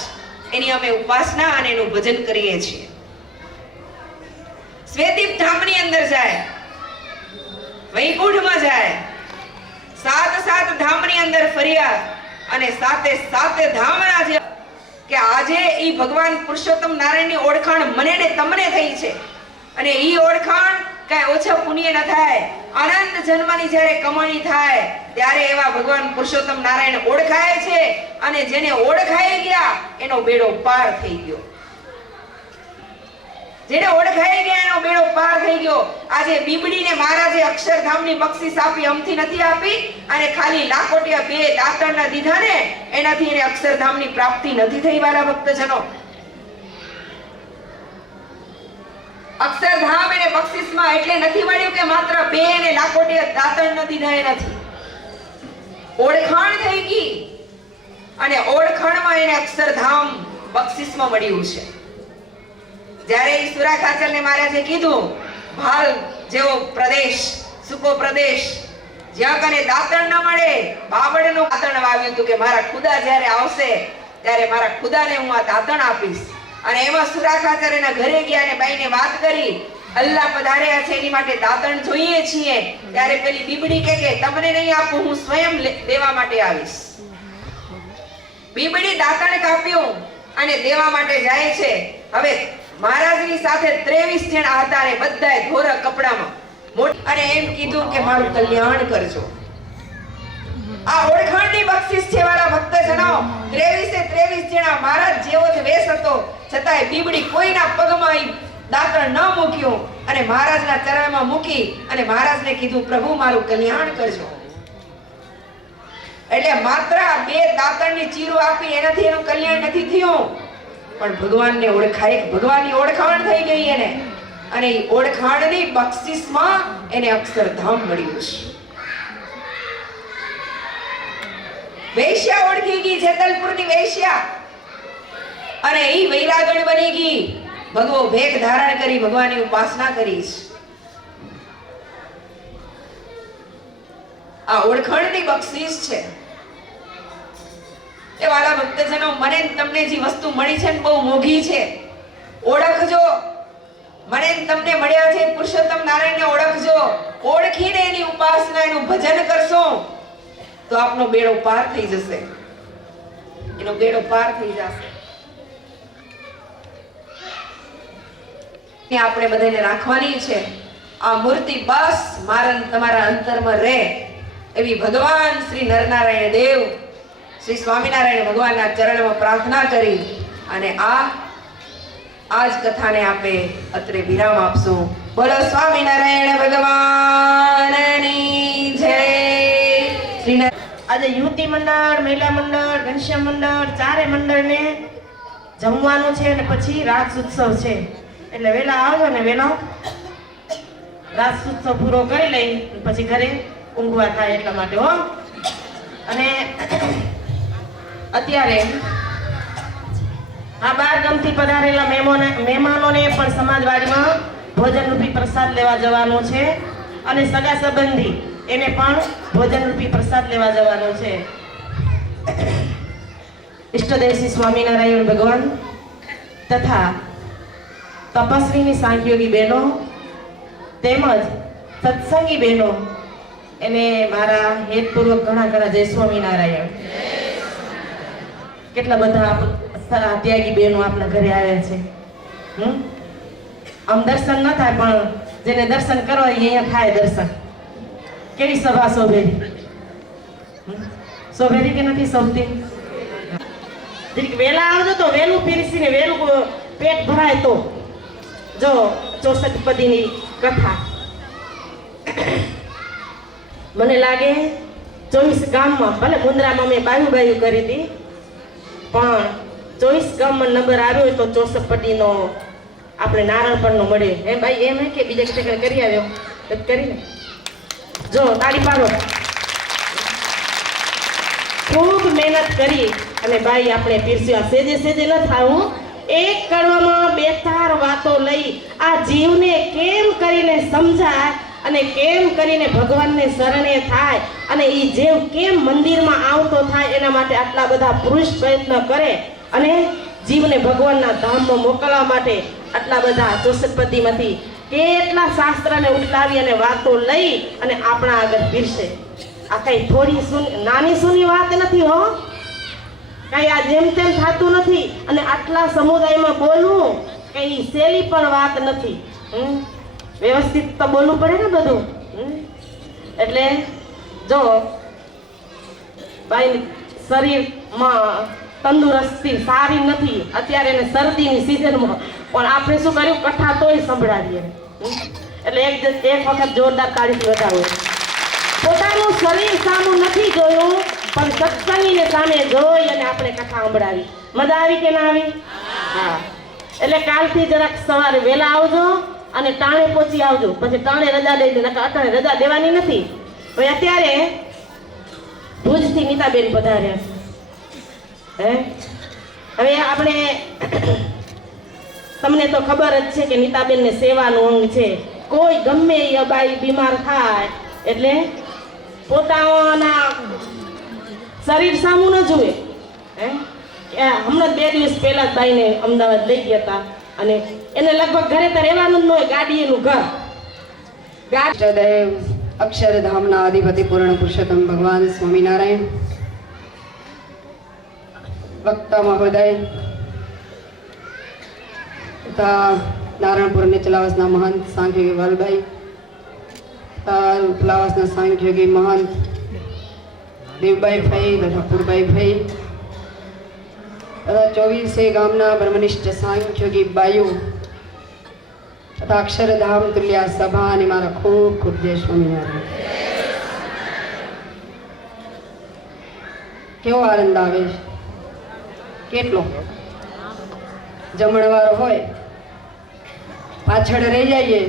એની અમે ઉપાસના અને એનું ભજન કરીએ છીએ. શ્વેતદીપ ધામની અંદર જાય, વૈકુંઠમાં જાય, 7 ધામની અંદર ફર્યા અને 7 ધામના જે કે આજે ઈ ભગવાન પુરુષોત્તમ નારાયણની ઓળખાણ મને ને તમને થઈ છે. અને ઈ ઓળખાણ કઈ ઓછા પુણ્ય ન થાય. અનંત જન્મની જ્યારે કમાણી થાય ત્યારે એવા ભગવાન પુરુષોત્તમ નારાયણ ઓળખાય છે. અને જેને ઓળખાઈ ગયા એનો બેડો પાર થઈ ગયો. જેને ઓળખાઈ ગયા એનો બેડો પાર થઈ ગયો. આજે બીબડીને મહારાજે અક્ષરધામની બક્ષિસ આપી, અમથી નથી આપી. અને ખાલી લાખોટિયા 2 દાતણના દીધા ને, એનાથી એને અક્ષરધામની પ્રાપ્તિ નથી થઈ. વાલા ભક્તજનો, અક્ષરધામ એને બક્ષિસમાં એટલે નથી મળ્યું કે માત્ર 2 અને લાખોટિયા દાતણ ન દીધા, એ નથી. ઓળખાણ થઈ ગઈ અને ઓળખાણમાં એને અક્ષરધામ બક્ષિસમાં મળ્યું છે. જ્યારે સુરાખાચરને મહારાજે કીધું, ભાલ જેવો પ્રદેશ, સૂકો પ્રદેશ, જ્યાં કને દાતણ ન મળે, બાવળનું દાતણ વાવ્યું હતું કે મારા ખુદા જ્યારે આવશે ત્યારે મારા ખુદાને હું આ દાતણ આપીશ. અને એમાં સુરાખાચર એના ઘરે ગયા અને બાઈને વાત કરી, અલ્લાહ પધાર્યા છે, એની માટે દાતણ જોઈએ છીએ. ત્યારે પેલી બીબડી કહે કે તમને નહીં આપું, હું સ્વયં દેવા માટે આવીશ. બીબડી દાતણ કાપ્યું અને દેવા માટે જાય છે. હવે મહારાજની સાથે 23 જણા હતા ને બધાએ ધોરા કપડામાં, અને એમ કીધું કે મારું કલ્યાણ કરજો. આ ઓળખાણની બક્ષિસ છે વાળા ભક્તજનો. 23 જણા, મહારાજ જેવો જ વેશ હતો છતાંય બીબડી કોઈના પગમાં દાતણ ન મૂક્યું અને મહારાજના ચરણમાં મૂકી અને મહારાજને કીધું, પ્રભુ મારું કલ્યાણ કરજો. એટલે માત્ર 2 દાતણની ચીરો આપી એનાથી એનું કલ્યાણ નથી થયું, પણ ભગવાનને ઓળખાય, ભગવાનની ઓળખાણ થઈ ગઈ એને. અને એ ઓળખાણની બક્ષિસમાં એને અક્ષરધામ મળ્યું છે. વૈશ્યા ઓળખી ગઈ, જેતલપુરની વૈશ્યા, અને ઈ વૈરાગણ બની ગઈ. ભગવો ભેખ ધારણ કરી ભગવાનની ઉપાસના કરી. આ ઓળખાણની બક્ષિસ છે. એ વાલા ભક્તજનો, મને તમને જે વસ્તુ મળી છે ને બહુ મોંઘી છે. ઓળખજો. મને તમને મળ્યા છે પુરુષોત્તમ નારાયણને ઓળખજો. ઓળખીને એની ઉપાસના, એનું ભજન કરશો તો આપનો બેડો પાર થઈ જશે. એનો બેડો પાર થઈ જશે. આપણે બધાને રાખવાની છે આ મૂર્તિ, બસ મારા તમારા અંતરમાં રહે એવી ભગવાન શ્રી નરનારાયણ દેવ, શ્રી સ્વામિનારાયણ ભગવાનના ચરણમાં પ્રાર્થના કરી અને આ જ કથાને આપણે અત્રે વિરામ આપશું. બોલો સ્વામિનારાયણ ભગવાનની જય. આજે યુવતી મંડળ, મહિલા મંડળ, ઘનશ્યામ મંડળ, ચારે મંડળને જમવાનું છે અને પછી રાસ ઉત્સવ છે. એટલે વેલા આવજો ને વેલો રાસ ઉત્સવ પૂરો કરી લઈ પછી ઘરે ઊંઘવા થાય એટલા માટે હો. અને અત્યારે આ બાર ગામથી પધારેલા મહેમાનોને પણ સમાજવાડીમાં ભોજનરૂપી પ્રસાદ લેવા જવાનું છે અને સગા સંબંધી એને પણ ભોજનરૂપી પ્રસાદ લેવા જવાનું છે. ઈષ્ટદેવ શ્રી સ્વામિનારાયણ ભગવાન તથા તપસ્વીની સાંખ્યોગી બહેનો તેમજ સત્સંગી બહેનો એને મારા હેતપૂર્વક ઘણા જય સ્વામિનારાયણ. કેટલા બધા ત્યાગી બહેનો આપણા ઘરે આવ્યા છે. આમ દર્શન ન થાય પણ જેને દર્શન કરવા અહીંયા થાય દર્શન. કેવી સભા શોભેરી, શોભેરી કે નથી શોભતી? જરીક વહેલા આવજો તો વહેલું પીરસીને વહેલું પેટ ભરાય તો. જો 64 પદીની કથા મને લાગે 24 ગામમાં, ભલે મુંદ્રામાં મેં બાયું કરી હતી, પણ 24 ગામમાં નંબર આવ્યો હોય તો 64 પદીનો આપણે નારાયણપણનો મળે. એમ ભાઈ એમ કે બીજા કિતે કરી આવ્યો કરીને જો તાળી પાડો. ખૂબ મહેનત કરી અને ભાઈ આપણે પીરસ્યા. સેજે ન થાવું, એક કડવામાં 2-4 વાતો લઈ આ જીવને કેમ કરીને સમજાય અને કેમ કરીને ભગવાનને શરણે થાય અને એ જીવ કેમ મંદિરમાં આવતો થાય એના માટે આટલા બધા પુરુષ પ્રયત્ન કરે અને જીવને ભગવાનના ધામમાં મોકલવા માટે આટલા બધા 64 પદીમાંથી કેટલા શાસ્ત્રને ઉઠલાવી અને વાતો લઈ અને આપણા આગળ પીરસે. આ કઈ થોડી નાની સૂની વાત નથી હો, કઈ આ જેમ તેમ થતું નથી. અને આટલા સમુદાયમાં બોલવું કઈ સહેલી પણ વાત નથી. વ્યવસ્થિત તો બોલવું પડે ને બધું. એટલે જો ભાઈ શરીરમાં તંદુરસ્તી સારી નથી અત્યારે એને શરદીની સિઝનમાં, પણ આપણે શું કર્યું કથા તોય સંભળાવીએ. એટલે એક વખત જોરદાર તાળીથી વધાવો. પોતાનું શરીર સામું નથી જોયું પણ સત્સંગીને સામે જોઈ અને આપણે કથા સંભળાવી. મજા આવી કે ના આવી? હા. એટલે કાલથી જરાક સવારે વહેલા આવજો અને ટાણે પહોંચી આવજો. પછી ટાણે રજા દઈ દે, અટાણે રજા દેવાની નથી. હવે અત્યારે ભુજથી નીતાબેન પધાર્યા છે. હવે આપણે તમને તો ખબર જ છે કે નીતાબેનને સેવાનું અંગ છે. કોઈ ગમે એ અબાઈ બીમાર થાય એટલે પોતાના શરીર સામું ન જુએ. હમણાં 2 દિવસ પહેલા જ બાઈને અમદાવાદ લઈ ગયા હતા અને એને લગભગ ઘરે તો રહેવાનું જ ન હોય, ગાડી એનું ઘર. ઇષ્ટદેવ અક્ષરધામના અધિપતિ પૂર્ણ પુરુષોત્તમ ભગવાન સ્વામિનારાયણ, વક્તા મહોદય તથા નારાયણપુર નીચલાવાસના મહંત સાંખ્યોગી વાલભાઈ તથા ઉપલાવાસના સાંખ્યોગી મહંત દેવભાઈ ભાઈ તથા પુરભાઈ ભાઈ તથા 24 ગામના બ્રહ્મનિષ્ઠ સાંખ્યોગી બાયુ તથા અક્ષરધામ તુલ્યા સભા અને મારા ખૂબ ખૂબ જય સ્વામિનારાયણ. કેવો આનંદ આવે છે, કેટલો. જમણવાર હોય પાછળ રહી જઈએ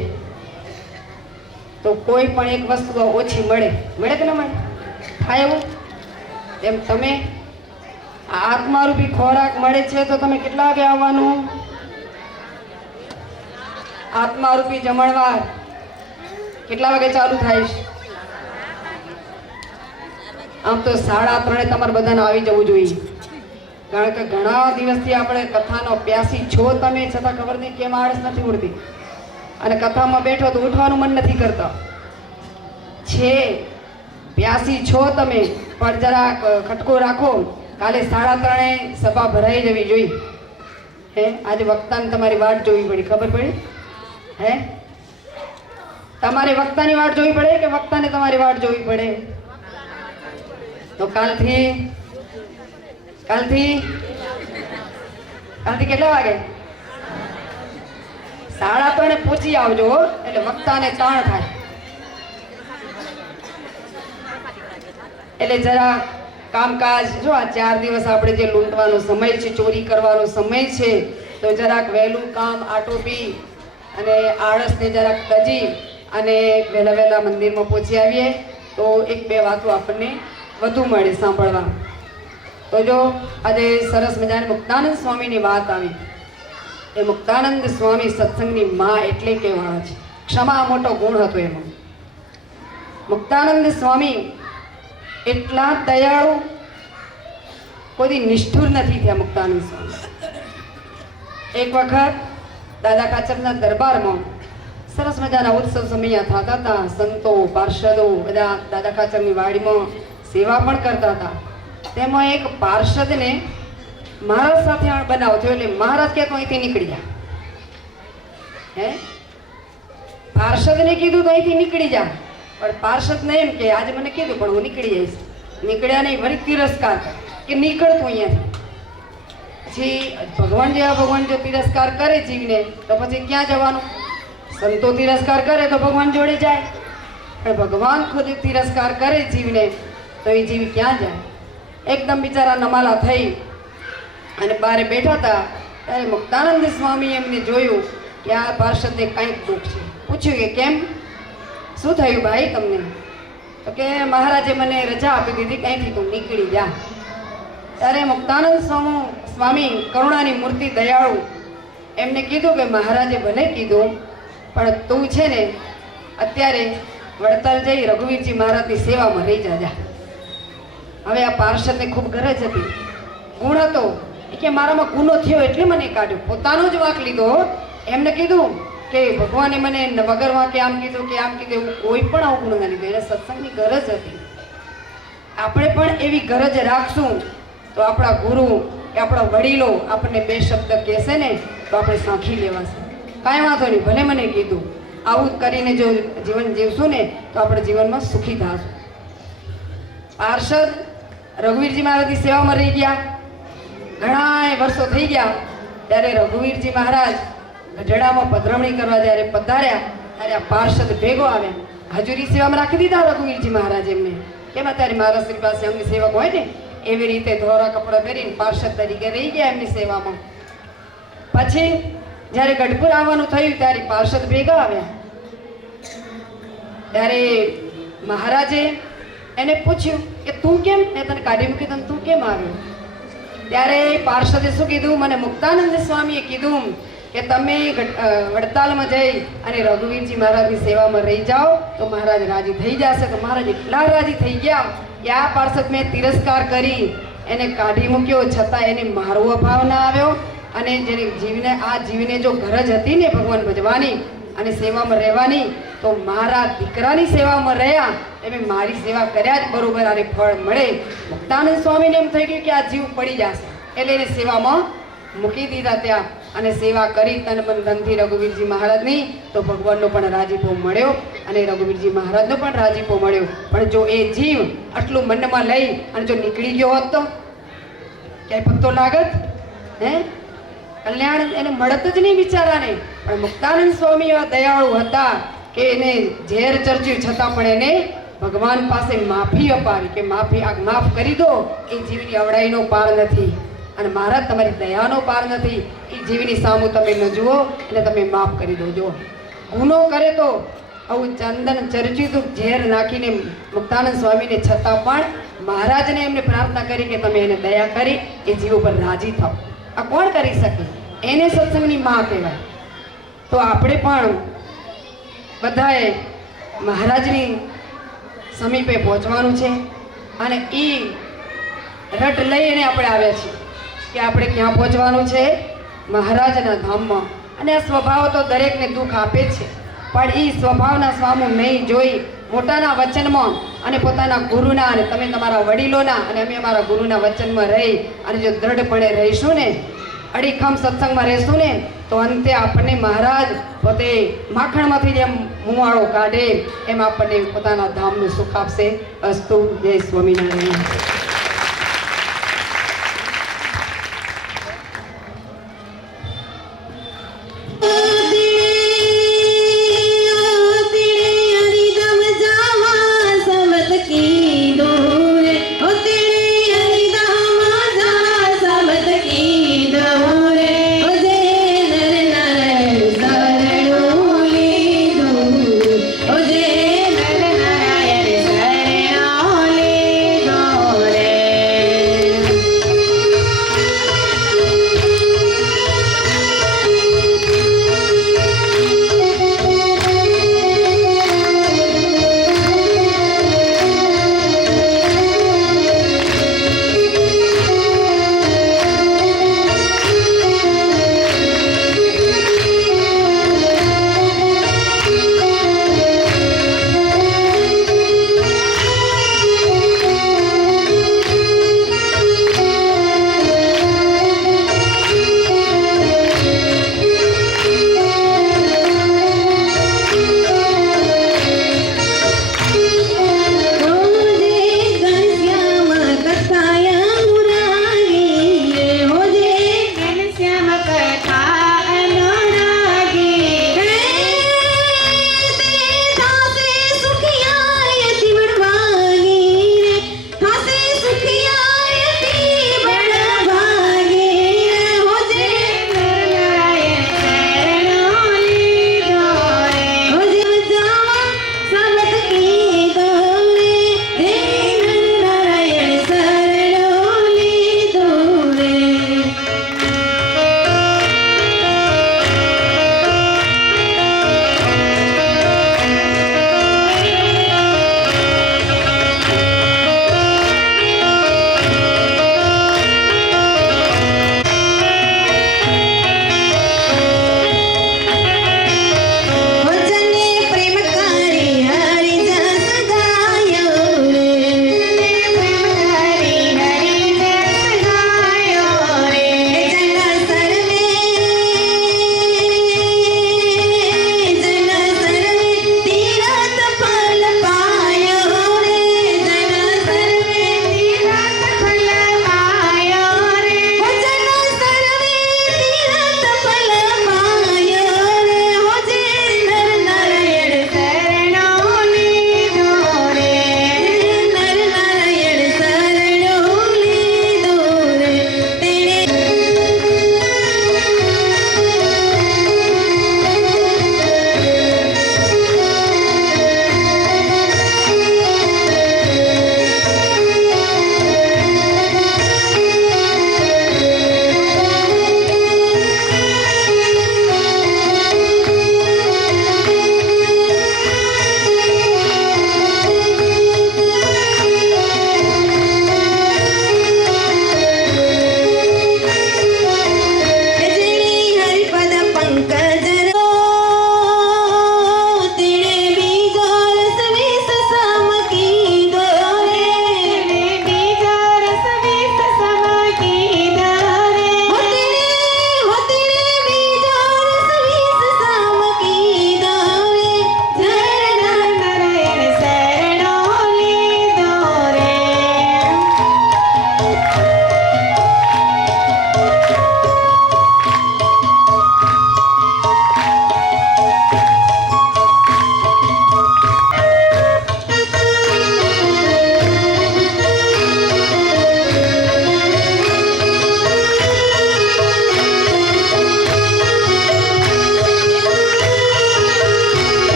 તો કોઈ પણ એક વસ્તુ ઓછી મળે કે ના મળે? થાય એવું? એમ તમે આત્મારૂપી ખોરાક મળે છે તો તમે કેટલા વાગે આવવાનું? આત્મારૂપી જમણવાર કેટલા વાગે ચાલુ થાય છે? આમ તો 3:30 તમારે બધાને આવી જવું જોઈએ, કારણ કે ઘણા દિવસથી આપણે કથાનો પ્યાસી છો તમે, છતાં ખબર નહીં કેમ આળસ નથી ઉડતી અને કથામાં બેઠો તો ઉઠવાનું મન નથી કરતા. છે પ્યાસી છો તમે, પણ જરાક ખટકો રાખો. કાલે 3:30 સભા ભરાઈ જવી જોઈએ. આજે વક્તાને તમારી વાટ જોવી પડી, ખબર પડી? તમારે વક્તાની વાટ જોવી પડે કે વક્તાને તમારી વાટ જોવી પડે? તો કાલથી કેટલા વાગે? 3:30 પહોંચી આવજો, એટલે વક્તાને તાણ થાય. એટલે જરા કામકાજ જો આ 4 દિવસ આપણે જે લૂંટવાનો સમય છે, ચોરી કરવાનો સમય છે, તો જરાક વહેલું કામ આટોપી અને આળસને જરાક તજી અને વહેલા મંદિરમાં પહોંચી આવીએ તો 1-2 વાતો આપણને વધુ મળે સાંભળવા. તો જો આજે સરસ મજાની મુક્તાનંદ સ્વામીની વાત આવી. એ મુક્તાનંદ સ્વામી સત્સંગની માં એટલે કહેવાના છે. ક્ષમા મોટો ગુણ હતો એમાં. મુક્તાનંદ સ્વામી એટલા દયાળુ, કોઈ નિષ્ઠુર નથી થયા મુક્તાનંદ સ્વામી. એક વખત દાદા ખાચરના દરબારમાં સરસ મજાના ઉત્સવ સમય થતા હતા. સંતો પાર્ષદો બધા દાદા ખાચરની વાડીમાં સેવા પણ કરતા હતા. તેમાં એક પાર્ષદને મહારાજ સાથે બનાવ થયો. એટલે મહારાજ કે તો અહીંથી નીકળી જા. હે, પાર્ષદને કીધું તો અહીંથી નીકળી જા. પણ પાર્ષદને એમ કે આજે મને કીધું પણ હું નીકળી જઈશ. નીકળ્યા નહીં, વળી તિરસ્કાર કે નીકળતું અહીંયાથી. પછી ભગવાન જેવા ભગવાન જો તિરસ્કાર કરે જીવને તો પછી ક્યાં જવાનું? સંતો તિરસ્કાર કરે તો ભગવાન જોડે જાય, પણ ભગવાન ખુદ તિરસ્કાર કરે જીવને તો એ જીવ ક્યાં જાય? એકદમ બિચારા નમાલા થઈ અને બારે બેઠા હતા. ત્યારે મુક્તાનંદ સ્વામી એમને જોયું કે આ પાર્ષદને કંઈક દુઃખ છે. પૂછ્યું કે કેમ, શું થયું ભાઈ તમને? તો કે મહારાજે મને રજા આપી દીધી, કંઈથી તું નીકળી જા. ત્યારે મુક્તાનંદ સ્વામી કરુણાની મૂર્તિ, દયાળુ, એમને કીધું કે મહારાજે ભલે કીધું પણ તું છે ને અત્યારે વડતાલ જઈ રઘુવીરજી મહારાજની સેવામાં રહી જા. હવે આ પાર્ષદને ખૂબ ગરજ હતી, ગુણ હતો. એ કે મારામાં ગુનો થયો એટલે મને કાઢ્યો. પોતાનો જ વાંક લીધો. એમને કીધું કે ભગવાને મને વગર વાંકે આમ કીધું કે આમ કીધું, એવું કોઈ પણ અવગુણ ના લીધો. એને સત્સંગની ગરજ હતી. આપણે પણ એવી ગરજ રાખશું તો આપણા ગુરુ કે આપણા વડીલો આપણને બે શબ્દ કહેશે ને તો આપણે સાંખી લેવાશે. કાંઈ વાંધો નહીં, ભલે મને કીધું. આવું કરીને જો જીવન જીવશું ને તો આપણે જીવનમાં સુખી થશું. પાર્ષદ રઘુવીરજી મહારાજની સેવામાં રહી ગયા. ઘણા વર્ષો થઈ ગયા. ત્યારે રઘુવીરજી મહારાજ ગઢડામાં પધરામણી કરવા જ્યારે પધાર્યા ત્યારે આ પાર્ષદ ભેગો આવ્યા. હાજરી સેવામાં રાખી દીધા રઘુવીરજી મહારાજ એમને. કેમ અત્યારે મહારાજ શ્રી પાસે એમની સેવક હોય ને એવી રીતે ધોરા કપડાં પહેરીને પાર્ષદ તરીકે રહી ગયા એમની સેવામાં. પછી જ્યારે ગઢપુર આવવાનું થયું ત્યારે પાર્ષદ ભેગા આવ્યા. ત્યારે મહારાજે એને પૂછ્યું કે તું કેમ, મેં તને કાઢી મૂકી તને તું કેમ આવ્યો? ત્યારે પાર્ષદે શું કીધું? મને મુક્તાનંદ સ્વામીએ કીધું કે તમે વડતાલમાં જઈ અને રઘુવીરજી મહારાજની સેવામાં રહી જાઓ તો મહારાજ રાજી થઈ જશે. તો મહારાજ એટલા રાજી થઈ ગયા કે આ પાર્ષદ મેં તિરસ્કાર કરી, એને કાઢી મૂક્યો, છતાં એને મારવો ભાવ ના આવ્યો. અને જેને જીવને આ જીવને જો ગરજ હતી ને ભગવાન ભજવાની અને સેવામાં રહેવાની તો મારા દીકરાની સેવામાં રહ્યા, એમ મારી સેવા કર્યા જ બરોબર આને ફળ મળે. મુક્તાનંદ સ્વામીને એમ થઈ ગયું કે આ જીવ પડી જશે એટલે એને સેવામાં મૂકી દીધા ત્યાં અને સેવા કરી તન મન ધનથી રઘુવીરજી મહારાજની. તો ભગવાનનો પણ રાજીપો મળ્યો અને રઘુવીરજી મહારાજનો પણ રાજીપો મળ્યો. પણ જો એ જીવ આટલું મનમાં લઈ અને જો નીકળી ગયો હોત તો ક્યાંય પત્તો લાગત? હે, કલ્યાણ એને મળત જ નહીં બિચારાને. પણ મુક્તાનંદ સ્વામી એવા દયાળુ હતા કે એને ઝેર ચર્ચ્યું છતાં પણ એને ભગવાન પાસે માફી અપાવી કે માફ કરી દો. એ જીવની અવડાઈનો પાર નથી અને મહારાજ તમારી દયાનો પાર નથી. એ જીવની સામું તમે ન જુઓ એટલે તમે માફ કરી દો. જો ગુનો કરે તો આવું ચંદન ચર્ચ્યું ઝેર નાખીને મુક્તાનંદ સ્વામીને છતાં પણ મહારાજને એમને પ્રાર્થના કરી કે તમે એને દયા કરી એ જીવ ઉપર રાજી થાઓ. આ કોણ કરી શકે? એને સત્સંગની માં કહેવાય. તો આપણે પણ બધાએ મહારાજની સમીપે પહોંચવાનું છે અને એ રટ લઈને આપણે આવ્યા છીએ કે આપણે ક્યાં પહોંચવાનું છે? મહારાજના ધામમાં. અને આ સ્વભાવ તો દરેકને દુઃખ આપે જ છે, પણ એ સ્વભાવના સ્વામું નહીં જોઈ મોટાના વચનમાં અને પોતાના ગુરુના અને તમે તમારા વડીલોના અને અમે અમારા ગુરુના વચનમાં રહી અને જો દ્રઢપણે રહીશું ને, અડીખમ સત્સંગમાં રહેશું ને તો અંતે આપણને મહારાજ પોતે માખણમાંથી જેમ મુવાળો કાઢે એમ આપણને પોતાના ધામનું સુખ આપશે. અસ્તુ. જય સ્વામિનારાયણ. Oh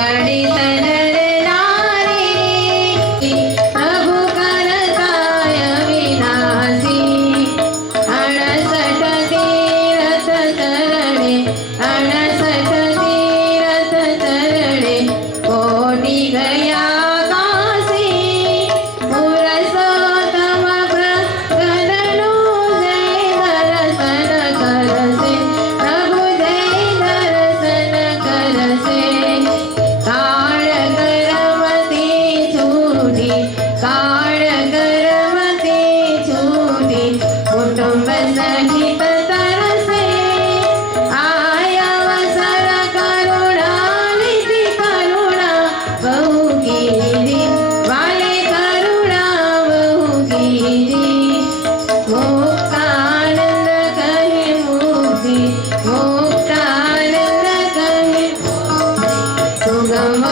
घड़ी तरर नारी प्रभु करताय विलासी 68 तीरथ तरणे 68 तीरथ तरणे कोटि गया काशी पुरुषोत्तम प्रगटनु जय दर्शन करसे प्रभु जय दर्शन करसे काळ करमती छूटी काळ करमती छूटी कुटुंब सहित तरसे आयवसर करुणानिधि करुणा बहु कीरी वाले करुणा बहु कीरी मुक्तानंद कहे मुक्ति मुक्तानंद कहे सुगम